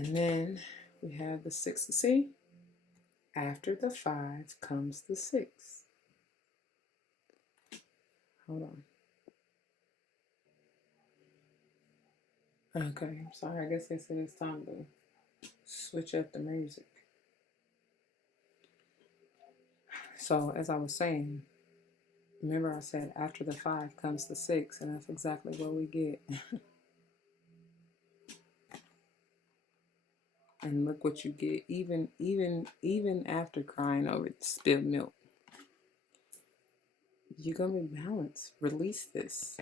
And then we have the 6. See, after the 5 comes the 6. Hold on. Okay, I'm sorry. I guess they said it's time to switch up the music. So, as I was saying, remember I said after the 5 comes the 6, and that's exactly what we get. And look what you get, even after crying over the spilled milk. You're gonna be balanced. Release this.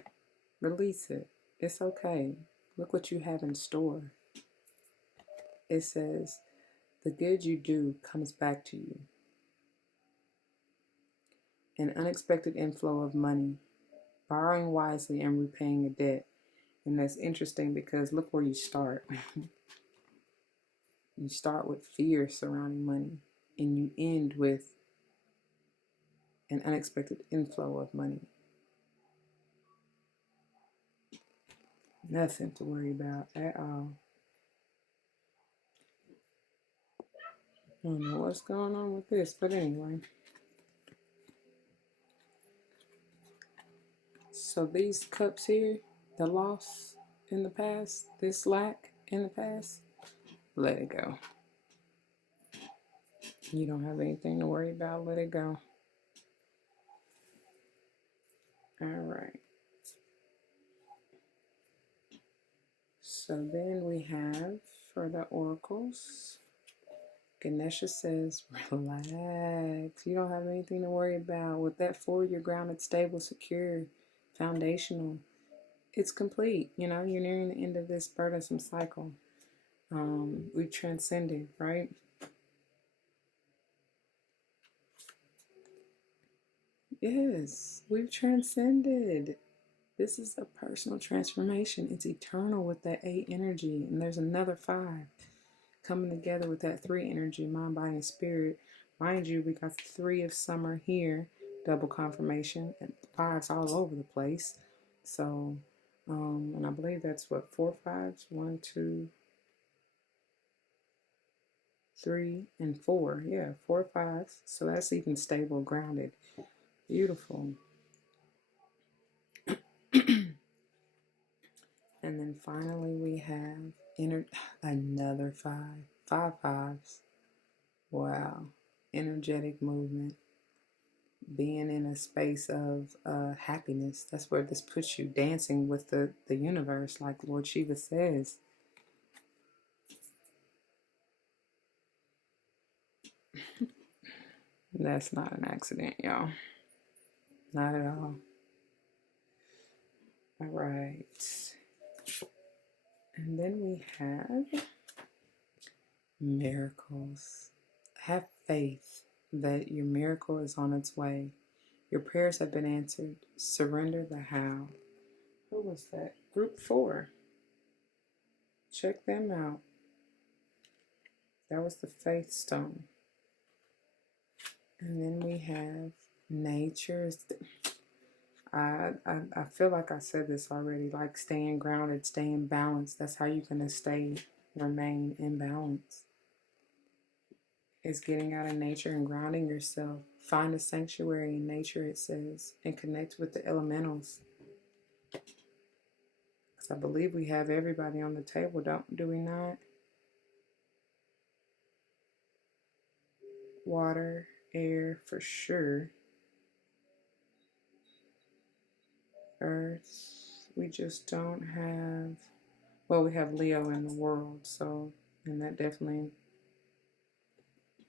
Release it. It's okay. Look what you have in store. It says, the good you do comes back to you. An unexpected inflow of money, borrowing wisely and repaying a debt. And that's interesting because look where you start. You start with fear surrounding money, and you end with an unexpected inflow of money. Nothing to worry about at all. I don't know what's going on with this, but anyway. So these cups here, the loss in the past, this lack in the past, let it go. You don't have anything to worry about, let it go. All right. So then we have for the oracles, Ganesha says, relax. You don't have anything to worry about. With that 4, you're grounded, stable, secure, foundational. It's complete. You know, you're nearing the end of this burdensome cycle. We transcended, right? Yes, we've transcended. This is a personal transformation. It's eternal with that 8 energy. And there's another 5 coming together with that 3 energy, mind, body, and spirit. Mind you, we got the 3 of summer here, double confirmation, and 5s all over the place. So, and I believe that's what, 4 5s? 1, 2, 3, and 4. Yeah, 4 5s. So that's even stable, grounded. Beautiful. And then finally we have another 5. 5 5s. Wow. Energetic movement. Being in a space of happiness. That's where this puts you, dancing with the universe, like Lord Shiva says. That's not an accident, y'all. Not at all. All right. And then we have miracles. Have faith that your miracle is on its way. Your prayers have been answered. Surrender the how. Who was that? Group 4. Check them out. That was the faith stone. And then we have nature. I feel like I said this already, like staying grounded, staying balanced. That's how you're going to remain in balance. It's getting out of nature and grounding yourself. Find a sanctuary in nature, it says, and connect with the elementals. Because I believe we have everybody on the table, do we not? Water, air, for sure. Earth, we just don't have, well, we have Leo in the world, so, and that definitely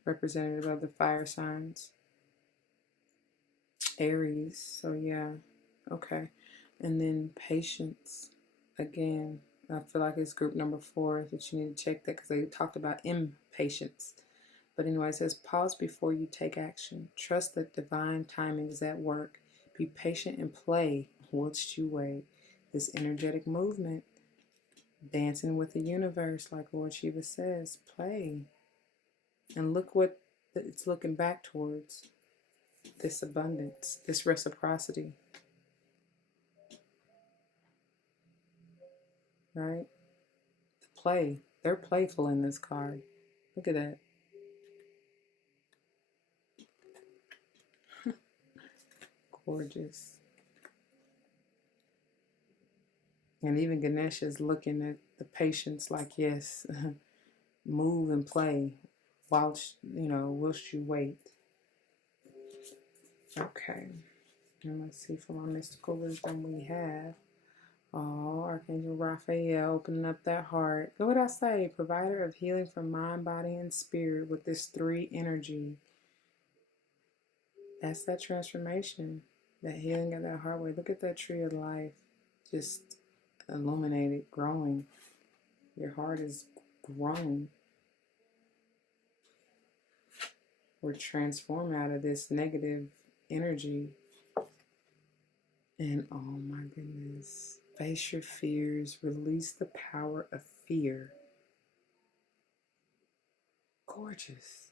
representative of the fire signs. Aries, so yeah, okay. And then patience, again, I feel like it's group number 4 that you need to check that because they talked about impatience. But anyway, it says, pause before you take action. Trust that divine timing is at work. Be patient and play whilst you wait. This energetic movement, dancing with the universe, like Lord Shiva says, play. And look what it's looking back towards. This abundance, this reciprocity. Right? The play. They're playful in this card. Look at that. Gorgeous. And even Ganesh is looking at the patients like, yes, move and play whilst, whilst you wait. Okay. And let's see, for my mystical wisdom we have. Oh, Archangel Raphael opening up that heart. Look what I say, provider of healing for mind, body, and spirit with this 3 energy. That's that transformation, that healing of that heart. Look at that tree of life, just illuminated, growing. Your heart is growing. We're transformed out of this negative energy. And oh my goodness, face your fears, release the power of fear. Gorgeous.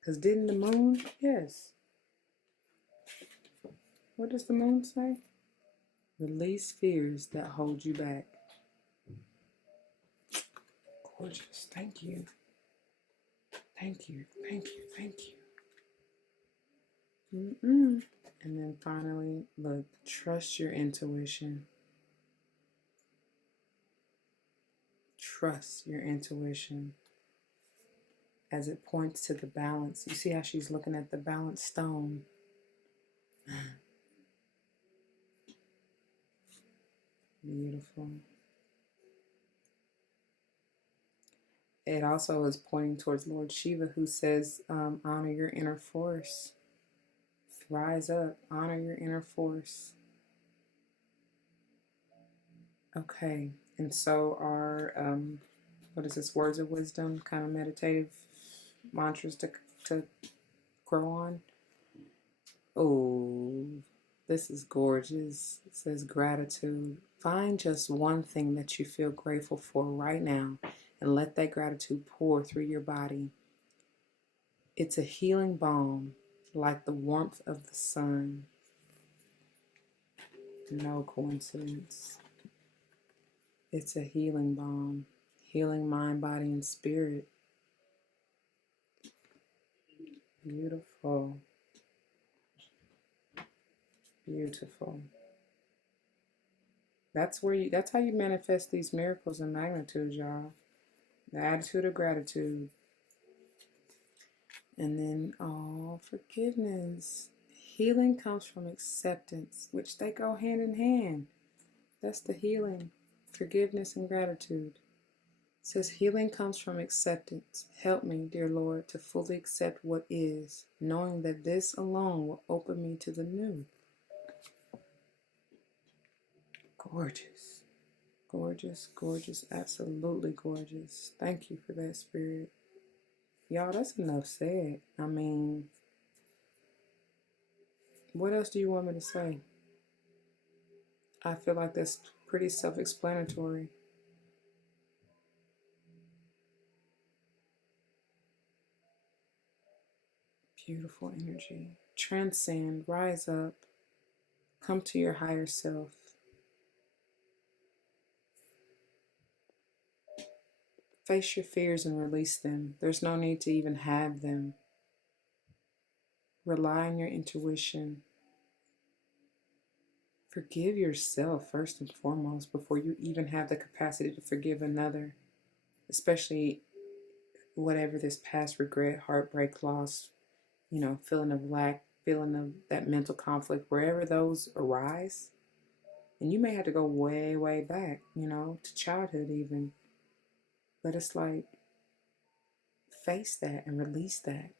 Because didn't the moon? Yes. What does the moon say? Release fears that hold you back. Gorgeous. Thank you. Thank you. Thank you. Thank you. And then finally, look, trust your intuition. Trust your intuition as it points to the balance. You see how she's looking at the balanced stone. Beautiful. It also is pointing towards Lord Shiva, who says, honor your inner force. Rise up, honor your inner force. Okay, and so our, what is this, words of wisdom, kind of meditative mantras to grow on. Oh, this is gorgeous. It says gratitude. Find just one thing that you feel grateful for right now and let that gratitude pour through your body. It's a healing balm, like the warmth of the sun. No coincidence. It's a healing balm, healing mind, body, and spirit. Beautiful. Beautiful. That's how you manifest these miracles and magnitude, y'all. The attitude of gratitude. And then, forgiveness. Healing comes from acceptance, which they go hand in hand. That's the healing. Forgiveness and gratitude. It says healing comes from acceptance. Help me, dear Lord, to fully accept what is, knowing that this alone will open me to the new. Gorgeous. Gorgeous, gorgeous, absolutely gorgeous. Thank you for that, Spirit. Y'all, that's enough said. I mean, what else do you want me to say? I feel like that's pretty self-explanatory. Beautiful energy. Transcend, rise up, come to your higher self. Face your fears and release them. There's no need to even have them. Rely on your intuition. Forgive yourself first and foremost before you even have the capacity to forgive another, especially whatever this past regret, heartbreak, loss, feeling of lack, feeling of that mental conflict, wherever those arise. And you may have to go way, way back, to childhood even. But it's like, face that and release that.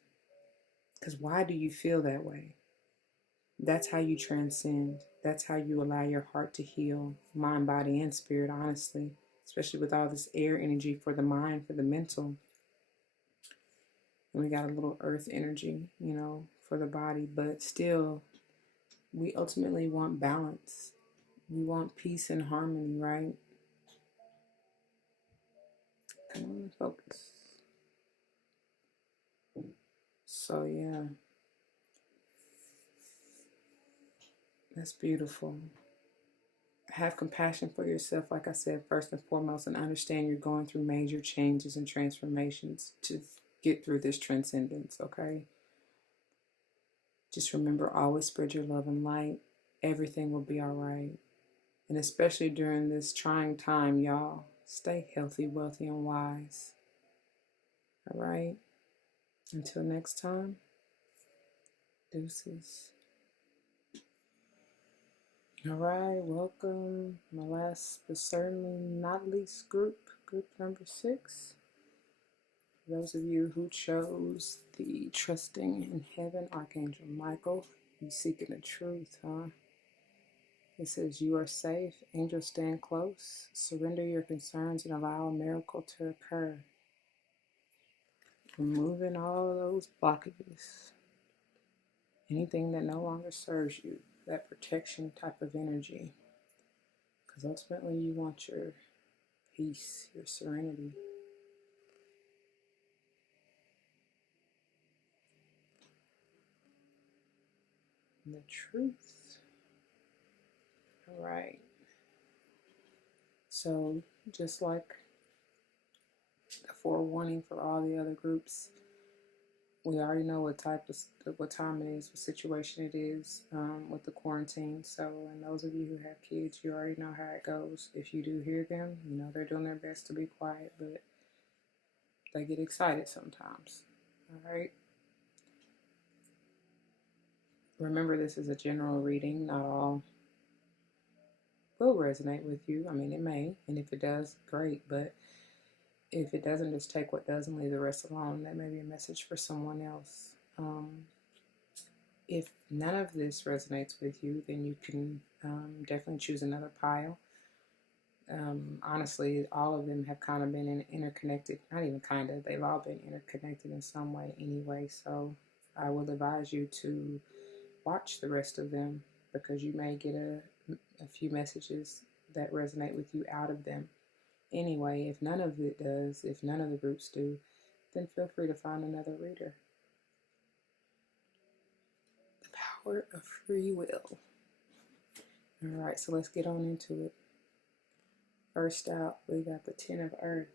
Because why do you feel that way? That's how you transcend. That's how you allow your heart to heal, mind, body, and spirit, honestly. Especially with all this air energy for the mind, for the mental. And we got a little earth energy, for the body. But still, we ultimately want balance. We want peace and harmony, right? Come on, focus. So, yeah. That's beautiful. have compassion for yourself, like I said, first and foremost, and understand you're going through major changes and transformations to get through this transcendence, okay? Just remember, always spread your love and light. Everything will be all right. And especially during this trying time, y'all, stay healthy, wealthy, and wise. All right? Until next time, deuces. All right, welcome. My last but certainly not least group number 6. For those of you who chose the Trusting in Heaven, Archangel Michael, you seeking the truth, huh? It says, you are safe. Angels stand close. Surrender your concerns and allow a miracle to occur. Removing all those blockages. Anything that no longer serves you. That protection type of energy. Because ultimately you want your peace, your serenity. And the truth. All right. So just like the forewarning for all the other groups, we already know what time it is, what situation it is with the quarantine. So, and those of you who have kids, you already know how it goes. If you do hear them, you know they're doing their best to be quiet, but they get excited sometimes. All right. Remember, this is a general reading. Not all will resonate with you. I mean, it may, and if it does, great. But if it doesn't, just take what does and leave the rest alone. That may be a message for someone else. If none of this resonates with you, then you can definitely choose another pile. Honestly, all of them have kind of been interconnected. Not even kind of. They've all been interconnected in some way anyway. So I will advise you to watch the rest of them, because you may get a few messages that resonate with you out of them. Anyway, if none of it does, if none of the groups do, then feel free to find another reader. The power of free will. All right, so let's get on into it. First out, we got the 10 of Earth.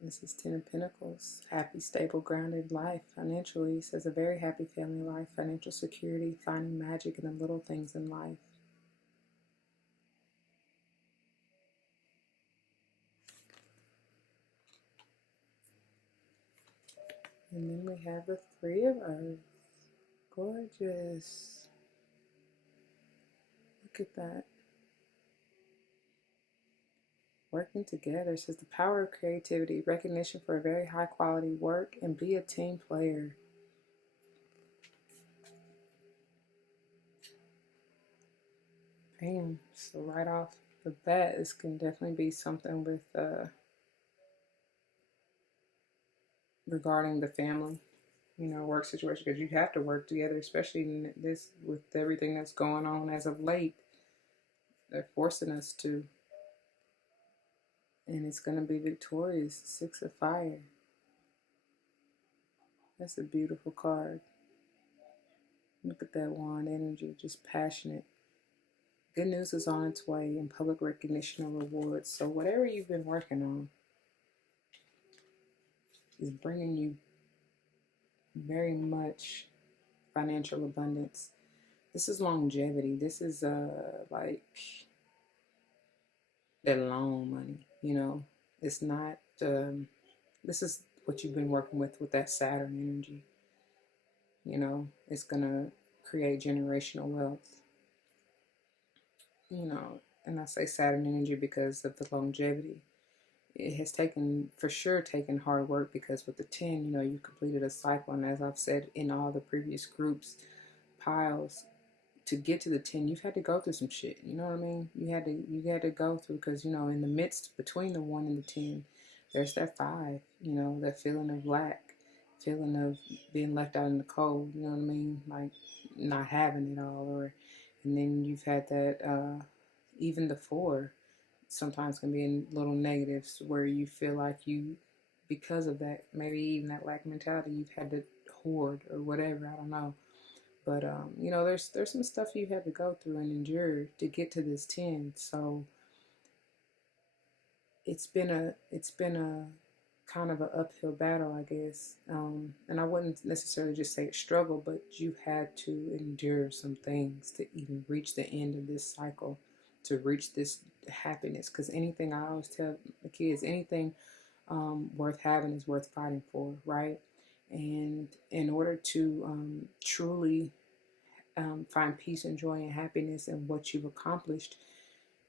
This is 10 of Pentacles. Happy, stable, grounded life. Financially, it says a very happy family life, financial security, finding magic in the little things in life. And then we have the 3 of Earth. Gorgeous. Look at that. Working together says the power of creativity, recognition for a very high quality work, and be a team player. Bam. So right off the bat, this can definitely be something with regarding the family, you know, work situation, because you have to work together, especially in this, with everything that's going on as of late. They're forcing us to. And it's going to be victorious. 6 of Fire. That's a beautiful card. Look at that wand energy, just passionate. Good news is on its way, in public recognition and rewards. So whatever you've been working on is bringing you very much financial abundance. This is longevity. This is like that long money, you know. It's not, this is what you've been working with that Saturn energy. You know, it's going to create generational wealth. You know, and I say Saturn energy because of the longevity. It has taken, for sure, taken hard work, because with the 10, you know, you completed a cycle. And as I've said in all the previous groups, piles, to get to the 10, you've had to go through some shit. You know what I mean? You had to go through, because, you know, in the midst between the 1 and the 10, there's that 5, you know, that feeling of lack, feeling of being left out in the cold, you know what I mean? Like not having it all. Or, and then you've had that, even the 4 sometimes can be in little negatives where you feel like you, because of that, maybe even that lack mentality, you've had to hoard or whatever, I don't know. But you know, there's some stuff you had to go through and endure to get to this 10. So it's been a kind of an uphill battle, I guess. And I wouldn't necessarily just say struggle, but you had to endure some things to even reach the end of this cycle, to reach this happiness. Because anything, I always tell the kids, anything worth having is worth fighting for, right? And in order to truly find peace and joy and happiness in what you've accomplished,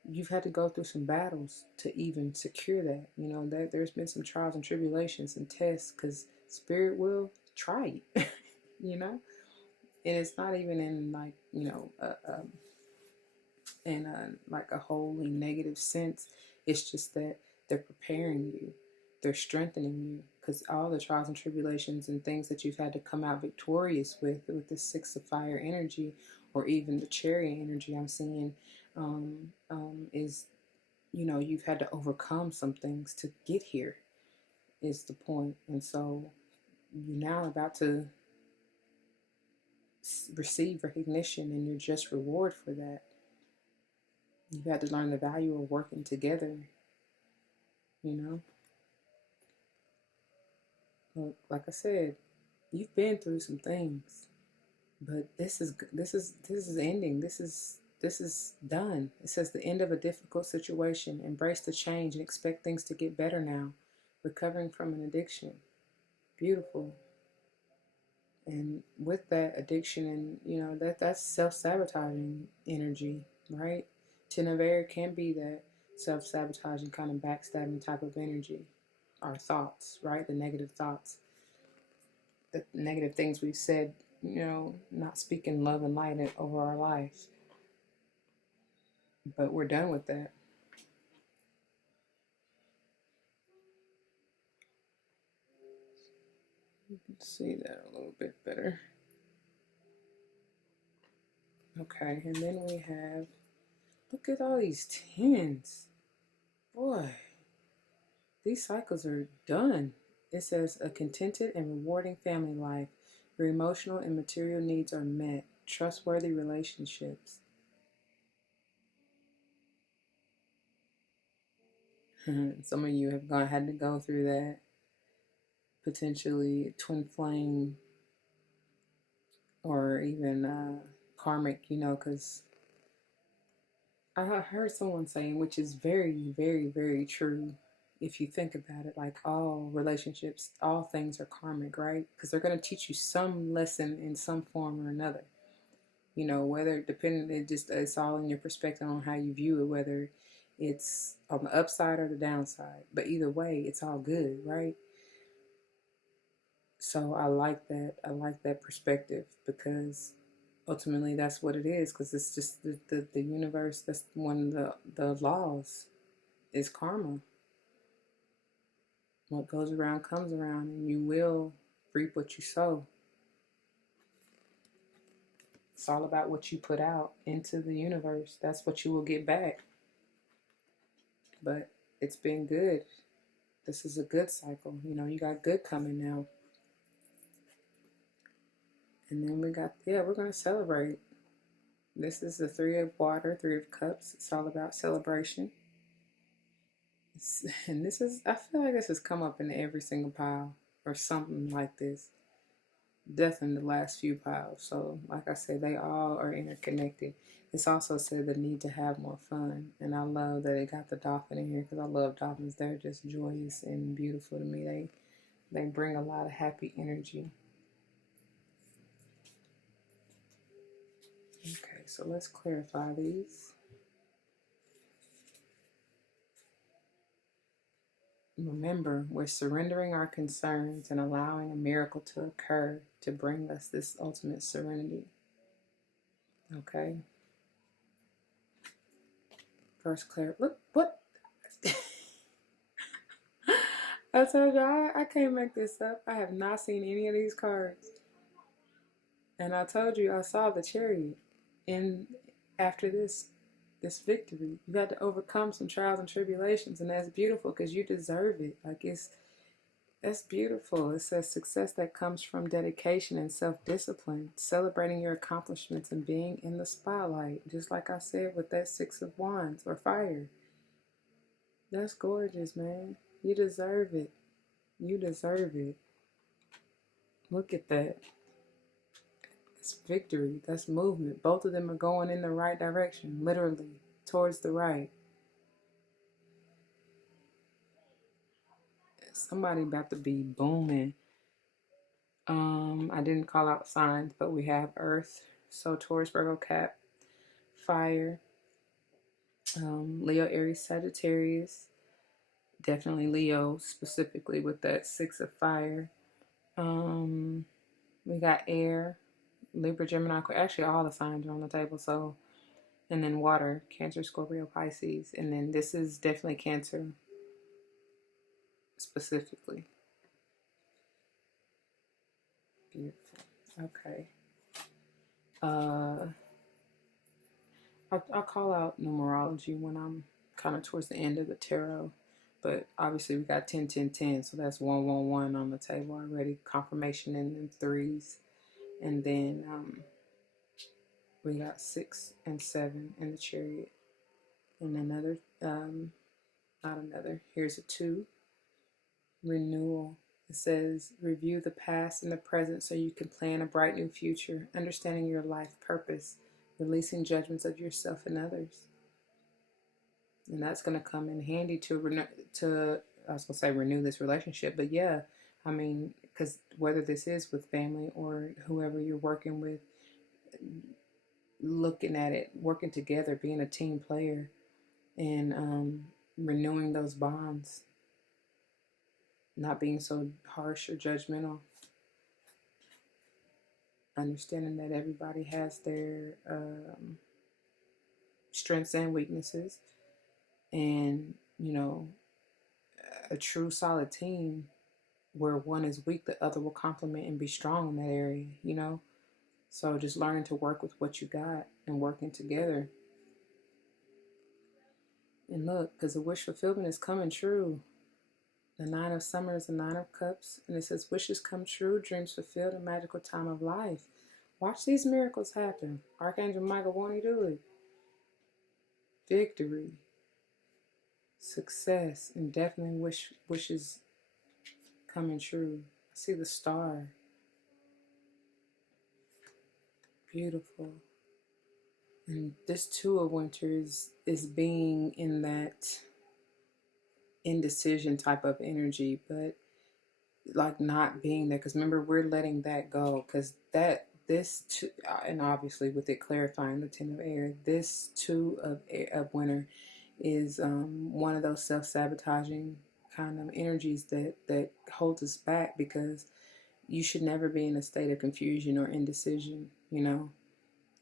you've had to go through some battles to even secure that. You know, that there's been some trials and tribulations and tests, because spirit will try you, you know? And it's not even in like, you know, in a, like a wholly negative sense. It's just that they're preparing you, they're strengthening you, because all the trials and tribulations and things that you've had to come out victorious with the 6 of fire energy, or even the chariot energy I'm seeing, is, you know, you've had to overcome some things to get here, is the point. And so you're now about to receive recognition and your just reward for that. You've had to learn the value of working together, you know. Look, like I said, you've been through some things, but this is ending. This is done. It says the end of a difficult situation. Embrace the change and expect things to get better now. Recovering from an addiction. Beautiful. And with that addiction, and you know, that's self-sabotaging energy, right? 10 of air can be that self-sabotaging kind of backstabbing type of energy. Our thoughts, right? The negative thoughts, the negative things we've said, you know, not speaking love and light over our life. But we're done with that. You can see that a little bit better. Okay, and then we have, look at all these 10s. Boy, these cycles are done. It says a contented and rewarding family life. Your emotional and material needs are met. Trustworthy relationships. Some of you have had to go through that. Potentially twin flame, or even karmic, you know, because I heard someone saying, which is very, very, very true, if you think about it, like all relationships, all things are karmic, right? Because they're going to teach you some lesson in some form or another. You know, whether it's all in your perspective on how you view it, whether it's on the upside or the downside. But either way, it's all good, right? So I like that. I like that perspective, because ultimately that's what it is. Because it's just the universe. That's one of the laws is karma. What goes around comes around, and you will reap what you sow. It's all about what you put out into the universe. That's what you will get back. But it's been good. This is a good cycle. You know, you got good coming now. And then we got, we're going to celebrate. This is the 3 of water, 3 of cups. It's all about celebration. And this is, I feel like this has come up in every single pile or something like this. Definitely the last few piles. So, like I said, they all are interconnected. This also said the need to have more fun. And I love that it got the dolphin in here, because I love dolphins. They're just joyous and beautiful to me. They bring a lot of happy energy. Okay, so let's clarify these. Remember, we're surrendering our concerns and allowing a miracle to occur to bring us this ultimate serenity. Okay? First look, what? I told you, I can't make this up. I have not seen any of these cards. And I told you, I saw the chariot. And after this victory, you had to overcome some trials and tribulations, and that's beautiful, because you deserve it. Like, That's beautiful. It says success that comes from dedication and self-discipline, celebrating your accomplishments and being in the spotlight. Just like I said with that Six of Wands or fire. That's gorgeous, man. You deserve it. You deserve it. Look at that. That's victory. That's movement. Both of them are going in the right direction, literally, towards the right. Somebody about to be booming. I didn't call out signs, but we have Earth. So Taurus, Virgo, Cap, Fire, Leo, Aries, Sagittarius. Definitely Leo, specifically with that Six of Fire. We got Air, Libra, Gemini. Actually, all the signs are on the table. So, and then Water, Cancer, Scorpio, Pisces. And then this is definitely Cancer, specifically. Beautiful. Okay. I'll call out numerology when I'm kind of towards the end of the tarot. But obviously we got 10, 10, 10. So that's 1, 1, 1 on the table already. Confirmation in the threes. And then we got 6 and 7 in the Chariot. And another, not another. Here's a 2. Renewal. It says, review the past and the present so you can plan a bright new future, understanding your life purpose, releasing judgments of yourself and others. And that's going to come in handy to I was going to say renew this relationship. But yeah, I mean, because whether this is with family or whoever you're working with, looking at it, working together, being a team player, and renewing those bonds. Not being so harsh or judgmental. Understanding that everybody has their strengths and weaknesses. And, you know, a true solid team where one is weak, the other will complement and be strong in that area, you know? So just learning to work with what you got and working together. And look, because the wish fulfillment is coming true. The 9 of Summer is the 9 of Cups, and it says, wishes come true, dreams fulfilled, a magical time of life. Watch these miracles happen. Archangel Michael, won't he do it? Victory, success, and definitely wishes coming true. I see the star. Beautiful. And this 2 of Winter is being in that indecision type of energy, but like not being there, because remember, we're letting that go, because this 2, and obviously with it clarifying the 10 of air, this 2 of Winter is one of those self-sabotaging kind of energies that holds us back, because you should never be in a state of confusion or indecision, you know.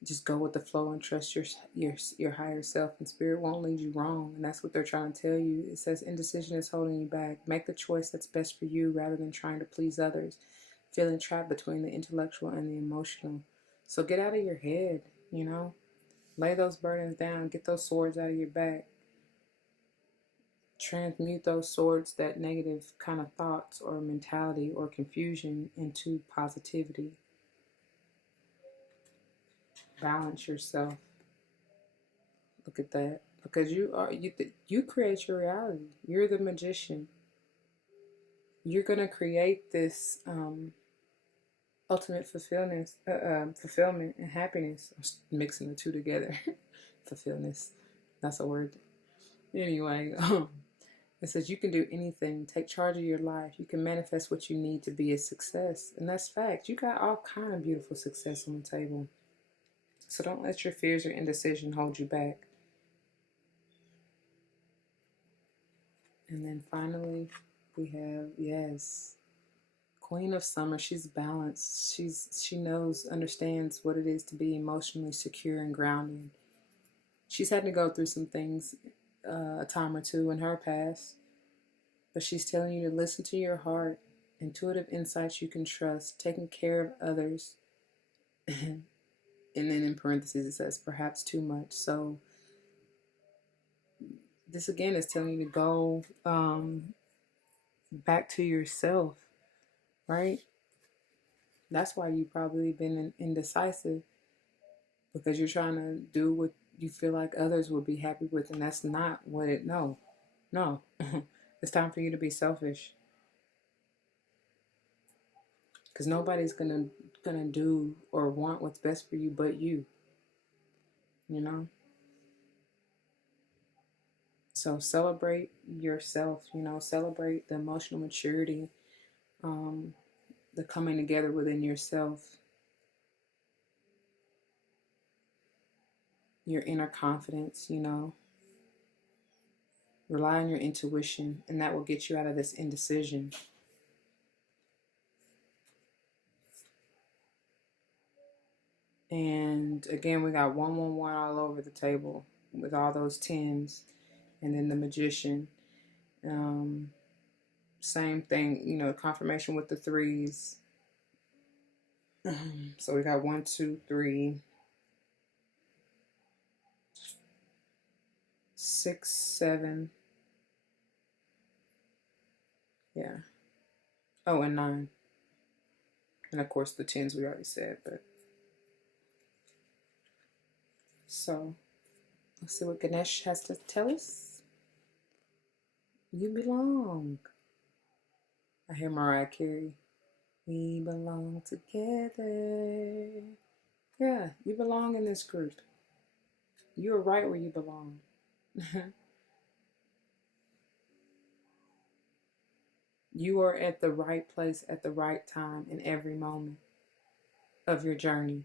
Just go with the flow and trust your higher self, and spirit won't lead you wrong. And that's what they're trying to tell you. It says indecision is holding you back. Make the choice that's best for you rather than trying to please others, feeling trapped between the intellectual and the emotional. So get out of your head, you know. Lay those burdens down. Get those swords out of your back. Transmute those swords, that negative kind of thoughts or mentality or confusion, into positivity. Balance yourself. Look at that. Because you create your reality. You're the magician. You're going to create this ultimate fulfillment and happiness. I'm mixing the two together. Fulfillment. That's a word. Anyway, it says you can do anything. Take charge of your life. You can manifest what you need to be a success. And that's fact. You got all kind of beautiful success on the table. So don't let your fears or indecision hold you back. And then finally, we have, yes, Queen of Summer. She's balanced. She knows, understands what it is to be emotionally secure and grounded. She's had to go through some things a time or two in her past, but she's telling you to listen to your heart, intuitive insights you can trust, taking care of others. And then in parentheses, it says, perhaps too much. So this again is telling you to go back to yourself, right? That's why you probably been indecisive, because you're trying to do what you feel like others would be happy with, and that's not what it. No, no. It's time for you to be selfish, because nobody's gonna do or want what's best for you but you. You know. So celebrate yourself. You know, celebrate the emotional maturity, um, the coming together within yourself, your inner confidence. You know, rely on your intuition, and that will get you out of this indecision. And again, we got 111 all over the table with all those tens, and then the magician. Um, Same thing, you know, confirmation with the threes. So we got 1, 2, 3, 6, 7. Yeah. Oh, and 9. And of course the tens we already said, but so let's see what Ganesh has to tell us. You belong. I hear Mariah Carey. We belong together. Yeah, you belong in this group. You are right where you belong. You are at the right place at the right time in every moment of your journey.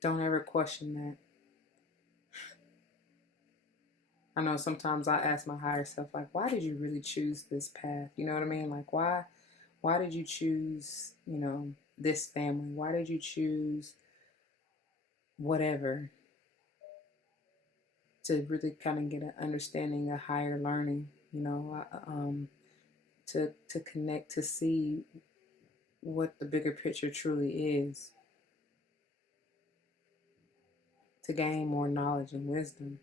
Don't ever question that. I know sometimes I ask my higher self, like, why did you really choose this path? You know what I mean? Like, why did you choose, you know, this family? Why did you choose whatever? To really kind of get an understanding, a higher learning, you know, to connect, to see what the bigger picture truly is, to gain more knowledge and wisdom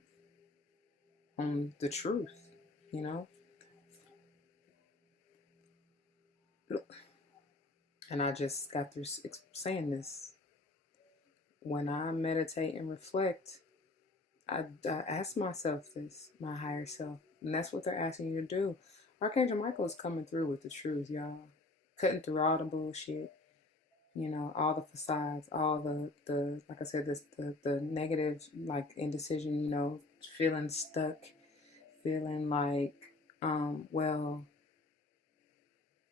on the truth, you know. And I just got through saying this. When I meditate and reflect, I ask myself this, my higher self, and that's what they're asking you to do. Archangel Michael is coming through with the truth, y'all. Cutting through all the bullshit, you know, all the facades, all the like I said, the negative, like indecision, you know, feeling stuck, feeling like, well,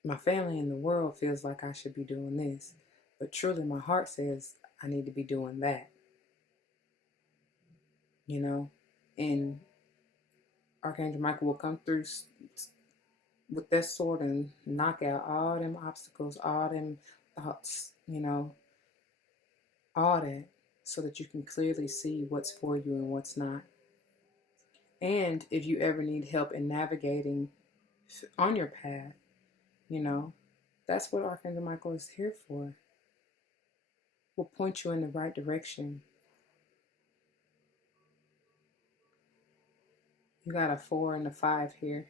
my family in the world feels like I should be doing this, but truly my heart says I need to be doing that, you know, and Archangel Michael will come through with that sword and knock out all them obstacles, all them thoughts, you know, all that, so that you can clearly see what's for you and what's not. And if you ever need help in navigating on your path, you know, that's what Archangel Michael is here for. Will point you in the right direction. You got a 4 and a 5 here.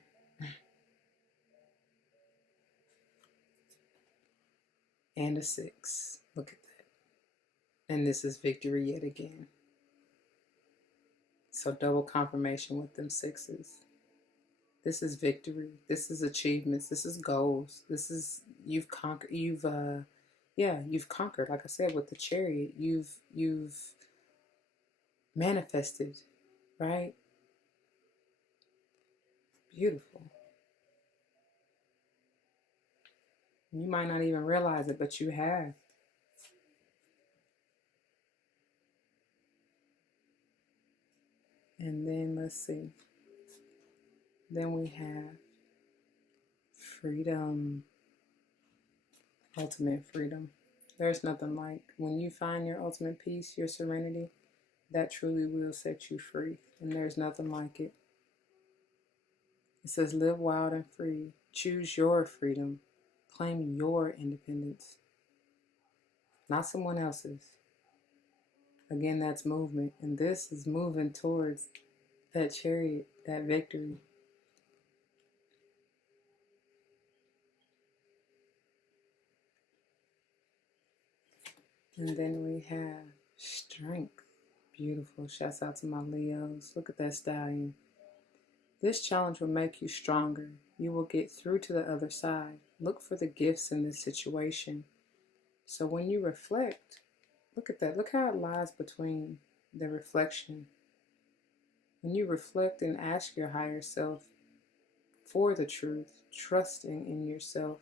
And a 6. Look at that. And this is victory yet again. So double confirmation with them 6s. This is victory. This is achievements. This is goals. This is, you've conquered. You've conquered. Like I said, with the chariot, you've manifested, right? Beautiful. You might not even realize it, but you have. And then let's see. Then we have freedom. Ultimate freedom. There's nothing like when you find your ultimate peace, your serenity, that truly will set you free. And there's nothing like it. It says, live wild and free. Choose your freedom. Claim your independence, not someone else's. Again, that's movement. And this is moving towards that chariot, that victory. And then we have strength. Beautiful. Shouts out to my Leos. Look at that stallion. This challenge will make you stronger. You will get through to the other side. Look for the gifts in this situation. So when you reflect, look at that. Look how it lies between the reflection. When you reflect and ask your higher self for the truth, trusting in yourself,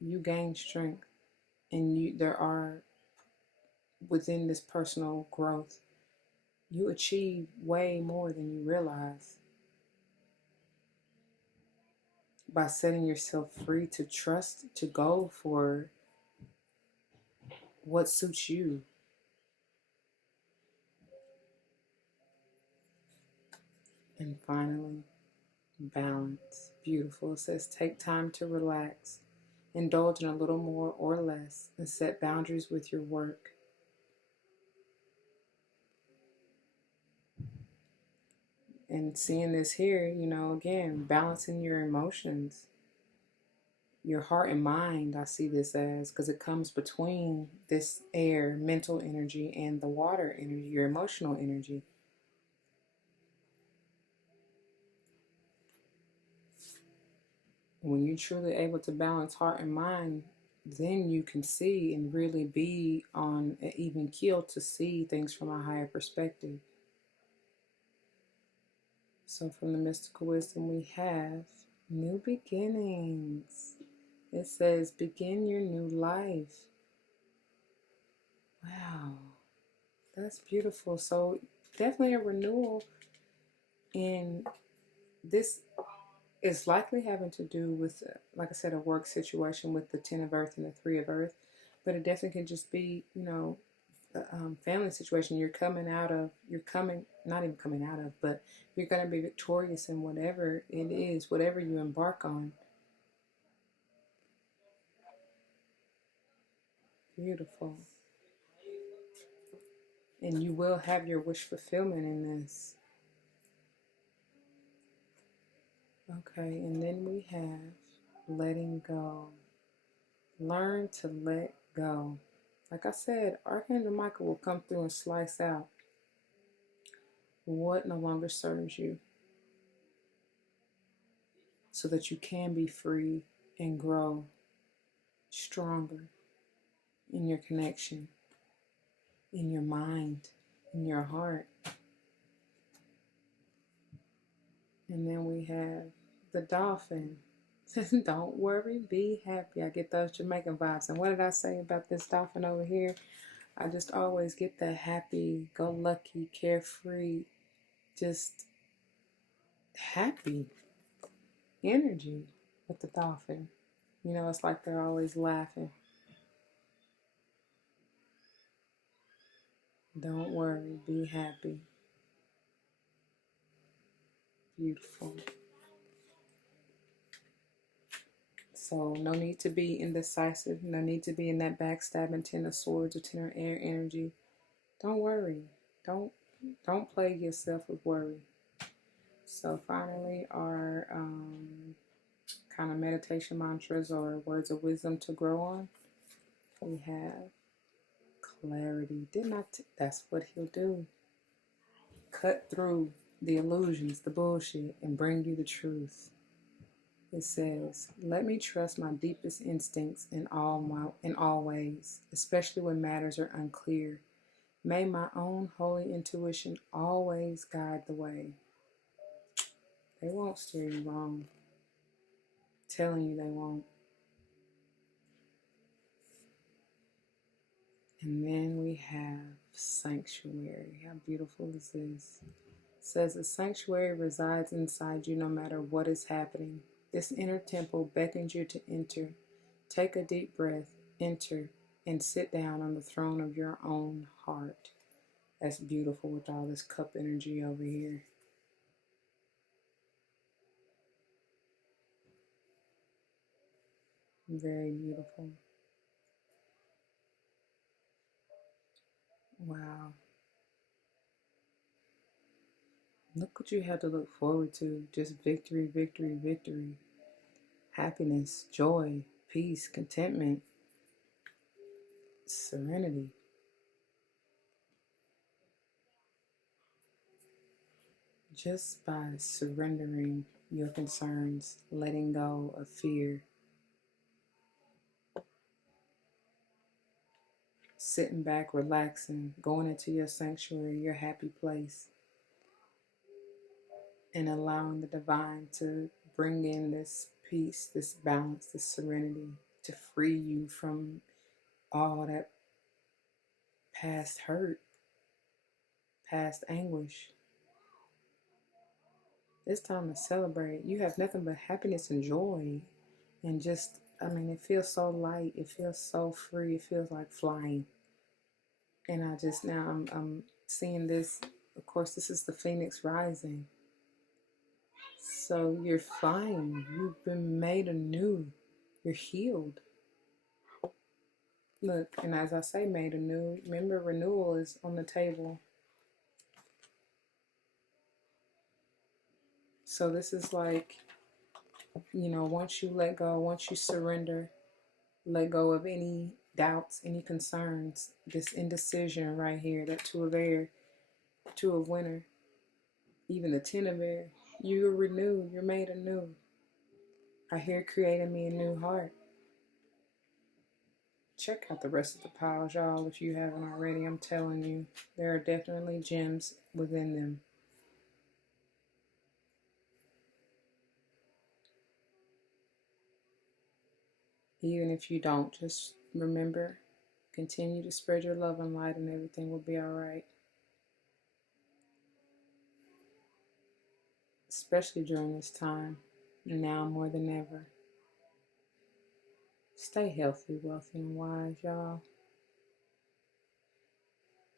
you gain strength. And there are, within this personal growth, you achieve way more than you realize by setting yourself free to trust, to go for what suits you. And finally, balance. Beautiful. It says take time to relax, indulge in a little more or less, and set boundaries with your work. And seeing this here, again, balancing your emotions, your heart and mind, I see this as, because it comes between this air, mental energy, and the water energy, your emotional energy. When you're truly able to balance heart and mind, then you can see and really be on an even keel to see things from a higher perspective. So from the mystical wisdom we have new beginnings. It says begin your new life. Wow, that's beautiful. So definitely a renewal, and this is likely having to do with, like I said, a work situation with the 10 of Earth and the 3 of Earth, but it definitely can just be, a family situation you're not even coming out of, but you're going to be victorious in whatever it is, whatever you embark on. Beautiful. And you will have your wish fulfillment in this. Okay, and then we have letting go. Learn to let go. Like I said, Archangel Michael will come through and slice out what no longer serves you so that you can be free and grow stronger in your connection, in your mind, in your heart. And then we have the dolphin. Don't worry, be happy. I get those Jamaican vibes. And what did I say about this dolphin over here? I just always get that happy, go lucky, carefree, just happy energy with the dolphin. It's like they're always laughing. Don't worry, be happy. Beautiful. So no need to be indecisive. No need to be in that backstabbing 10 of swords or 10 of air energy. Don't worry. Don't plague yourself with worry. So finally, our kind of meditation mantras or words of wisdom to grow on. We have clarity. That's what he'll do. Cut through the illusions, the bullshit, and bring you the truth. It says, let me trust my deepest instincts in all ways, especially when matters are unclear. May my own holy intuition always guide the way. They won't steer you wrong. I'm telling you they won't. And then we have sanctuary. How beautiful is this? It says the sanctuary resides inside you no matter what is happening. This inner temple beckons you to enter. Take a deep breath, enter, and sit down on the throne of your own heart. That's beautiful with all this cup energy over here. Very beautiful. Wow. Look what you have to look forward to. Just victory, victory, victory. Happiness, joy, peace, contentment. serenity. Just by surrendering your concerns, letting go of fear, sitting back, relaxing, going into your sanctuary, your happy place, and allowing the divine to bring in this peace, this balance, this serenity to free you from all that past hurt, past anguish. It's time to celebrate. You have nothing but happiness and joy. And just, it feels so light. It feels so free. It feels like flying. And I'm seeing this. Of course, this is the Phoenix rising. So you're flying. You've been made anew. You're healed. Look, and as I say made anew, remember renewal is on the table. So this is like, once you let go, once you surrender, let go of any doubts, any concerns, this indecision right here, that two of air, two of winter, even the 10 of air, you're renewed, you're made anew. I hear creating me a new heart. Check out the rest of the piles, y'all, if you haven't already. I'm telling you, there are definitely gems within them. Even if you don't, just remember, continue to spread your love and light and everything will be all right. Especially during this time, now more than ever. Stay healthy, wealthy, and wise, y'all.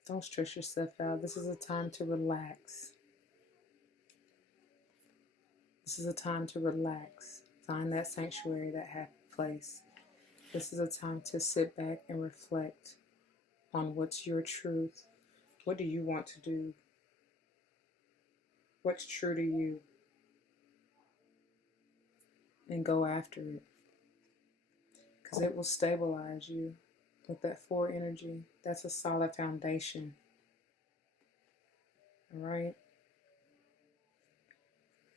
Don't stress yourself out. This is a time to relax. This is a time to relax. Find that sanctuary, that happy place. This is a time to sit back and reflect on what's your truth. What do you want to do? What's true to you? And go after it. Because it will stabilize you with that 4 energy. That's a solid foundation. All right?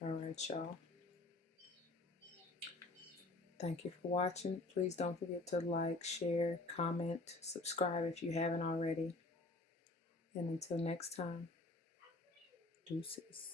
All right, y'all. Thank you for watching. Please don't forget to like, share, comment, subscribe if you haven't already. And until next time, deuces.